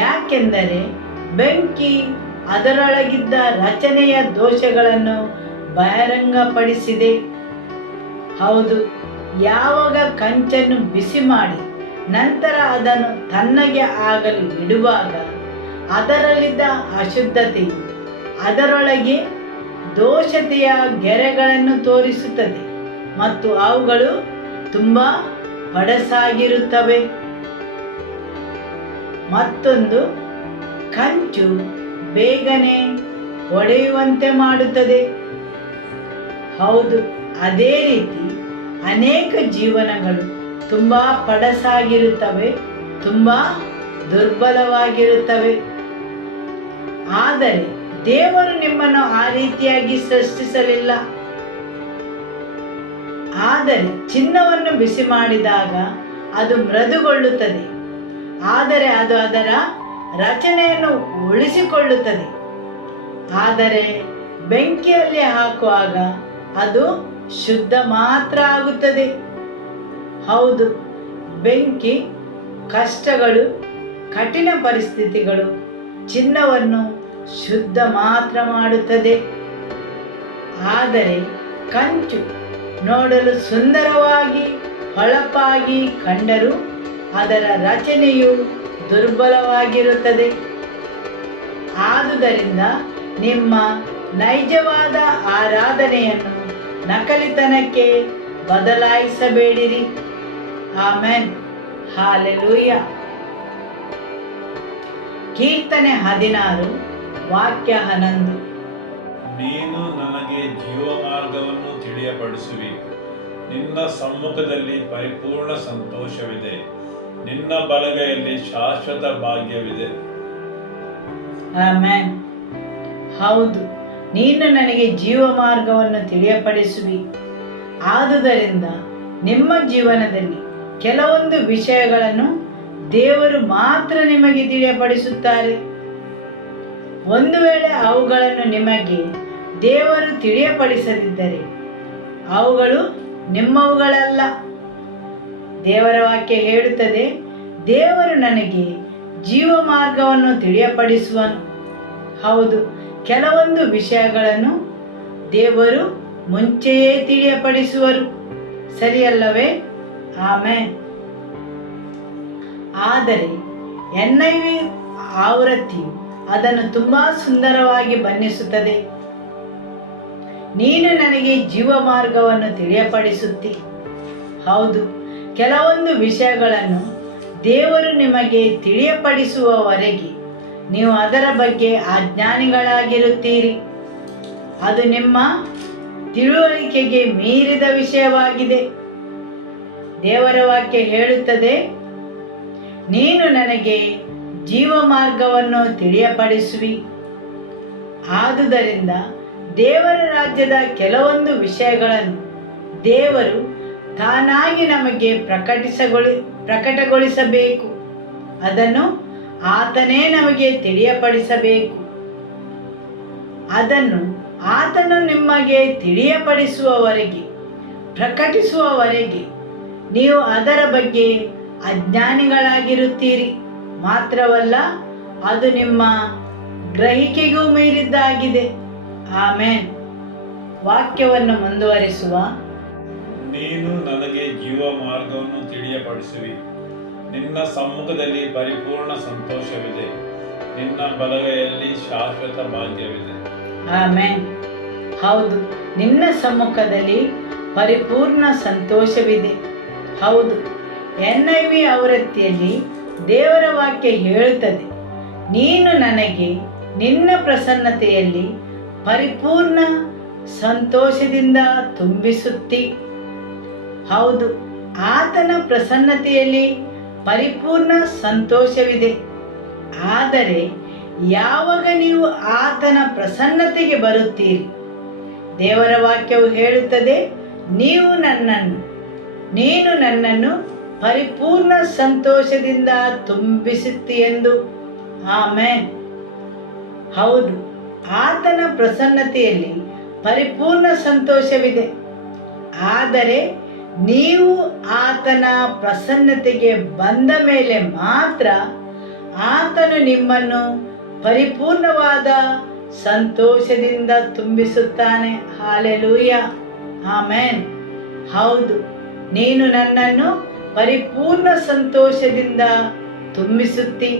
ಯಾಕೆಂದರೆ ಬೆಂಕಿ ಅದರೊಳಗಿದ್ದ ರಚನೆಯ ದೋಷಗಳನ್ನು ಬಹಿರಂಗಪಡಿಸಿದೆ. ಹೌದು, ಯಾವಾಗ ಕಂಚನ್ನು ಬಿಸಿ ಮಾಡಿ ನಂತರ ಅದನ್ನು ತಣ್ಣಗೆ ಆಗಲು ಇಡುವಾಗ ಅದರಲ್ಲಿದ್ದ ಅಶುದ್ಧತೆಯು ಅದರೊಳಗೆ ದೋಷತೆಯ ಗೆರೆಗಳನ್ನು ತೋರಿಸುತ್ತದೆ ಮತ್ತು ಅವುಗಳು ತುಂಬ ಪಡಸಾಗಿರುತ್ತವೆ. ಮತ್ತೊಂದು, ಕಂಚು ಬೇಗನೆ ಒಡೆಯುವಂತೆ ಮಾಡುತ್ತದೆ. ಹೌದು, ಅದೇ ರೀತಿ ಅನೇಕ ಜೀವನಗಳು ತುಂಬ ಪಡಸಾಗಿರುತ್ತವೆ, ತುಂಬ ದುರ್ಬಲವಾಗಿರುತ್ತವೆ. ಆದರೆ ದೇವರು ನಿಮ್ಮನ್ನು ಆ ರೀತಿಯಾಗಿ ಸೃಷ್ಟಿಸಲಿಲ್ಲ. ಆದರೆ ಚಿನ್ನವನ್ನು ಬಿಸಿ ಮಾಡಿದಾಗ ಅದು ಮೃದುಗೊಳ್ಳುತ್ತದೆ, ಆದರೆ ಅದು ಅದರ ರಚನೆಯನ್ನು ಉಳಿಸಿಕೊಳ್ಳುತ್ತದೆ. ಆದರೆ ಬೆಂಕಿಯಲ್ಲಿ ಹಾಕುವಾಗ ಅದು ಶುದ್ಧ ಮಾತ್ರ ಆಗುತ್ತದೆ. ಹೌದು, ಬೆಂಕಿ, ಕಷ್ಟಗಳು, ಕಠಿಣ ಪರಿಸ್ಥಿತಿಗಳು ಚಿನ್ನವನ್ನು ಶುದ್ಧ ಮಾತ್ರ ಮಾಡುತ್ತದೆ. ಆದರೆ ಕಂಚು ನೋಡಲು ಸುಂದರವಾಗಿ ಹೊಳಪಾಗಿ ಕಂಡರೂ ಅದರ ರಚನೆಯು ದುರ್ಬಲವಾಗಿರುತ್ತದೆ. ಆದುದರಿಂದ ನಿಮ್ಮ ನೈಜವಾದ ಆರಾಧನೆಯನ್ನು ನಕಲಿತನಕ್ಕೆ ಬದಲಾಯಿಸಬೇಡಿರಿ. ಆಮೆನ್. ಹಾಲೆಲೂಯ. ಕೀರ್ತನೆ 16 ವಾಕ್ಯ 11. ನೀನು ನನಗೆ ಜೀವಮಾರ್ಗವನ್ನು ತಿಳಿಯಪಡಿಸುವಿ. ನಿನ್ನ ಸಮ್ಮುಖದಲ್ಲಿ ಪರಿಪೂರ್ಣ ಸಂತೋಷವಿದೆ, ನಿನ್ನ ಬಲಗೈಯಲ್ಲಿ ಶಾಶ್ವತ ಭಾಗ್ಯವಿದೆ. ಆಮೆನ್. ಹೌದು, ನೀನು ನನಗೆ ಜೀವ ಮಾರ್ಗವನ್ನು ತಿಳಿಯಪಡಿಸುವಿ. ಆದುದರಿಂದ ನಿಮ್ಮ ಜೀವನದಲ್ಲಿ ಕೆಲವೊಂದು ವಿಷಯಗಳನ್ನು ದೇವರು ಮಾತ್ರ ನಿಮಗೆ ತಿಳಿಯಪಡಿಸುತ್ತಾರೆ. ಒಂದು ವೇಳೆ ಅವುಗಳನ್ನು ನಿಮಗೆ ದೇವರು ತಿಳಿಯಪಡಿಸದಿದ್ದರೆ ಅವುಗಳು ನಿಮ್ಮವುಗಳಲ್ಲ. ದೇವರ ವಾಕ್ಯ ಹೇಳುತ್ತದೆ, ದೇವರು ನನಗೆ ಜೀವ ಮಾರ್ಗವನ್ನು ತಿಳಿಯಪಡಿಸುವನು. ಹೌದು, ಕೆಲವೊಂದು ವಿಷಯಗಳನ್ನು ದೇವರು ಮುಂಚೆಯೇ ತಿಳಿಯಪಡಿಸುವರು, ಸರಿಯಲ್ಲವೇ? ಆಮೆನ್. ಆದರೆ NIV ಆವೃತ್ತಿಯು ಅದನ್ನು ತುಂಬ ಸುಂದರವಾಗಿ ಬಣ್ಣಿಸುತ್ತದೆ. ನೀನು ನನಗೆ ಜೀವ ಮಾರ್ಗವನ್ನು ತಿಳಿಯಪಡಿಸುತ್ತಿ. ಹೌದು, ಕೆಲವೊಂದು ವಿಷಯಗಳನ್ನು ದೇವರು ನಿಮಗೆ ತಿಳಿಯಪಡಿಸುವವರೆಗೆ ನೀವು ಅದರ ಬಗ್ಗೆ ಅಜ್ಞಾನಿಗಳಾಗಿರುತ್ತೀರಿ. ಅದು ನಿಮ್ಮ ತಿಳುವಳಿಕೆಗೆ ಮೀರಿದ ವಿಷಯವಾಗಿದೆ. ದೇವರ ವಾಕ್ಯ ಹೇಳುತ್ತದೆ, ನೀನು ನನಗೆ ಜೀವ ಮಾರ್ಗವನ್ನು ತಿಳಿಯಪಡಿಸುವಿ. ಆದುದರಿಂದ ದೇವರ ರಾಜ್ಯದ ಕೆಲವೊಂದು ವಿಷಯಗಳನ್ನು ದೇವರು ತಾನಾಗಿ ನಮಗೆ ಪ್ರಕಟಗೊಳಿಸಬೇಕು. ಅದನ್ನು ಆತನೇ ನಮಗೆ ತಿಳಿಯಪಡಿಸಬೇಕು. ಅದನ್ನು ಆತನು ನಿಮಗೆ ತಿಳಿಯಪಡಿಸುವವರೆಗೆ, ಪ್ರಕಟಿಸುವವರೆಗೆ ನೀವು ಅದರ ಬಗ್ಗೆ ಅಜ್ಞಾನಿಗಳಾಗಿರುತ್ತೀರಿ. ಮಾತ್ರವಲ್ಲ, ಅದು ನಿಮ್ಮ ಗ್ರಹಿಕೆಗೂ ಮೀರಿದ್ದಾಗಿದೆ. ಆಮೆನ್. ವಾಕ್ಯವನ್ನು ಮುಂದುವರಿಸುವ. ನೀನು ನನಗೆ ಜೀವ ಮಾರ್ಗವನ್ನು ತಿಳಿಯಪಡಿಸುವಿ. ನಿನ್ನ ಸಮ್ಮುಖದಲ್ಲಿ ಪರಿಪೂರ್ಣ ಸಂತೋಷವಿದೆ, ನಿನ್ನ ಬಲಗೈಯಲ್ಲಿ ಶಾಶ್ವತ ಭಾಗ್ಯವಿದೆ. ಆಮೆನ್. ಹೌದು, ನಿನ್ನ ಸಮ್ಮುಖದಲ್ಲಿ ಪರಿಪೂರ್ಣ ಸಂತೋಷವಿದೆ. ಹೌದು, NIV ಆವೃತ್ತಿಯಲ್ಲಿ ದೇವರ ವಾಕ್ಯ ಹೇಳುತ್ತದೆ, ನೀನು ನನಗೆ ನಿನ್ನ ಪ್ರಸನ್ನತೆಯಲ್ಲಿ ಪರಿಪೂರ್ಣ ಸಂತೋಷದಿಂದ ತುಂಬಿಸುತ್ತಿ. ಹೌದು, ಆತನ ಪ್ರಸನ್ನತೆಯಲ್ಲಿ ಪರಿಪೂರ್ಣ ಸಂತೋಷವಿದೆ. ಆದರೆ ಯಾವಾಗ ನೀವು ಆತನ ಪ್ರಸನ್ನತೆಗೆ ಬರುತ್ತೀರಿ, ದೇವರ ವಾಕ್ಯವು ಹೇಳುತ್ತದೆ, ನೀನು ನನ್ನನ್ನು ಪರಿಪೂರ್ಣ ಸಂತೋಷದಿಂದ ತುಂಬಿಸುತ್ತಿ ಎಂದು. ಆಮೆನ್. ಹೌದು, ಆತನ ಪ್ರಸನ್ನತೆಯಲ್ಲಿ ಪರಿಪೂರ್ಣ ಸಂತೋಷವಿದೆ. ಆದರೆ ನೀವು ಆತನ ಪ್ರಸನ್ನತೆಗೆ ಬಂದ ಮೇಲೆ ಮಾತ್ರ ಆತನು ನಿಮ್ಮನ್ನು ಪರಿಪೂರ್ಣವಾದ ಸಂತೋಷದಿಂದ ತುಂಬಿಸುತ್ತಾನೆ. ಹಾಲೆಲೂಯ. ಆಮೆನ್. ಹೌದು, ನೀನು ನನ್ನನ್ನು ಪರಿಪೂರ್ಣ ಸಂತೋಷದಿಂದ ತುಂಬಿಸುತ್ತಿ.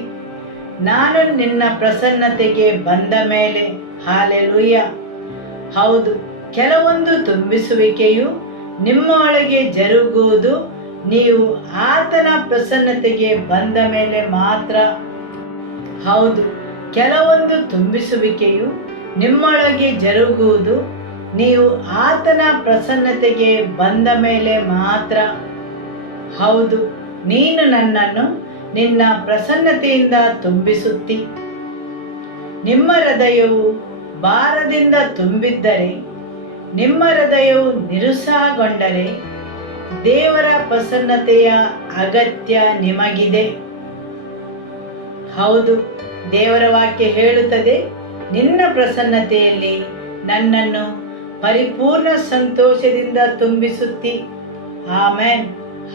ನಾನು ನಿನ್ನ ಪ್ರಸನ್ನತೆಗೆ ಬಂದ ಮೇಲೆ. ಹಾಲೆಲೂಯ. ಹೌದು, ಕೆಲವೊಂದು ತುಂಬಿಸುವಿಕೆಯು ನಿಮ್ಮ ಒಳಗೆ ಜರುಗುವುದು ನೀವು ಆತನ ಪ್ರಸನ್ನತೆಗೆ ಬಂದ ಮೇಲೆ ಮಾತ್ರ. ಹೌದು, ಕೆಲವೊಂದು ತುಂಬಿಸುವಿಕೆಯು ನಿಮ್ಮೊಳಗೆ ಜರುಗುವುದು ನೀವು ಆತನ ಪ್ರಸನ್ನತೆಗೆ ಬಂದ ಮೇಲೆ ಮಾತ್ರ. ಹೌದು, ನೀನು ನನ್ನನ್ನು ನಿನ್ನ ಪ್ರಸನ್ನತೆಯಿಂದ ತುಂಬಿಸುತ್ತಿ. ನಿಮ್ಮ ಹೃದಯವು ಭಾರದಿಂದ ತುಂಬಿದ್ದರೆ, ನಿಮ್ಮ ಹೃದಯವು ನಿರುತ್ಸಾಹಗೊಂಡರೆ, ದೇವರ ಪ್ರಸನ್ನತೆಯ ಅಗತ್ಯ ನಿಮಗಿದೆ. ಹೌದು, ದೇವರ ವಾಕ್ಯ ಹೇಳುತ್ತದೆ, ನಿನ್ನ ಪ್ರಸನ್ನತೆಯಲ್ಲಿ ನನ್ನನ್ನು ಪರಿಪೂರ್ಣ ಸಂತೋಷದಿಂದ ತುಂಬಿಸುತ್ತಿ. ಆಮೆನ್.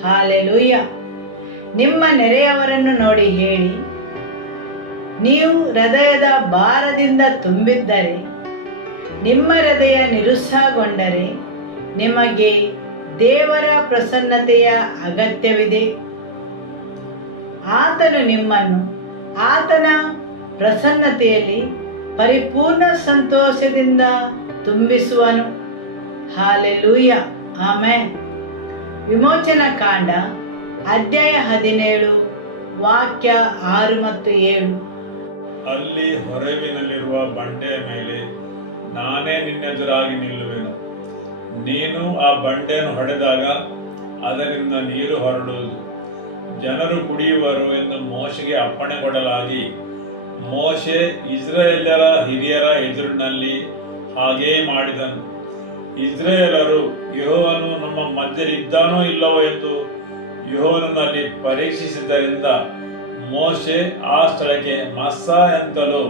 ಹಾಲೆಲೂಯ. ನಿಮ್ಮ ನೆರೆಯವರನ್ನು ನೋಡಿ ಹೇಳಿ, ನೀವು ಹೃದಯದ ಭಾರದಿಂದ ತುಂಬಿದ್ದರೆ, ನಿಮ್ಮ ಹೃದಯ ನಿರುತ್ಸಾಹಗೊಂಡರೆ, ನಿಮಗೆ ದೇವರ ಪ್ರಸನ್ನತೆಯ ಅಗತ್ಯವಿದೆ. ಆತನು ನಿಮ್ಮನ್ನು ಆತನ ಪ್ರಸನ್ನತೆಯಲ್ಲಿ ಪರಿಪೂರ್ಣ ಸಂತೋಷದಿಂದ ತುಂಬಿಸುವನು. ಹಾಲೆಲೂಯ. ಆಮೆನ್. ವಿಮೋಚನಾ ಕಾಂಡ ಅಧ್ಯಾಯ 17 ವಾಕ್ಯ 6 ಮತ್ತು 7. ಅಲ್ಲಿ ಹೊರವಿನಲ್ಲಿರುವ ಬಂಡೆಯ ಮೇಲೆ ನಾನೇ ನಿನ್ನೆದುರಾಗಿ ನಿಲ್ಲುವೆನು. ನೀನು ಆ ಬಂಡೆಯನ್ನು ಹೊಡೆದಾಗ ಅದರಿಂದ ನೀರು ಹೊರಡುವುದು, ಜನರು ಕುಡಿಯುವರು ಎಂದು ಮೋಶೆಗೆ ಅಪ್ಪಣೆ ಕೊಡಲಾಗಿ, ಮೋಶೆ ಇಸ್ರಾಯೇಲ್ಯರ ಹಿರಿಯರ ಎದುರಿನಲ್ಲಿ ಹಾಗೆಯೇ ಮಾಡಿದನು. ಇಸ್ರಾಯೇಲರು ಯೆಹೋವನು ನಮ್ಮ ಮಧ್ಯದಲ್ಲಿದ್ದಾನೋ ಇಲ್ಲವೋ ಎಂದು ಯೆಹೋವನನ್ನು ಅಲ್ಲಿ ಪರೀಕ್ಷಿಸಿದ್ದರಿಂದ ಮೋಶೆ ಆ ಸ್ಥಳಕ್ಕೆ ಮಸ್ಸಾ ಎಂತಲೂ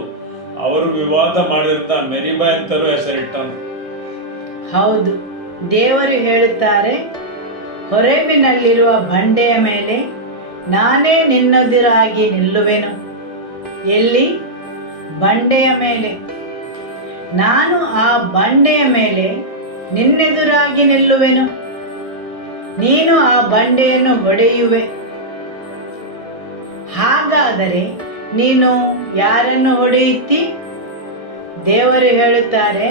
ಅವರು ವಿವಾದ ಮಾಡಿದಂತ ಮೆರಿಬಾ ಎಂತಲೂ ಹೆಸರಿಟ್ಟನು. ಹೌದು, ದೇವರು ಹೇಳುತ್ತಾರೆ, ಹೊರೆಬಿನಲ್ಲಿರುವ ಬಂಡೆಯ ಮೇಲೆ ನಾನೇ ನಿನ್ನೆದುರಾಗಿ ನಿಲ್ಲುವೆನು. ಎಲ್ಲಿ? ಬಂಡೆಯ ಮೇಲೆ. ನಾನು ಆ ಬಂಡೆಯ ಮೇಲೆ ನಿನ್ನೆದುರಾಗಿ ನಿಲ್ಲುವೆನು. ನೀನು ಆ ಬಂಡೆಯನ್ನು ಹೊಡೆಯುವೆ. ಹಾಗಾದರೆ ನೀನು ಯಾರನ್ನು ಹೊಡೆಯುತ್ತಿ? ದೇವರು ಹೇಳುತ್ತಾರೆ,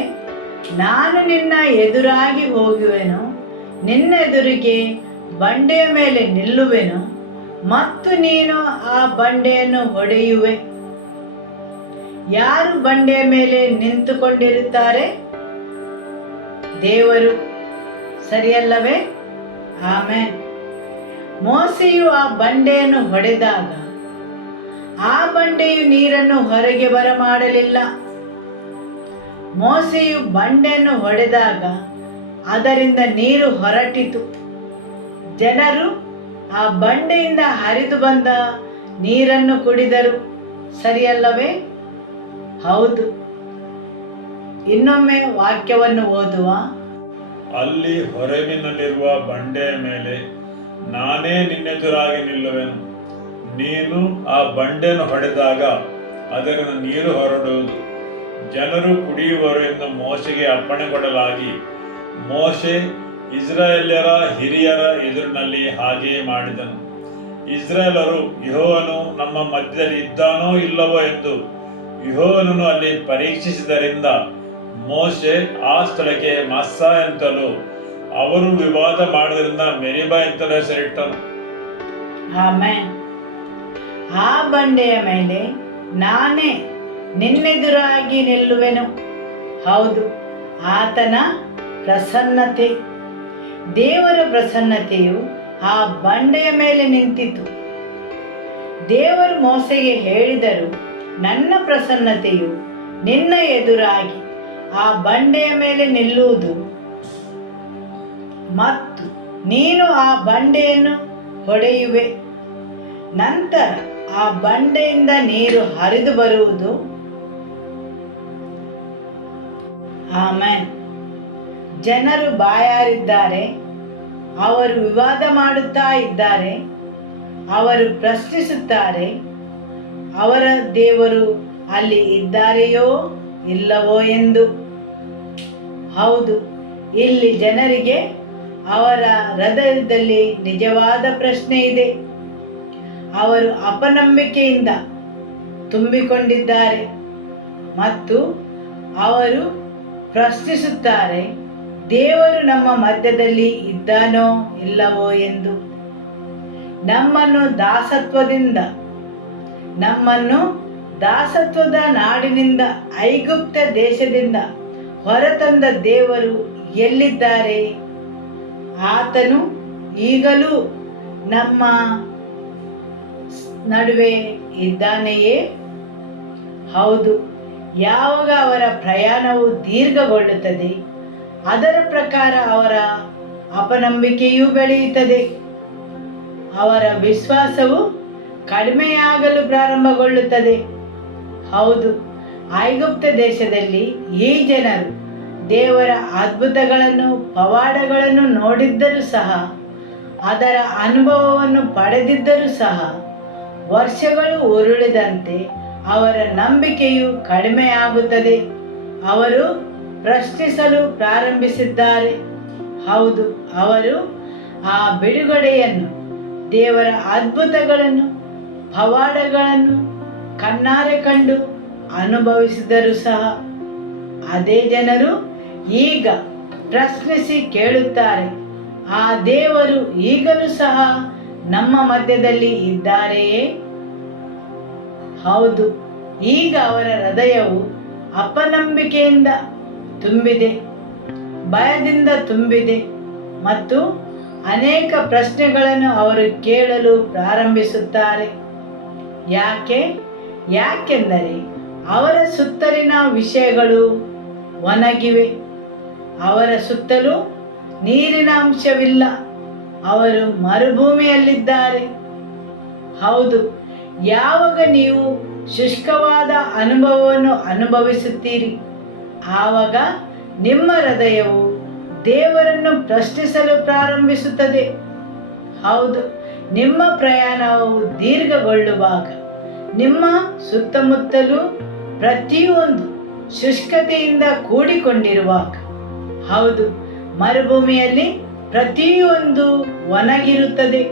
ನಾನು ನಿನ್ನ ಎದುರಾಗಿ ಹೋಗುವೆನು, ನಿನ್ನೆದುರಿಗೆ ಬಂಡೆಯ ಮೇಲೆ ನಿಲ್ಲುವೆನು ಮತ್ತು ನೀನು ಆ ಬಂಡೆಯನ್ನು ಹೊಡೆಯುವೆ. ಯಾರು ಬಂಡೆಯ ಮೇಲೆ ನಿಂತುಕೊಂಡಿರುತ್ತಾರೆ? ದೇವರು. ಸರಿಯಲ್ಲವೇ? ಆಮೆನ್. ಮೋಸೆಯು ಆ ಬಂಡೆಯನ್ನು ಹೊಡೆದಾಗ ಆ ಬಂಡೆಯು ನೀರನ್ನು ಹೊರಗೆ ಬರಮಾಡಲಿಲ್ಲ. ಮೋಸೆಯು ಬಂಡೆಯನ್ನು ಹೊಡೆದಾಗ ಅದರಿಂದ ನೀರು ಹೊರಟಿತು. ಜನರು ಆ ಬಂಡೆಯಿಂದ ಹರಿದು ಬಂದ ನೀರನ್ನು ಕುಡಿದರು. ಸರಿಯಲ್ಲವೇ? ಹೌದು. ಇನ್ನೊಮ್ಮೆ ವಾಕ್ಯವನ್ನು ಓದುವ. ಅಲ್ಲಿ ಹೊರವಿನಲ್ಲಿರುವ ಬಂಡೆಯ ಮೇಲೆ ನಾನೇ ನಿನ್ನೆದುರಾಗಿ ನಿಲ್ಲುವೆನು. ನೀನು ಆ ಬಂಡೆಯನ್ನು ಹೊಡೆದಾಗ ಅದರಿಂದ ನೀರು ಹೊರಡುವುದು, ಜನರು ಕುಡಿಯುವರು ಎಂದು ಮೋಶೆಗೆ ಅಪ್ಪಣೆ ಕೊಡಲಾಗಿ, ಮೋಶೆ ಇಸ್ರಾಯೇಲ್ಯರ ಹಿರಿಯರ ಎದುರಿನಲ್ಲಿ ಹಾಗೆಯೇ ಮಾಡಿದನು. ಇಸ್ರಾಯೇಲರು ಯೆಹೋವನು ನಮ್ಮ ಮಧ್ಯದಲ್ಲಿ ಇದ್ದಾನೋ ಇಲ್ಲವೋ ಎಂದು ಯೆಹೋವನನ್ನು ಅಲ್ಲಿ ಪರೀಕ್ಷಿಸಿದ್ದರಿಂದ ಮೋಶೆ ಆ ಸ್ಥಳಕ್ಕೆ ಮಸ್ಸಾ ಎಂತಲೂ ಅವರು ವಿವಾದ ಮಾಡಿದ್ರಿಂದ ಮೆರಿಬಾ ಎಂತಲೂ ಹೆಸರಿಟ್ಟನು. ಆಮೆನ್. ಆ ಬಂಡೆಯ ಮೇಲೆ ನಾನೇ ನಿನ್ನೆದುರಾಗಿ ನಿಲ್ಲುವೆನು. ಹೌದು, ಆತನ ಪ್ರಸನ್ನತೆ, ದೇವರ ಪ್ರಸನ್ನತೆಯು ಆ ಬಂಡೆಯ ಮೇಲೆ ನಿಂತಿತು. ದೇವರು ಮೋಸೆಗೆ ಹೇಳಿದರು, ನನ್ನ ಪ್ರಸನ್ನತೆಯು ನಿನ್ನ ಎದುರಾಗಿ ಆ ಬಂಡೆಯ ಮೇಲೆ ನಿಲ್ಲುವುದು ಮತ್ತು ನೀನು ಆ ಬಂಡೆಯನ್ನು ಹೊಡೆಯುವೆ. ನಂತರ ಆ ಬಂಡೆಯಿಂದ ನೀರು ಹರಿದು ಬರುವುದು. ಆಮೆನ್. ಜನರು ಬಾಯಾರಿದ್ದಾರೆ, ಅವರು ವಿವಾದ ಮಾಡುತ್ತಾ ಇದ್ದಾರೆ, ಅವರು ಪ್ರಶ್ನಿಸುತ್ತಾರೆ, ಅವರ ದೇವರು ಅಲ್ಲಿ ಇದ್ದಾರೆಯೋ ಇಲ್ಲವೋ ಎಂದು. ಹೌದು, ಇಲ್ಲಿ ಜನರಿಗೆ ಅವರ ಹೃದಯದಲ್ಲಿ ನಿಜವಾದ ಪ್ರಶ್ನೆ ಇದೆ. ಅವರು ಅಪನಂಬಿಕೆಯಿಂದ ತುಂಬಿಕೊಂಡಿದ್ದಾರೆ ಮತ್ತು ಅವರು ಪ್ರಶ್ನಿಸುತ್ತಾರೆ, ದೇವರು ನಮ್ಮ ಮಧ್ಯದಲ್ಲಿ ಇದ್ದಾನೋ ಇಲ್ಲವೋ ಎಂದು. ನಮ್ಮನ್ನು ದಾಸತ್ವದ ನಾಡಿನಿಂದ, ಐಗುಪ್ತ ದೇಶದಿಂದ ಹೊರತಂದ ದೇವರು ಎಲ್ಲಿದ್ದಾರೆ? ಆತನು ಈಗಲೂ ನಮ್ಮ ನಡುವೆ ಇದ್ದಾನೆಯೇ? ಹೌದು. ಯಾವಾಗ ಅವರ ಪ್ರಯಾಣವು ದೀರ್ಘಗೊಳ್ಳುತ್ತದೆ, ಅದರ ಪ್ರಕಾರ ಅವರ ಅಪನಂಬಿಕೆಯೂ ಬೆಳೆಯುತ್ತದೆ. ಅವರ ವಿಶ್ವಾಸವು ಕಡಿಮೆಯಾಗಲು ಪ್ರಾರಂಭಗೊಳ್ಳುತ್ತದೆ. ಹೌದು, ಐಗುಪ್ತ ದೇಶದಲ್ಲಿ ಈ ಜನರು ದೇವರ ಅದ್ಭುತಗಳನ್ನು, ಪವಾಡಗಳನ್ನು ನೋಡಿದ್ದರೂ ಸಹ, ಅದರ ಅನುಭವವನ್ನು ಪಡೆದಿದ್ದರೂ ಸಹ, ವರ್ಷಗಳು ಉರುಳಿದಂತೆ ಅವರ ನಂಬಿಕೆಯು ಕಡಿಮೆಯಾಗುತ್ತದೆ. ಅವರು ಪ್ರಶ್ನಿಸಲು ಪ್ರಾರಂಭಿಸಿದ್ದಾರೆ. ಹೌದು, ಅವರು ಆ ಬಿಡುಗಡೆಯನ್ನು, ದೇವರ ಅದ್ಭುತಗಳನ್ನು, ಪವಾಡಗಳನ್ನು ಕಣ್ಣಾರೆ ಕಂಡು ಅನುಭವಿಸಿದರೂ ಸಹ ಅದೇ ಜನರು ಈಗ ಪ್ರಶ್ನಿಸಿ ಕೇಳುತ್ತಾರೆ, ಆ ದೇವರು ಈಗಲೂ ಸಹ ನಮ್ಮ ಮಧ್ಯದಲ್ಲಿ ಇದ್ದಾರೆಯೇ? ಹೌದು, ಈಗ ಅವರ ಹೃದಯವು ಅಪನಂಬಿಕೆಯಿಂದ ತುಂಬಿದೆ, ಭಯದಿಂದ ತುಂಬಿದೆ ಮತ್ತು ಅನೇಕ ಪ್ರಶ್ನೆಗಳನ್ನು ಅವರು ಕೇಳಲು ಪ್ರಾರಂಭಿಸುತ್ತಾರೆ. ಯಾಕೆಂದರೆ ಅವರ ಸುತ್ತಲಿನ ವಿಷಯಗಳು ಒಣಗಿವೆ, ಅವರ ಸುತ್ತಲೂ ನೀರಿನ ಅಂಶವಿಲ್ಲ, ಅವರು ಮರುಭೂಮಿಯಲ್ಲಿದ್ದಾರೆ. ಹೌದು, ಯಾವಾಗ ನೀವು ಶುಷ್ಕವಾದ ಅನುಭವವನ್ನು ಅನುಭವಿಸುತ್ತೀರಿ, ಆವಾಗ ನಿಮ್ಮ ಹೃದಯವು ದೇವರನ್ನು ಪ್ರಶ್ನಿಸಲು ಪ್ರಾರಂಭಿಸುತ್ತದೆ. ಹೌದು, ನಿಮ್ಮ ಪ್ರಯಾಣವು ದೀರ್ಘಗೊಳ್ಳುವಾಗ, ನಿಮ್ಮ ಸುತ್ತಮುತ್ತಲೂ ಪ್ರತಿಯೊಂದು ಶುಷ್ಕತೆಯಿಂದ ಕೂಡಿಕೊಂಡಿರುವಾಗ, ಹೌದು, ಮರುಭೂಮಿಯಲ್ಲಿ ಪ್ರತಿಯೊಂದು ಒಣಗಿರುತ್ತದೆ.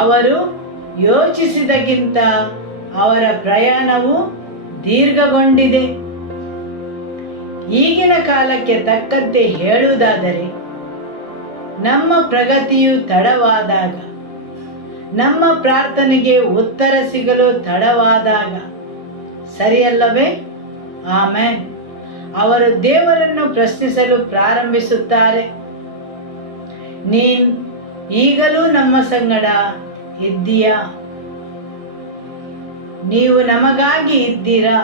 ಅವರು ಯೋಚಿಸಿದಕ್ಕಿಂತ ಅವರ ಪ್ರಯಾಣವು ದೀರ್ಘಗೊಂಡಿದೆ. ಈಗಿನ ಕಾಲಕ್ಕೆ ತಕ್ಕಂತೆ ಹೇಳುವುದಾದರೆ, ನಮ್ಮ ಪ್ರಗತಿಯು ತಡವಾದಾಗ, ನಮ್ಮ ಪ್ರಾರ್ಥನೆಗೆ ಉತ್ತರ ಸಿಗಲು ತಡವಾದಾಗ ಸರಿಯಲ್ಲವೇ? ಆಮೆನ್. ಅವರು ದೇವರನ್ನು ಪ್ರಶ್ನಿಸಲು ಪ್ರಾರಂಭಿಸುತ್ತಾರೆ, ನೀನು ಈಗಲೂ ನಮ್ಮ ಸಂಗಡ ಇದ್ದೀಯಾ? ನೀವು ನಮಗಾಗಿ ಇದ್ದೀರಾ?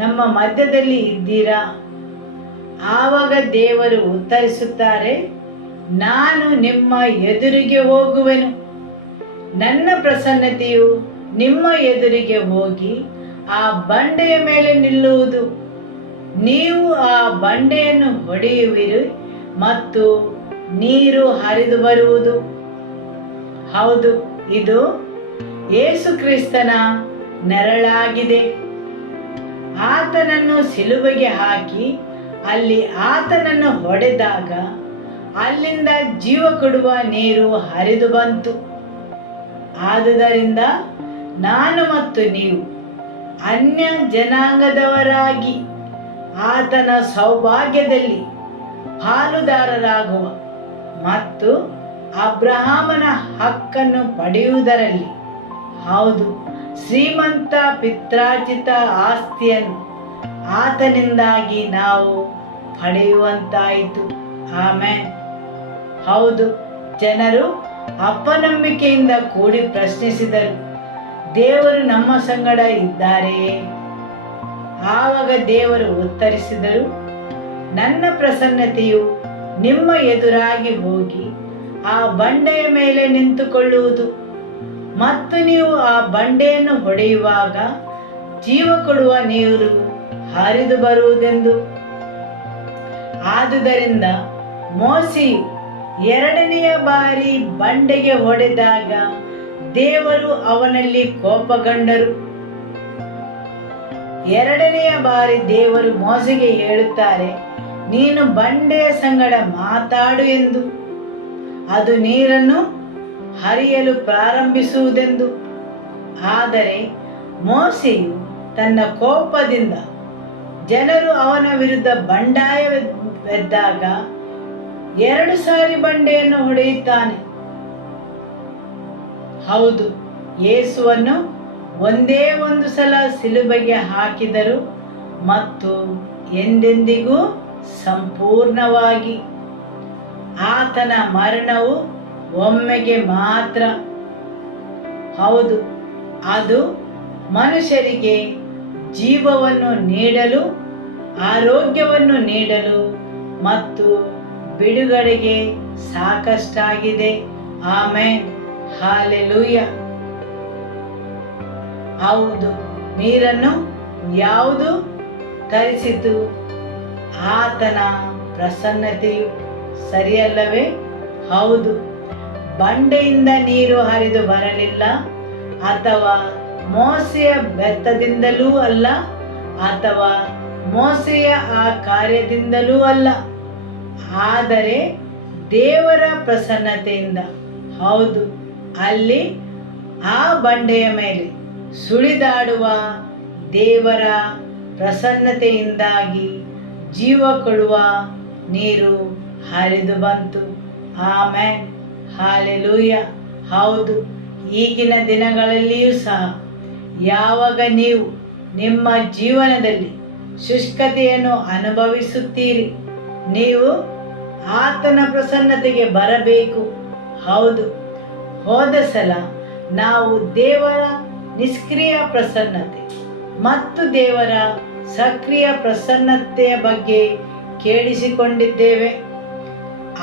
ನಮ್ಮ ಮಧ್ಯದಲ್ಲಿ ಇದ್ದೀರಾ? ಆವಾಗ ದೇವರು ಉತ್ತರಿಸುತ್ತಾರೆ, ನಾನು ನಿಮ್ಮ ಎದುರಿಗೆ ಹೋಗುವೆನು, ನನ್ನ ಪ್ರಸನ್ನತೆಯು ನಿಮ್ಮ ಎದುರಿಗೆ ಹೋಗಿ ಆ ಬಂಡೆಯ ಮೇಲೆ ನಿಲ್ಲುವುದು. ನೀವು ಆ ಬಂಡೆಯನ್ನು ಹೊಡೆಯುವಿರಿ ಮತ್ತು ನೀರು ಹರಿದು ಬರುವುದು. ಹೌದು, ಇದು ಯೇಸು ಕ್ರಿಸ್ತನ ನೆರಳಾಗಿದೆ. ಆತನನ್ನು ಸಿಲುಬೆಗೆ ಹಾಕಿ ಅಲ್ಲಿ ಆತನನ್ನು ಹೊಡೆದಾಗ ಅಲ್ಲಿಂದ ಜೀವ ಕೊಡುವ ನೀರು ಹರಿದು ಬಂತು. ಆದುದರಿಂದ ನಾನು ಮತ್ತು ನೀವು ಅನ್ಯ ಜನಾಂಗದವರಾಗಿ ಆತನ ಸೌಭಾಗ್ಯದಲ್ಲಿ ಪಾಲುದಾರರಾಗುವ ಮತ್ತು ಅಬ್ರಹಾಮನ ಹಕ್ಕನ್ನು ಪಡೆಯುವುದರಲ್ಲಿ, ಹೌದು, ಶ್ರೀಮಂತ ಪಿತ್ರಾರ್ಜಿತ ಆಸ್ತಿಯನ್ನು ಆತನಿಂದಾಗಿ ನಾವು ಪಡೆಯುವಂತಾಯಿತು. ಆಮೆನ್. ಹೌದು, ಜನರು ಅಪನಂಬಿಕೆಯಿಂದ ಕೂಡಿ ಪ್ರಶ್ನಿಸಿದರು, ದೇವರು ನಮ್ಮ ಸಂಗಡ ಇದ್ದಾರೆಯೇ? ಆವಾಗ ದೇವರು ಉತ್ತರಿಸಿದರು, ನನ್ನ ಪ್ರಸನ್ನತೆಯು ನಿಮ್ಮ ಎದುರಾಗಿ ಹೋಗಿ ಆ ಬಂಡೆಯ ಮೇಲೆ ನಿಂತುಕೊಳ್ಳುವುದು ಮತ್ತು ನೀವು ಆ ಬಂಡೆಯನ್ನು ಹೊಡೆಯುವಾಗ ಜೀವ ಕೊಡುವ ನೀರು ಹರಿದು ಬರುವುದೆಂದು. ಆದುದರಿಂದ ಮೋಶೆಯು ಎರಡನೆಯ ಬಾರಿ ಬಂಡೆಗೆ ಹೊಡೆದಾಗ ದೇವರು ಅವನಲ್ಲಿ ಕೋಪಗೊಂಡರು. ಎರಡನೆಯ ಬಾರಿ ದೇವರು ಮೋಶೆಗೆ ಹೇಳುತ್ತಾರೆ, ನೀನು ಬಂಡೆಯ ಸಂಗಡ ಮಾತಾಡು ಎಂದು, ಅದು ನೀರನ್ನು ಹರಿಯಲು ಪ್ರಾರಂಭಿಸುವುದೆಂದು. ಆದರೆ ಮೋಶೆಯು ತನ್ನ ಕೋಪದಿಂದ ಜನರು ಅವನ ವಿರುದ್ಧ ಬಂಡಾಯವೆದ್ದಾಗ 2 ಸಾರಿ ಬಂಡೆಯನ್ನು ಹೊಡೆಯುತ್ತಾನೆ. ಹೌದು, ಯೇಸುವನ್ನು ಒಂದೇ ಒಂದು ಸಲ ಸಿಲುಬೆಗೆ ಹಾಕಿದರು ಮತ್ತು ಎಂದೆಂದಿಗೂ ಸಂಪೂರ್ಣವಾಗಿ. ಆತನ ಮರಣವು ಒಮ್ಮೆಗೆ ಮಾತ್ರ. ಹೌದು, ಅದು ಮನುಷ್ಯರಿಗೆ ಜೀವವನ್ನು ನೀಡಲು, ಆರೋಗ್ಯವನ್ನು ನೀಡಲು ಮತ್ತು ಬಿಡುಗಡೆಗೆ ಸಾಕಷ್ಟಾಗಿದೆ. Amen, hallelujah. ಹೌದು, ನೀರನ್ನು ಯಾವುದು ತರಿಸಿತು? ಆತನ ಪ್ರಸನ್ನತೆಯು, ಸರಿಯಲ್ಲವೇ? ಹೌದು, ಬಂಡೆಯಿಂದ ನೀರು ಹರಿದು ಬರಲಿಲ್ಲ, ಅಥವಾ ಮೋಸೆಯ ಬೆತ್ತದಿಂದಲೂ ಅಲ್ಲ, ಅಥವಾ ಮೋಸೆಯ ಆ ಕಾರ್ಯದಿಂದಲೂ ಅಲ್ಲ, ಆದರೆ ದೇವರ ಪ್ರಸನ್ನತೆಯಿಂದ. ಹೌದು, ಅಲ್ಲಿ ಆ ಬಂಡೆಯ ಮೇಲೆ ಸುಳಿದಾಡುವ ದೇವರ ಪ್ರಸನ್ನತೆಯಿಂದಾಗಿ ಜೀವ ಕೊಡುವ ನೀರು ಹರಿದು ಬಂತು. Amen, hallelujah. ಹೌದು, ಈಗಿನ ದಿನಗಳಲ್ಲಿಯೂ ಸಹ ಯಾವಾಗ ನೀವು ನಿಮ್ಮ ಜೀವನದಲ್ಲಿ ಶುಷ್ಕತೆಯನ್ನು ಅನುಭವಿಸುತ್ತೀರಿ, ನೀವು ಆತನ ಪ್ರಸನ್ನತೆಗೆ ಬರಬೇಕು. ಹೌದು, ಹೋದ ಸಲ ನಾವು ದೇವರ ನಿಷ್ಕ್ರಿಯ ಪ್ರಸನ್ನತೆ ಮತ್ತು ದೇವರ ಸಕ್ರಿಯ ಪ್ರಸನ್ನತೆಯ ಬಗ್ಗೆ ಕೇಳಿಸಿಕೊಂಡಿದ್ದೇವೆ.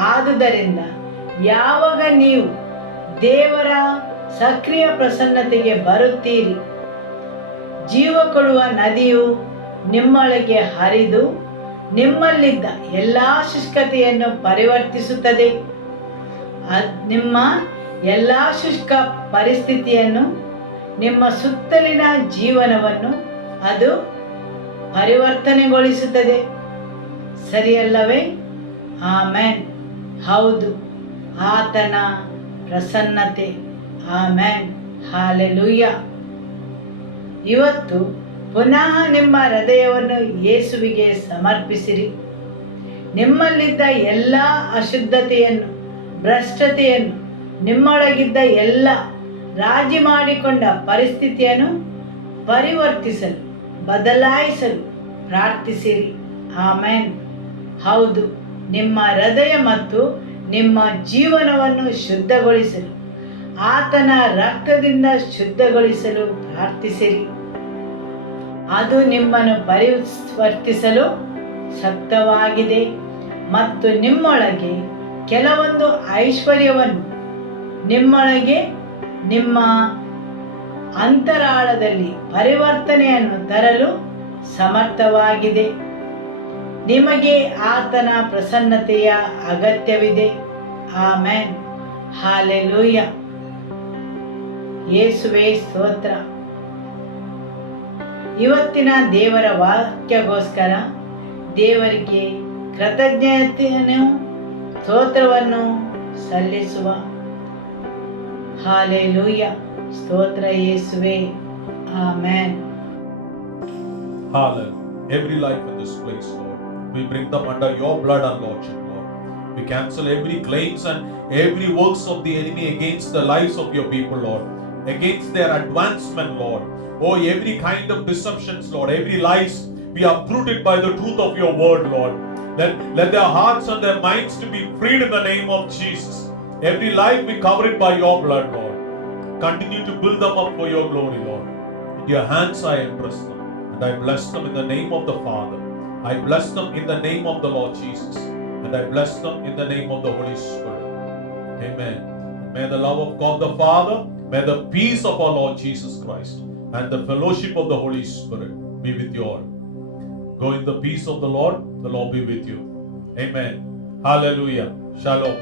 ಆದುದರಿಂದ ಯಾವಾಗ ನೀವು ದೇವರ ಸಕ್ರಿಯ ಪ್ರಸನ್ನತೆಗೆ ಬರುತ್ತೀರಿ, ಜೀವ ಕೊಡುವ ನದಿಯು ನಿಮ್ಮೊಳಗೆ ಹರಿದು ನಿಮ್ಮಲ್ಲಿದ್ದ ಎಲ್ಲ ಶುಷ್ಕತೆಯನ್ನು ಪರಿವರ್ತಿಸುತ್ತದೆ. ನಿಮ್ಮ ಎಲ್ಲ ಶುಷ್ಕ ಪರಿಸ್ಥಿತಿಯನ್ನು, ನಿಮ್ಮ ಸುತ್ತಲಿನ ಜೀವನವನ್ನು ಅದು ಪರಿವರ್ತನೆಗೊಳಿಸುತ್ತದೆ. ಸರಿಯಲ್ಲವೇ? ಆಮೆನ್. ಹೌದು, ಆತನ ಪ್ರಸನ್ನತೆ. Amen, hallelujah. ಇವತ್ತು ಪುನಃ ನಿಮ್ಮ ಹೃದಯವನ್ನು ಯೇಸುವಿಗೆ ಸಮರ್ಪಿಸಿರಿ. ನಿಮ್ಮಲ್ಲಿದ್ದ ಎಲ್ಲ ಅಶುದ್ಧತೆಯನ್ನು, ಭ್ರಷ್ಟತೆಯನ್ನು, ನಿಮ್ಮೊಳಗಿದ್ದ ಎಲ್ಲ ರಾಜಿ ಮಾಡಿಕೊಂಡ ಪರಿಸ್ಥಿತಿಯನ್ನು ಪರಿವರ್ತಿಸಲು, ಬದಲಾಯಿಸಲು ಪ್ರಾರ್ಥಿಸಿರಿ. ಆಮೆನ್. ಹೌದು, ನಿಮ್ಮ ಹೃದಯ ಮತ್ತು ನಿಮ್ಮ ಜೀವನವನ್ನು ಶುದ್ಧಗೊಳಿಸಲು, ಆತನ ರಕ್ತದಿಂದ ಶುದ್ಧಗೊಳಿಸಲು ಪ್ರಾರ್ಥಿಸಿರಿ. ಅದು ನಿಮ್ಮನ್ನು ಪರಿವರ್ತಿಸಲು ಶಕ್ತವಾಗಿದೆ ಮತ್ತು ನಿಮ್ಮೊಳಗೆ ಕೆಲವೊಂದು ಐಶ್ವರ್ಯವನ್ನು, ನಿಮ್ಮೊಳಗೆ ನಿಮ್ಮ ಅಂತರಾಳದಲ್ಲಿ ಪರಿವರ್ತನೆಯನ್ನು ತರಲು ಸಮರ್ಥವಾಗಿದೆ. ನಿಮಗೆ ಆತನ ಪ್ರಸನ್ನತೆಯ ಅಗತ್ಯವಿದೆ. Amen, hallelujah. ಯೇಸುವೇ ಸ್ತೋತ್ರ. ಇವತ್ತಿನ ದೇವರ ವಾಕ್ಯಗೋಸ್ಕರ ದೇವರಿಗೆ ಕೃತಜ್ಞತೆಯನ್ನು, ಸ್ತೋತ್ರವನ್ನು ಸಲ್ಲಿಸುವ. ಹಾಲೆಲೂಯ. ಸ್ತೋತ್ರ ಯೇಸುವೇ. Amen. Hallelujah. Every life in this place, Lord, we bring them under your blood and lordship, Lord. We cancel every claims and every works of the enemy against the lives of your people, Lord, against their advancement, Lord. Oh, every kind of deceptions, Lord, every lies, we are uprooted by the truth of your word, Lord. Let their hearts and their minds to be freed in the name of Jesus. Every life we cover it by your blood, Lord. Continue to build them up for your glory, Lord. In your hands I entrust them, and I bless them in the name of the Father. I bless them in the name of the Lord Jesus, and I bless them in the name of the Holy Spirit. Amen. May the love of God the Father, may the peace of our Lord Jesus Christ, and the fellowship of the Holy Spirit be with you all. Go in the peace of the Lord be with you. Amen. Hallelujah. Shalom.